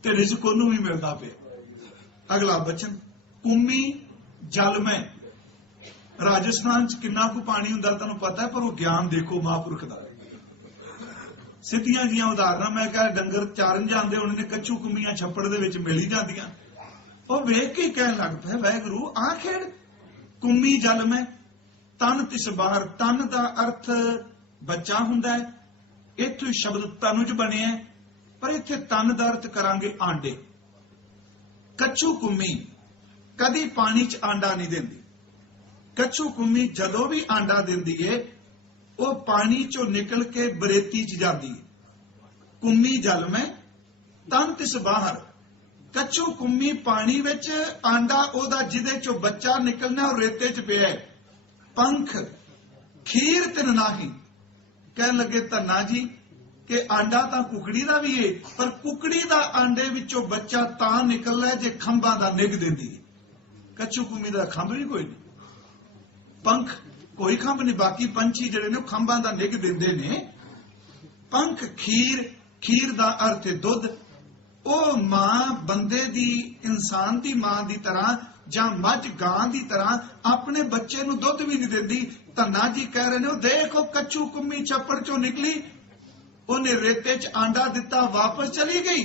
ते रिज़्क ओनू भी मिलदा पिया। अगला बचन कुम्मी जल में, राजस्थान च किन्ना कु पानी हुंदा तुहानूं पता है, पर वो ज्ञान देखो महापुरख दा। सिद्धियां जिहियां उदाहरणां मैं कहा डंगर चारन जांदे होणे ने, कच्छू कुम्मियां छप्पड़ दे विच मिल ही जांदियां, ਉਹ ਵੇਖ ਕੇ ਕਹਿਣ ਲੱਗ ਪਿਆ ਵਾਹਿਗੁਰੂ ਆ ਖੇਡ ਕੁੰਮੀ ਜਲ ਮੈਂ ਤਨ ਤਿਸ ਬਾਹਰ। ਤਨ ਦਾ ਅਰਥ ਬੱਚਾ ਹੁੰਦਾ ਹੈ, ਇੱਥੋਂ ਹੀ ਸ਼ਬਦ ਤਨੁਜ ਬਣਿਆ, ਪਰ ਇੱਥੇ ਤਨ ਦਾ ਅਰਥ ਕਰਾਂਗੇ ਆਂਡੇ। ਕੱਛੂ ਕੁੰਮੀ ਕਦੀ ਪਾਣੀ 'ਚ ਆਂਡਾ ਨਹੀਂ ਦਿੰਦੀ। ਕੱਛੂ ਕੁੰਮੀ ਜਦੋਂ ਵੀ ਆਂਡਾ ਦਿੰਦੀ ਏ ਉਹ ਪਾਣੀ 'ਚੋਂ ਨਿਕਲ ਕੇ ਬਰੇਤੀ 'ਚ ਜਾਂਦੀ ਏ। ਕੁੰਮੀ ਜਲ ਮੈਂ ਤਨ ਤਿਸ ਬਾਹਰ। ਕੱਛੂ ਕੁੰਮੀ ਪਾਣੀ ਵਿੱਚ, ਆਂਡਾ ਉਹਦਾ ਜਿਹਦੇ ਚੋਂ ਬੱਚਾ ਨਿਕਲਣਾ ਉਹ ਰੇਤੇ 'ਚ ਪਿਆ ਹੈ। ਪੰਖ ਖੀਰ ਤਿਨ ਨਾਹੀ। ਕਹਿਣ ਲੱਗੇ ਧੰਨਾ ਜੀ ਕਿ ਆਂਡਾ ਤਾਂ ਕੁਕੜੀ ਦਾ ਵੀ ਏ, ਪਰ ਕੁਕੜੀ ਦਾ ਆਂਡੇ ਵਿੱਚੋਂ ਬੱਚਾ ਤਾਂ ਨਿਕਲਦਾ ਜੇ ਖੰਭਾਂ ਦਾ ਨਿੱਘ ਦਿੰਦੀ ਹੈ। ਕੱਛੂ ਕੁੰਮੀ ਦਾ ਖੰਭ ਵੀ ਕੋਈ ਨਹੀਂ, ਪੰਖ ਕੋਈ ਖੰਭ ਨਹੀਂ, ਬਾਕੀ ਪੰਛੀ ਜਿਹੜੇ ਨੇ ਉਹ ਖੰਭਾਂ ਦਾ ਨਿੱਘ ਦਿੰਦੇ ਨੇ। ਪੰਖ ਖੀਰ, ਖੀਰ ਦਾ ਅਰਥ ਹੈ ਦੁੱਧ। ਉਹ ਮਾਂ ਬੰਦੇ ਦੀ, ਇਨਸਾਨ ਦੀ ਮਾਂ ਦੀ ਤਰ੍ਹਾਂ ਜਾਂ ਮੱਝ ਗਾਂ ਦੀ ਤਰ੍ਹਾਂ ਆਪਣੇ ਬੱਚੇ ਨੂੰ ਦੁੱਧ ਵੀ ਨਹੀਂ ਦਿੰਦੀ। ਧੰਨਾ ਜੀ ਕਹਿ ਰਹੇ ਨੇ ਉਹ ਦੇਖੋ ਕੱਛੂ ਕੁੰਮੀ ਛੱਪੜ ਚੋਂ ਨਿਕਲੀ, ਉਹਨੇ ਰੇਤੇ 'ਚ ਆਂਡਾ ਦਿੱਤਾ, ਵਾਪਸ ਚਲੀ ਗਈ,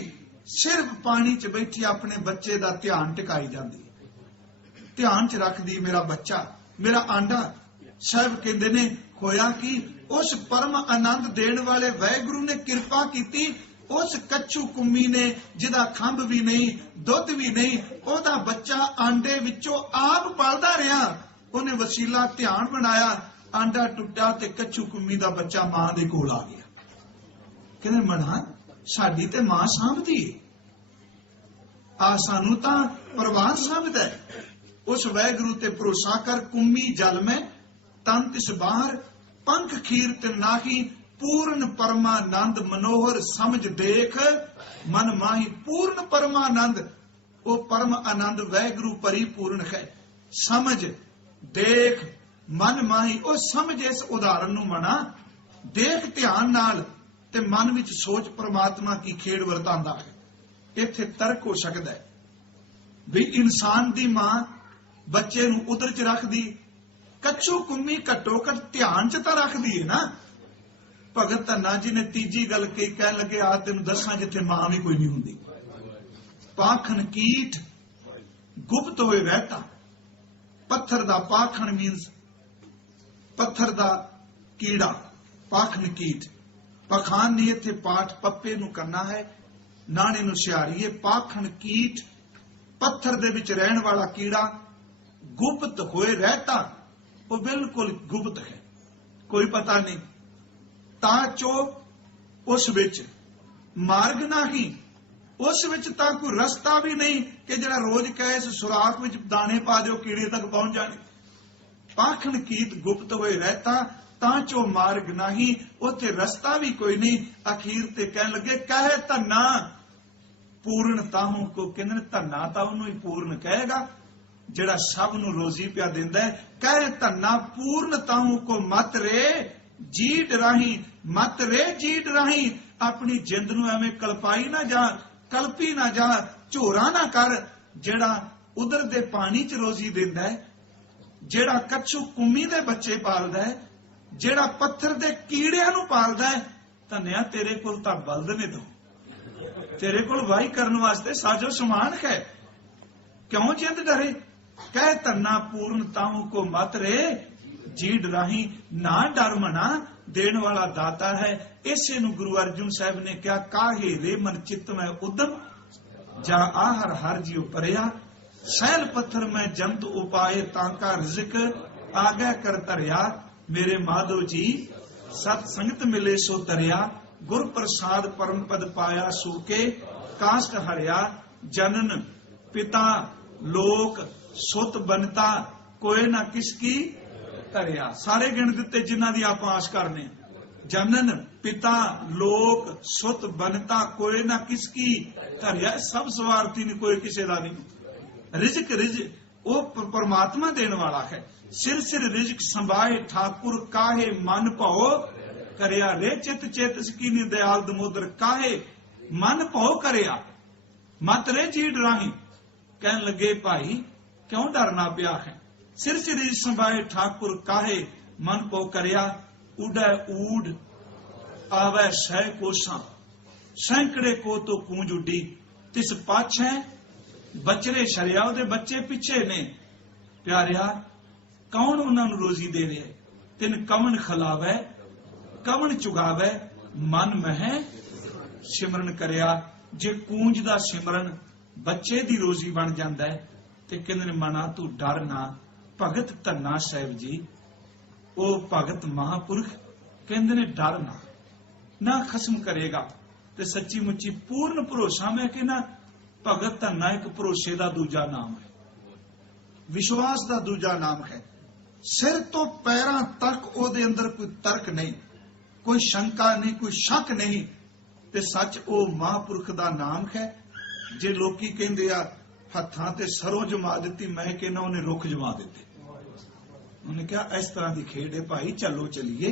ਸਿਰਫ ਪਾਣੀ 'ਚ ਬੈਠੀ ਆਪਣੇ ਬੱਚੇ ਦਾ ਧਿਆਨ ਟਿਕਾਈ ਜਾਂਦੀ, ਧਿਆਨ 'ਚ ਰੱਖਦੀ ਮੇਰਾ ਬੱਚਾ, ਮੇਰਾ ਆਂਡਾ। ਸਾਹਿਬ ਕਹਿੰਦੇ ਨੇ ਹੋਇਆ ਕਿ ਉਸ ਪਰਮ ਆਨੰਦ ਦੇਣ ਵਾਲੇ ਵਾਹਿਗੁਰੂ ਨੇ ਕਿਰਪਾ ਕੀਤੀ। ਉਸ ਕੱਛੂ ਕੁੰਮੀ ਨੇ ਜਿਹਦਾ ਖੰਭ ਵੀ ਨਹੀਂ, ਦੁੱਧ ਵੀ ਨਹੀਂ, ਉਹਦਾ ਬੱਚਾ ਆਂਡੇ ਵਿੱਚੋਂ ਆਪ ਪਲਦਾ ਰਿਹਾ। ਉਹਨੇ ਵਸੀਲਾ ਧਿਆਨ ਬਣਾਇਆ, ਆਂਡਾ ਟੁੱਟਾ ਤੇ ਕੱਛੂ ਕੁੰਮੀ ਦਾ ਬੱਚਾ ਮਾਂ ਦੇ ਕੋਲ ਆ ਗਿਆ। ਕਹਿੰਦੇ ਮਨਾ ਸਾਡੀ ਤੇ ਮਾਂ ਸਾਂਭਦੀ ਏ, ਆ ਸਾਨੂੰ ਤਾਂ ਪ੍ਰਵਾਨ ਸਾਂਭਦਾ ਹੈ। ਉਸ ਵਾਹਿਗੁਰੂ ਤੇ ਭਰੋਸਾ ਕਰ। ਕੁੰਮੀ ਜਲ ਮੈਂ ਤਨ ਤਿਸ ਬਾਹਰ, ਪੰਖ ਖੀਰ ਤਿਨ ਨਾਹੀ, पूर्ण परमानंद मनोहर समझ देख मन माही। पूर्ण परमानंद, वो परम आनंद वैगुरु परिपूर्ण है। समझ देख मन माही, वो समझ इस उदाहरण नूं मना, देख ध्यान नाल ते मन विच सोच परमात्मा की खेड़ वरतांदा है। इत्थे तर्क हो सकदा है भी इंसान दी मां बच्चे नूं उदर च रखदी, कच्छू कुम्मी घट्टो घट ध्यान च तां रखदी है ना। भगत धन्ना जी ने तीजी गल कही, कहन लगे आ तेन दसा जिथे मां भी कोई नहीं हुंदी। पाखन कीट गुप्त होए रहता। पत्थर दा पाखन मीन्स पत्थर दा कीड़ा, पाखन कीट। पखान नहीं इत्थे पाठ पप्पे नूं करना है, नाणे नूं सियारीए। पाखन कीट पत्थर दे विच रहन वाला कीड़ा, गुप्त होए रहता, वो बिल्कुल गुप्त है, कोई पता नहीं। ताचो उस विच मार्ग नाही, उस विच तां कोई रस्ता भी नहीं कि जरा रोज कहे इस सुराख विच दाने पा दो कीड़े तक पहुंच जाने। पाखन कीट गुप्त होए रहता, ताचो मार्ग नाही, उथे रस्ता भी कोई नहीं। अखीर ते कहन लगे कहे धन्ना पूर्ण ताहू को। कहंदे धन्ना तां उहनूं ही पूर्ण कहेगा जिहड़ा सब नूं रोजी पिया दिंदा है। कहे धन्ना पूर्ण ताहू को मत रे जीट राही, मत रे जीट राही। अपनी जिंद नूं एवें कल्पाई ना जा, कल्पी ना जा, झोरा ना कर। जेड़ा उधर दे पानी च रोजी दिंदा है, जेड़ा कच्छू कुम्मी दे बच्चे पालदा है, जेड़ा पत्थर दे कीड़ियां नूं पालदा है, धन्या तेरे कोल तां बलद ने, तो तेरे कोल वाही करन वास्ते साजो समान है, क्यों जिंद डरे। कह धन्ना पूर्ण ताहू को मत रे जीड राही, ना डर मना, देने वाला दाता है। इसे नु गुरु अर्जुन साहब ने क्या काहे रे मन चित्त में उदम, जा आहर हर जियो परया, सैल पत्थर में जंत उपाय तांका रिजिक आगे कर तरया। मेरे माधव जी सत्संगत मिले सो तरया। गुर प्रसाद परम पद पाया सूके काष्ट हरिया। जनन पिता लोक सुत बनता कोई ना किसकी तरया। सारे गिण दिते जिन्हां दी आप आस करने। जनन पिता लोक सुत बनता कोई ना किसकी तरया। सब स्वार्थी नहीं, कोई किसी का नहीं। रिजक वो परमात्मा देने वाला है। सिर सिर रिजक संभाए ठाकुर काहे मन भाओ करया। रे चित चेत सकीनी दयाल दमोदर काहे मन भाओ करया। मत रे जी डराही। कहन लगे भाई क्यों डरना पिया है। सिर सिर रिजक संभाए ठाकुर काहे मन भाओ करया। उड़ै ऊड आवे सह कोसा सैकड़े को तो कूंज उडी। तिस पाछे बचरे शरिया ਉਹਦੇ ਬੱਚੇ ਪਿੱਛੇ ਨੇ। ਪਿਆਰਿਆ कौन उन्होंने रोजी दे रहे। तिन कवन खिलावे कवन चुगावे मन मह सिमरन करया। जे कूंज दा सिमरन बच्चे दी रोजी बन जाता है ते कहंदे मना तू डर ना। भगत धन्ना साहिब जी ओ भगत महापुरख कहंदे ने डर ना खसम करेगा। ते सच्ची मुच्ची पूर्ण भरोसा मैं कहना भगत धन्ना एक भरोसे का दूजा नाम है, विश्वास का दूजा नाम है। सिर तो पैरां तक ओदे अंदर कोई तर्क नहीं, कोई शंका नहीं, कोई शक नहीं। ते सच ओ महापुरख का नाम है। जे लोकी कहंदे आ हत्थां ते सरों जमा दी, मैं कहना उन्हें रुख जमा दिते। उन्हें कहा इस तरह की खेड है भाई, चलो चलिए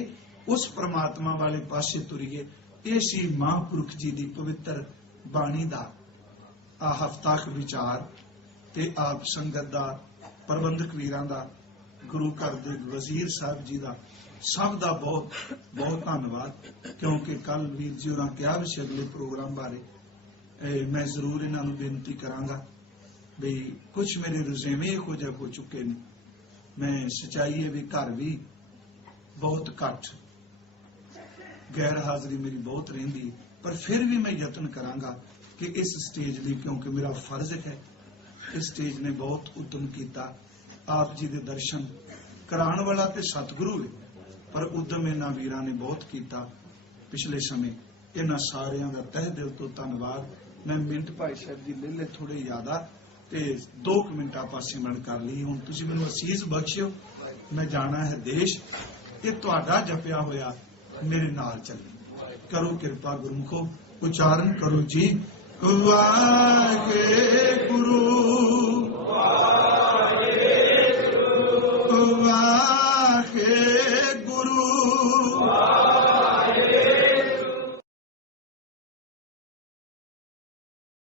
उस परमात्मा वाले पासे तुरीए। ये सी महापुरख जी की पवित्र बाणी का आ हफ्ताख विचार ते आप संगत का प्रबंधक वीरां दा गुरु घर दे वजीर साहब जी का सब का बहुत बहुत धन्यवाद। क्योंकि कल वीर जी होरां कहा भी अगले प्रोग्राम बारे मैं जरूर इन्हां नूं बेनती करांगा भी कुछ मेरे रुझेवें इहो जिहे हो चुके ने। मैं सच्चाई है भी घर भी बहुत घट गैर हाजरी मेरी बहुत रहिंदी, पर फिर भी मैं यत्न करांगा कि इस स्टेज लिए, क्योंकि मेरा फर्ज है। इस स्टेज ने बहुत उद्यम किया। आप जी के दर्शन कराने वाला तो सतगुरु है, पर उद्यम इन्हां वीरां ने बहुत किया पिछले समय। इन्हां सारियां दा तह दिल तो धन्नवाद। मैं मिंट भाई साहब जी ले थोड़े ज्यादा ते 2 मिनट आप सिमरन कर ली। हुण तुसीं मैनूं असीस बख्शिओ, मैं जाना है देश। ये तुहाडा जपिया होया मेरे नाल चली। करो कृपा गुरमुखो, उच्चारण करो जी वाहे